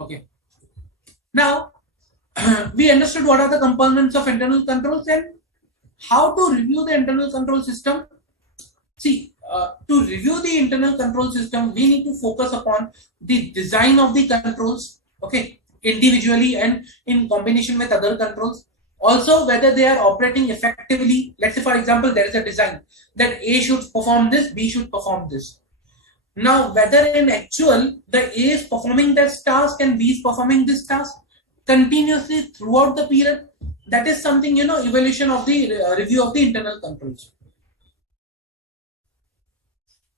Okay. Now, we understood what are the components of internal controls and how to review the internal control system. See, to review the internal control system, we need to focus upon the design of the controls, okay, individually and in combination with other controls. Also, whether they are operating effectively. Let's say, for example, there is a design that A should perform this, B should perform this. Now, whether in actual, the A is performing this task and B is performing this task continuously throughout the period, that is something, evaluation of the review of the internal controls.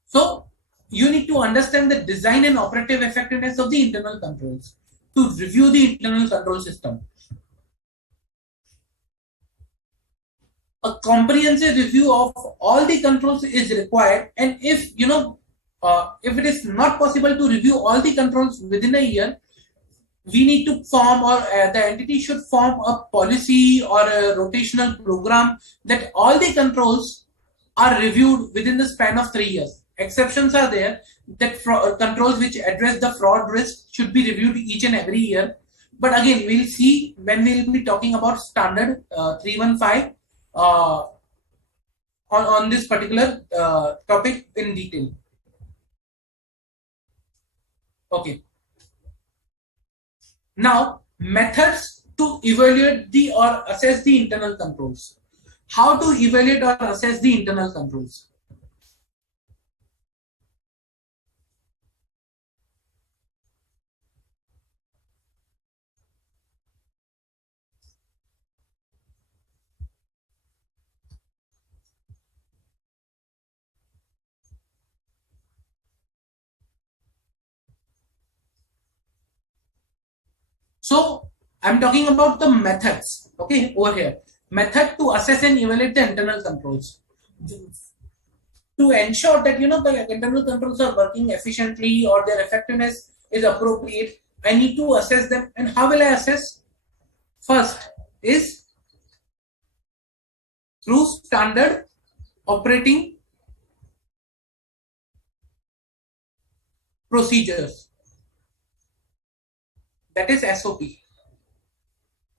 So, you need to understand the design and operative effectiveness of the internal controls to review the internal control system. A comprehensive review of all the controls is required, and if if it is not possible to review all the controls within a year, we need to form, or the entity should form a policy or a rotational program that all the controls are reviewed within the span of 3 years. exceptions are there that controls which address the fraud risk should be reviewed each and every year. But again, we'll see when we'll be talking about standard 315 on this particular topic in detail. Okay. Now, methods to evaluate the or assess the internal controls. How to evaluate or assess the internal controls? So I'm talking about the methods, okay, over here. Method to assess and evaluate the internal controls. To ensure that the internal controls are working efficiently or their effectiveness is appropriate, I need to assess them. And how will I assess? First is through standard operating procedures. That is SOP.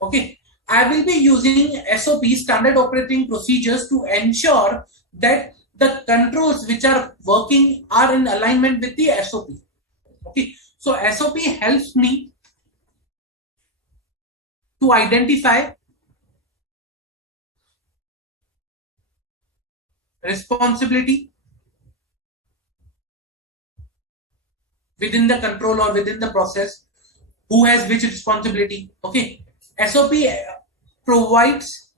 Okay, I will be using SOP, standard operating procedures, to ensure that the controls which are working are in alignment with the SOP. Okay, so SOP helps me to identify responsibility within the control or within the process, who has which responsibility. Okay, SOP provides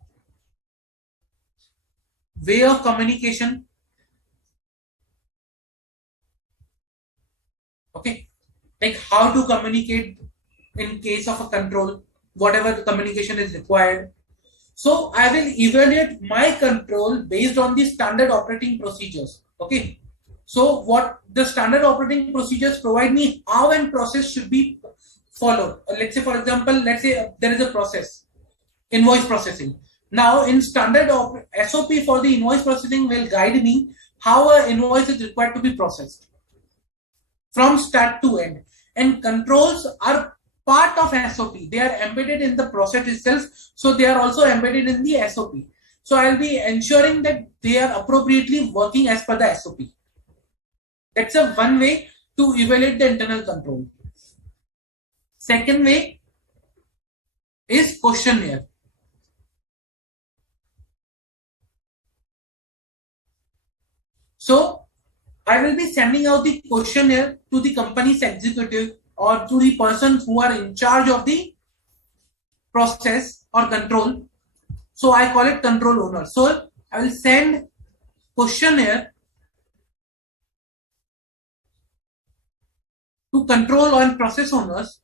way of communication. Okay, like how to communicate in case of a control, whatever the communication is required. So I will evaluate my control based on the standard operating procedures. Okay, so what the standard operating procedures provide me, how and process should be followed. Let's say, for example, let's say there is a process, invoice processing. Now in standard SOP for the invoice processing will guide me how an invoice is required to be processed from start to end. And controls are part of SOP. They are embedded in the process itself. So they are also embedded in the SOP. So I'll be ensuring that they are appropriately working as per the SOP. That's a one way to evaluate the internal control. Second way is questionnaire. So I will be sending out the questionnaire to the company's executive or to the persons who are in charge of the process or control. So I call it control owner. So I will send questionnaire to control and process owners.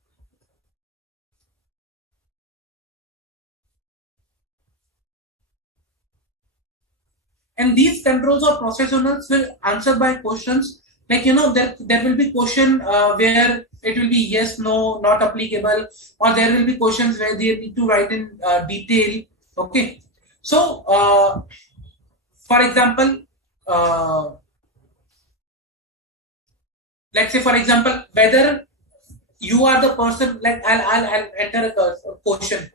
And these controls or process owners will answer by questions like, there will be question where it will be yes, no, not applicable, or there will be questions where they need to write in detail. Okay, so for example, let's say, for example, whether you are the person, like I'll enter a question,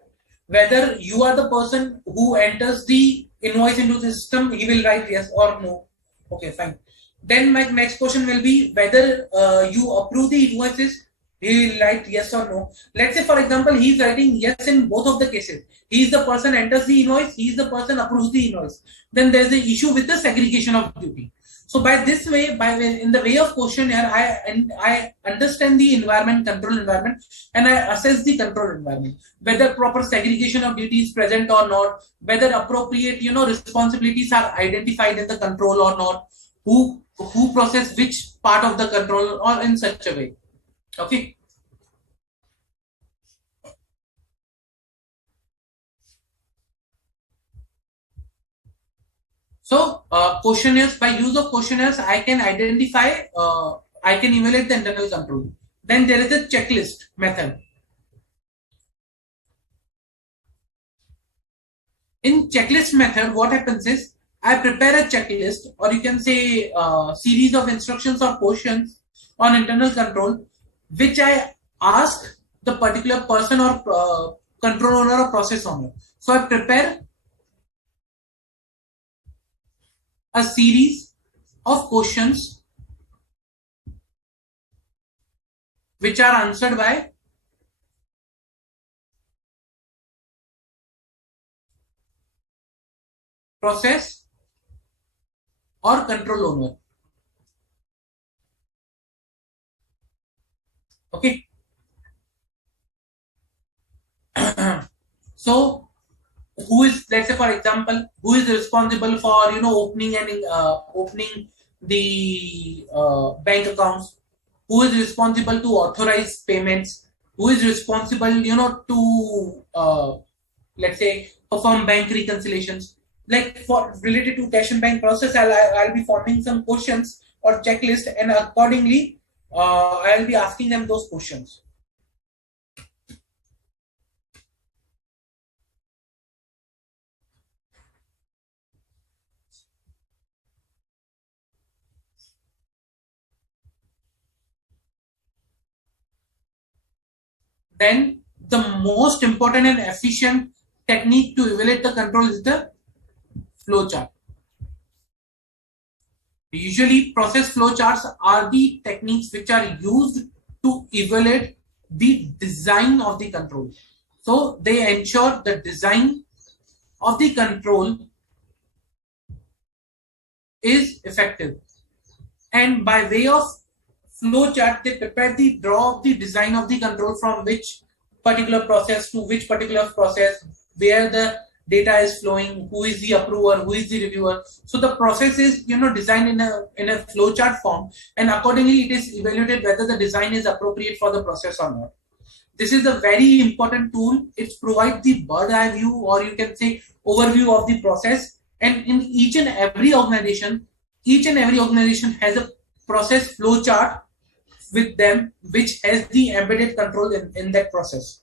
whether you are the person who enters the invoice into the system, he will write yes or no. Okay, fine. Then my next question will be whether you approve the invoices, he will write yes or no. Let's say, for example, he is writing yes in both of the cases. He is the person enters the invoice, he is the person approves the invoice. Then there is the issue with the segregation of duty. So by this way, in the way of questionnaire, I understand the environment, control environment, and I assess the control environment, whether proper segregation of duty is present or not, whether appropriate responsibilities are identified in the control or not, who process which part of the control, or in such a way. Okay. So questionnaires, by use of questionnaires, I can identify, I can evaluate the internal control. Then there is a checklist method. In checklist method, what happens is I prepare a checklist, or you can say a series of instructions or questions on internal control, which I ask the particular person or control owner or process owner. So I prepare a series of questions which are answered by process or control owner. Okay. So who is, let's say for example, who is responsible for opening and opening the bank accounts, who is responsible to authorize payments, who is responsible to let's say perform bank reconciliations. Like for related to cash and bank process, I'll be forming some questions or checklist, and accordingly I'll be asking them those questions. Then the most important and efficient technique to evaluate the control is the flowchart. Usually, process flowcharts are the techniques which are used to evaluate the design of the control. So they ensure the design of the control is effective. And by way of flowchart, they prepare the draw of the design of the control from which particular process to which particular process, where the data is flowing, who is the approver, who is the reviewer. So the process is designed in a flowchart form, and accordingly it is evaluated whether the design is appropriate for the process or not. This is a very important tool. It provides the bird eye view, or you can say overview of the process. And in each and every organization has a process flow chart with them, which has the embedded control in that process.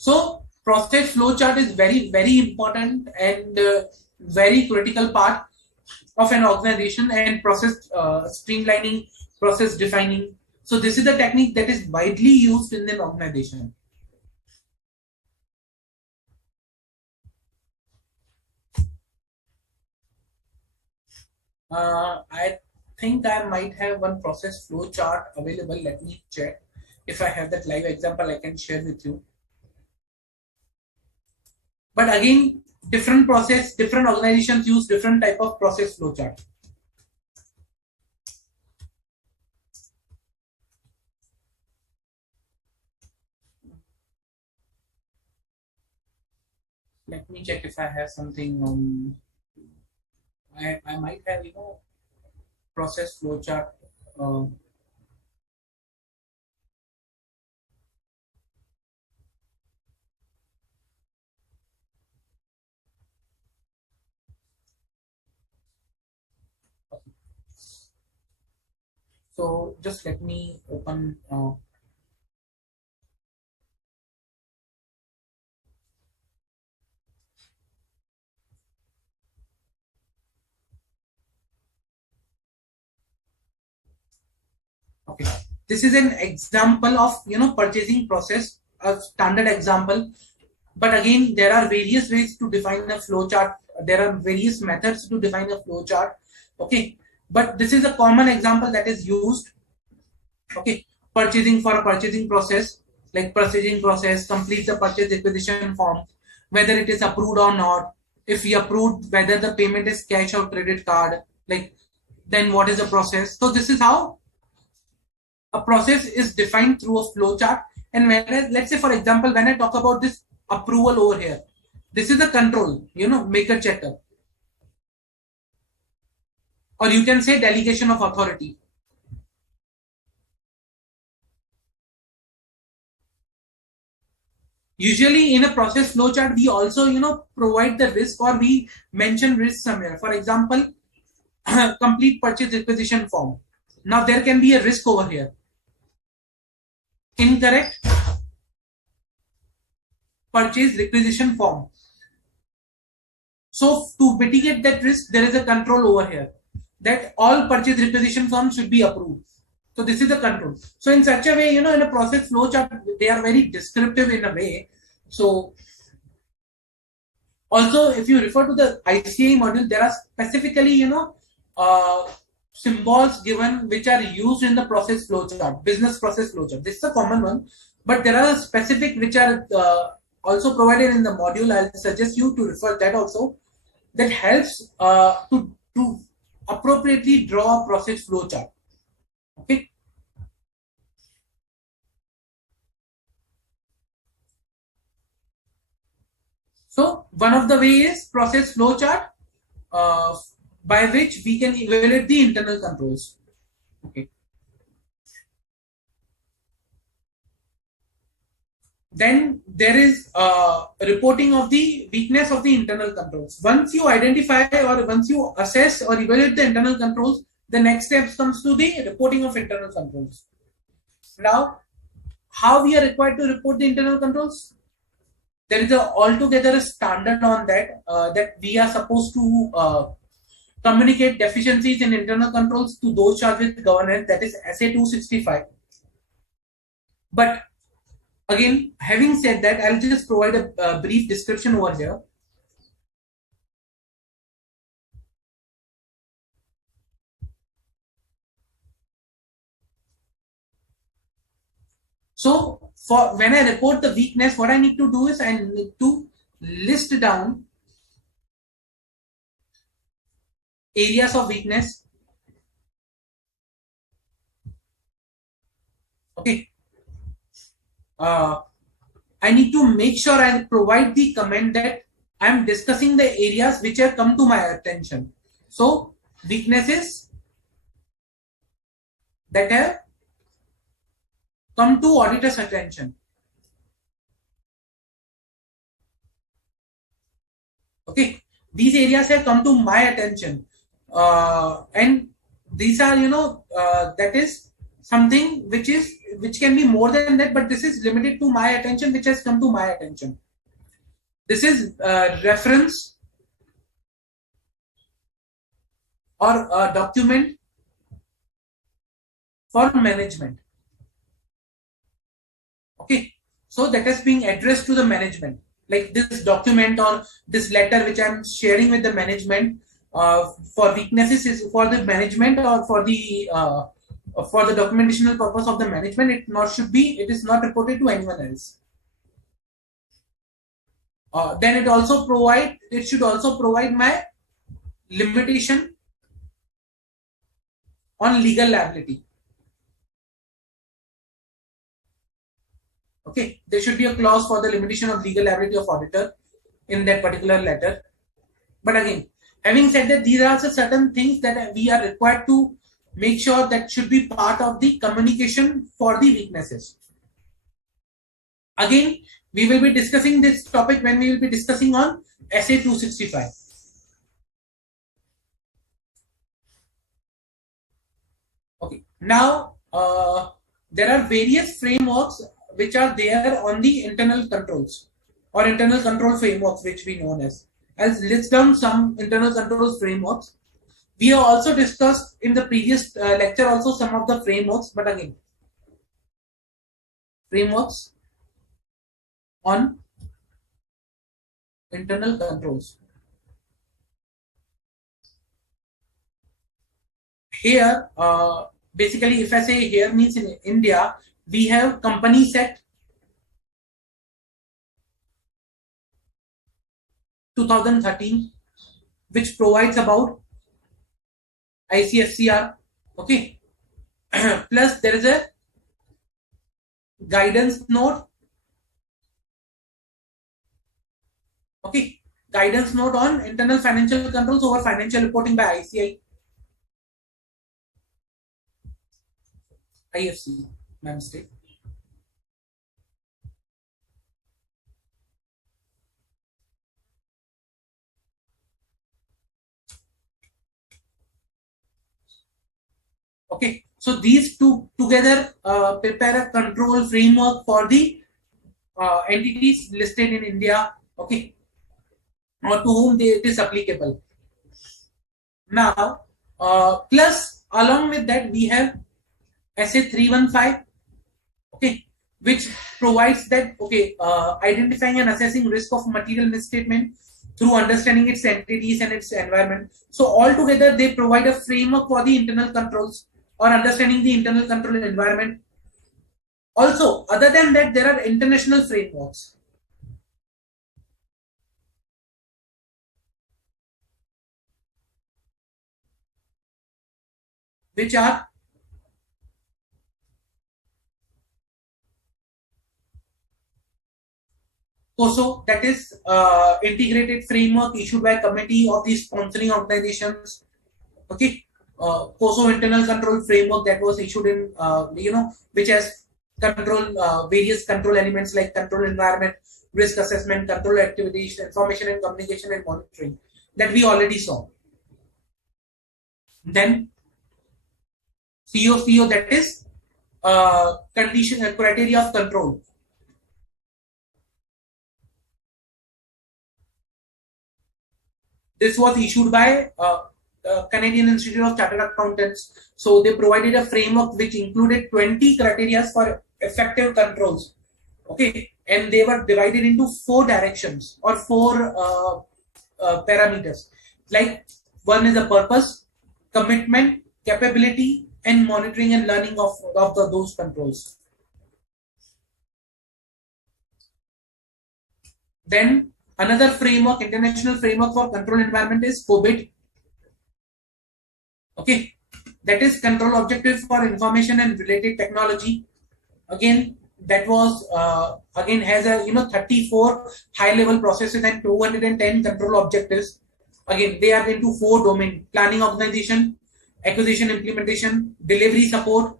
So process flow chart is very, very important and very critical part of an organization, and process streamlining, process defining. So this is the technique that is widely used in an organization. I think I might have one process flow chart available. Let me check. If I have that live example, I can share with you. But again, different organizations use different type of process flow chart. Let me check if I have something on. I might have process flow chart. So just let me open. Okay, this is an example of purchasing process, a standard example. But again, there are various ways to define a flow chart. There are various methods to define a flow chart. Okay, but this is a common example that is used. Okay, purchasing for a purchasing process, like purchasing process, complete the purchase acquisition form, whether it is approved or not. If we approved, whether the payment is cash or credit card, like then what is the process? So this is how a process is defined through a flow chart. And when let's say for example, when I talk about this approval over here, this is a control, maker checker, or you can say delegation of authority. Usually in a process flowchart, we also provide the risk, or we mention risk somewhere. For example, complete purchase requisition form. Now there can be a risk over here. Incorrect purchase requisition form. So to mitigate that risk, there is a control over here that all purchase requisition forms should be approved. So this is the control. So in such a way, in a process flowchart, they are very descriptive in a way. So also, if you refer to the ICI module, there are specifically, symbols given which are used in the process flowchart, business process flowchart. This is a common one, but there are specific which are also provided in the module. I'll suggest you to refer that also. That helps to appropriately draw a process flowchart. Okay. So one of the way is process flowchart, by which we can evaluate the internal controls. Okay. Then there is reporting of the weakness of the internal controls. Once you identify or once you assess or evaluate the internal controls, the next steps comes to the reporting of internal controls. Now, how we are required to report the internal controls? There is altogether a standard on that, that we are supposed to communicate deficiencies in internal controls to those charged with governance, that is SA 265. But again, having said that, I'll just provide a brief description over here. So for when I report the weakness, what I need to do is I need to list down areas of weakness. Okay. I need to make sure I provide the comment that I am discussing the areas which have come to my attention. So weaknesses that have come to auditor's attention. Okay, these areas have come to my attention, and these are that is something which can be more than that, but this is limited to my attention, which has come to my attention. This is reference or a document for management. Okay, so that is being addressed to the management, like this document or this letter which I'm sharing with the management for weaknesses is for the management or for the documentational purpose of the management. It is not reported to anyone else. Then it should also provide my limitation on legal liability. Okay, there should be a clause for the limitation of legal liability of auditor in that particular letter. But again, having said that, these are also certain things that we are required to make sure that should be part of the communication for the weaknesses. Again, we will be discussing this topic when we will be discussing on SA 265. Okay, now there are various frameworks which are there on the internal controls or internal control frameworks, which we known as. I'll list down some internal controls frameworks. We have also discussed in the previous lecture also some of the frameworks, but again, frameworks on internal controls. Here, basically, if I say here means in India, we have Companies Act 2013, which provides about ICFCR. Okay, plus there is a guidance note. Okay, guidance note on internal financial controls over financial reporting by IFC. My mistake. Okay, so these two together prepare a control framework for the entities listed in India. Okay, or to whom it is applicable. Now, plus along with that, we have SA 315, okay, which provides that, okay, identifying and assessing risk of material misstatement through understanding its entities and its environment. So altogether, they provide a framework for the internal controls or understanding the internal control environment. Also, other than that, there are international frameworks, which are COSO, that is integrated framework issued by committee of the sponsoring organizations. Okay, COSO internal control framework that was issued in which has control various control elements like control environment, risk assessment, control activities, information and communication and monitoring that we already saw. Then CO that is condition criteria of control. This was issued by Canadian Institute of Chartered Accountants. So they provided a framework which included 20 criteria for effective controls. Okay, and they were divided into 4 directions or 4 parameters. Like one is the purpose, commitment, capability, and monitoring and learning of those controls. Then another framework, international framework for control environment is COBIT. Okay, that is control objectives for information and related technology. Again, that was again has a 34 high level processes and 210 control objectives. Again, they are into 4 domains: planning organization, acquisition implementation, delivery support,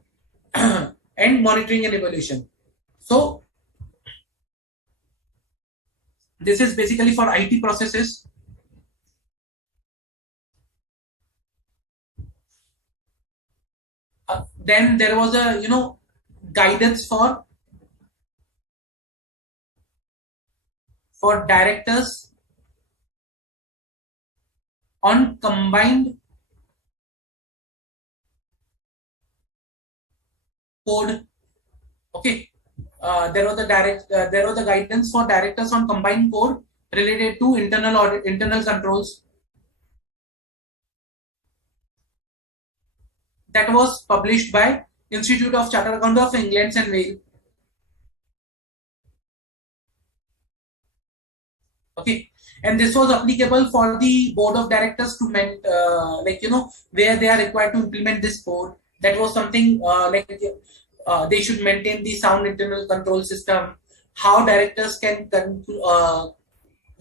and monitoring and evaluation. So this is basically for IT processes. Then there was a guidance for directors on combined code. Okay, there was the guidance for directors on combined code related to internal audit, internal controls. That was published by Institute of Chartered Accountants of England and Wales. Okay, and this was applicable for the board of directors to where they are required to implement this code. That was something they should maintain the sound internal control system. How directors can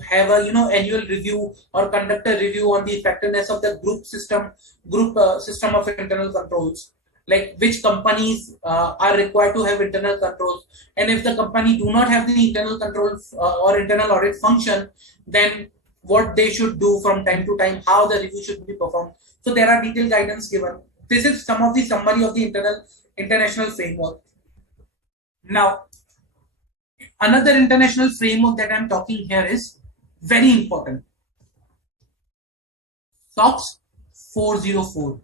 have a annual review or conduct a review on the effectiveness of the group system of internal controls, like which companies are required to have internal controls, and if the company do not have the internal controls or internal audit function, then what they should do from time to time, how the review should be performed. So there are detailed guidance given. This is some of the summary of the international framework. Now, another international framework that I'm talking here is very important. SOX 404,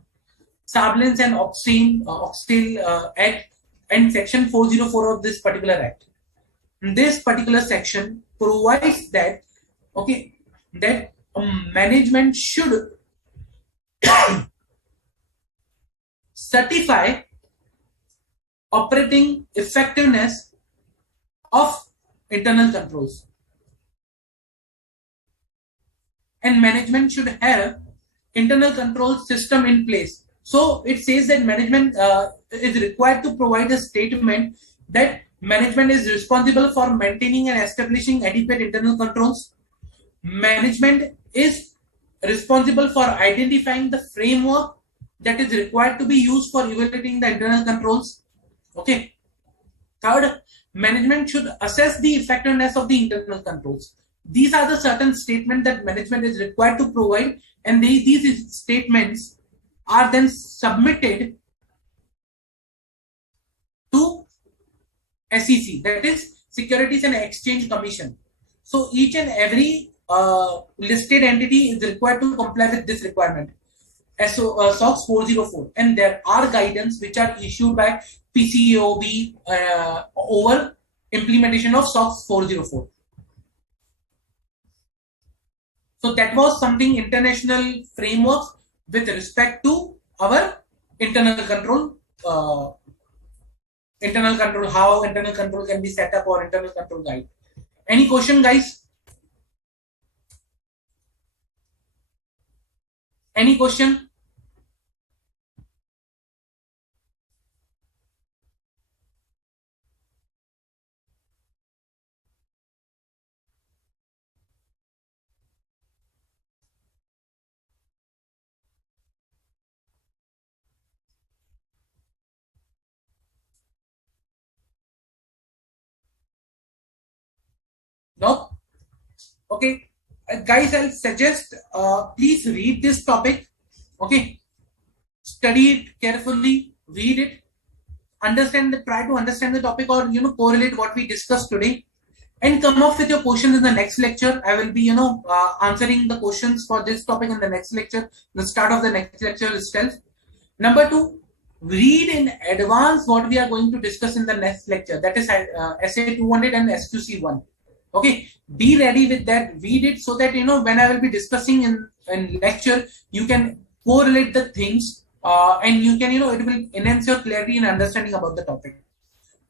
Surveillance and Oxtail Act, and Section 404 of this particular act. This particular section provides that management should certify operating effectiveness of internal controls, and management should have internal control system in place. So it says that management is required to provide a statement that management is responsible for maintaining and establishing adequate internal controls. Management is responsible for identifying the framework that is required to be used for evaluating the internal controls. Okay. Third, management should assess the effectiveness of the internal controls. These are the certain statements that management is required to provide, and these statements are then submitted to SEC, that is Securities and Exchange Commission. So each and every listed entity is required to comply with this requirement. So, SOX 404, and there are guidance which are issued by PCAOB over implementation of SOX 404. So that was something international frameworks with respect to our internal control. How internal control can be set up, or internal control guide. Any question, guys? Any question? No? Okay. Guys, I'll suggest please read this topic. Okay. Study it carefully, read it, try to understand the topic, or correlate what we discussed today, and come up with your questions in the next lecture. I will be answering the questions for this topic in the next lecture, the start of the next lecture itself. Number two, read in advance what we are going to discuss in the next lecture, that is SA 200 and SQC1. Okay, be ready with that, read it, so that when I will be discussing in lecture, you can correlate the things, and you can it will enhance your clarity and understanding about the topic.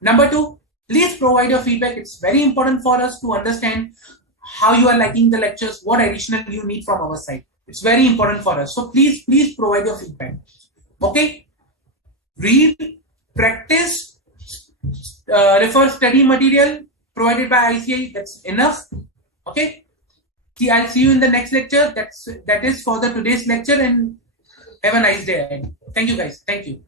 Number two, please provide your feedback. It's very important for us to understand how you are liking the lectures, what additional you need from our side. It's very important for us. So please provide your feedback. Okay, read, practice, refer study material provided by ICI. That's enough. Okay, I'll see you in the next lecture. That is for the today's lecture, and have a nice day ahead. Thank you, guys. Thank you.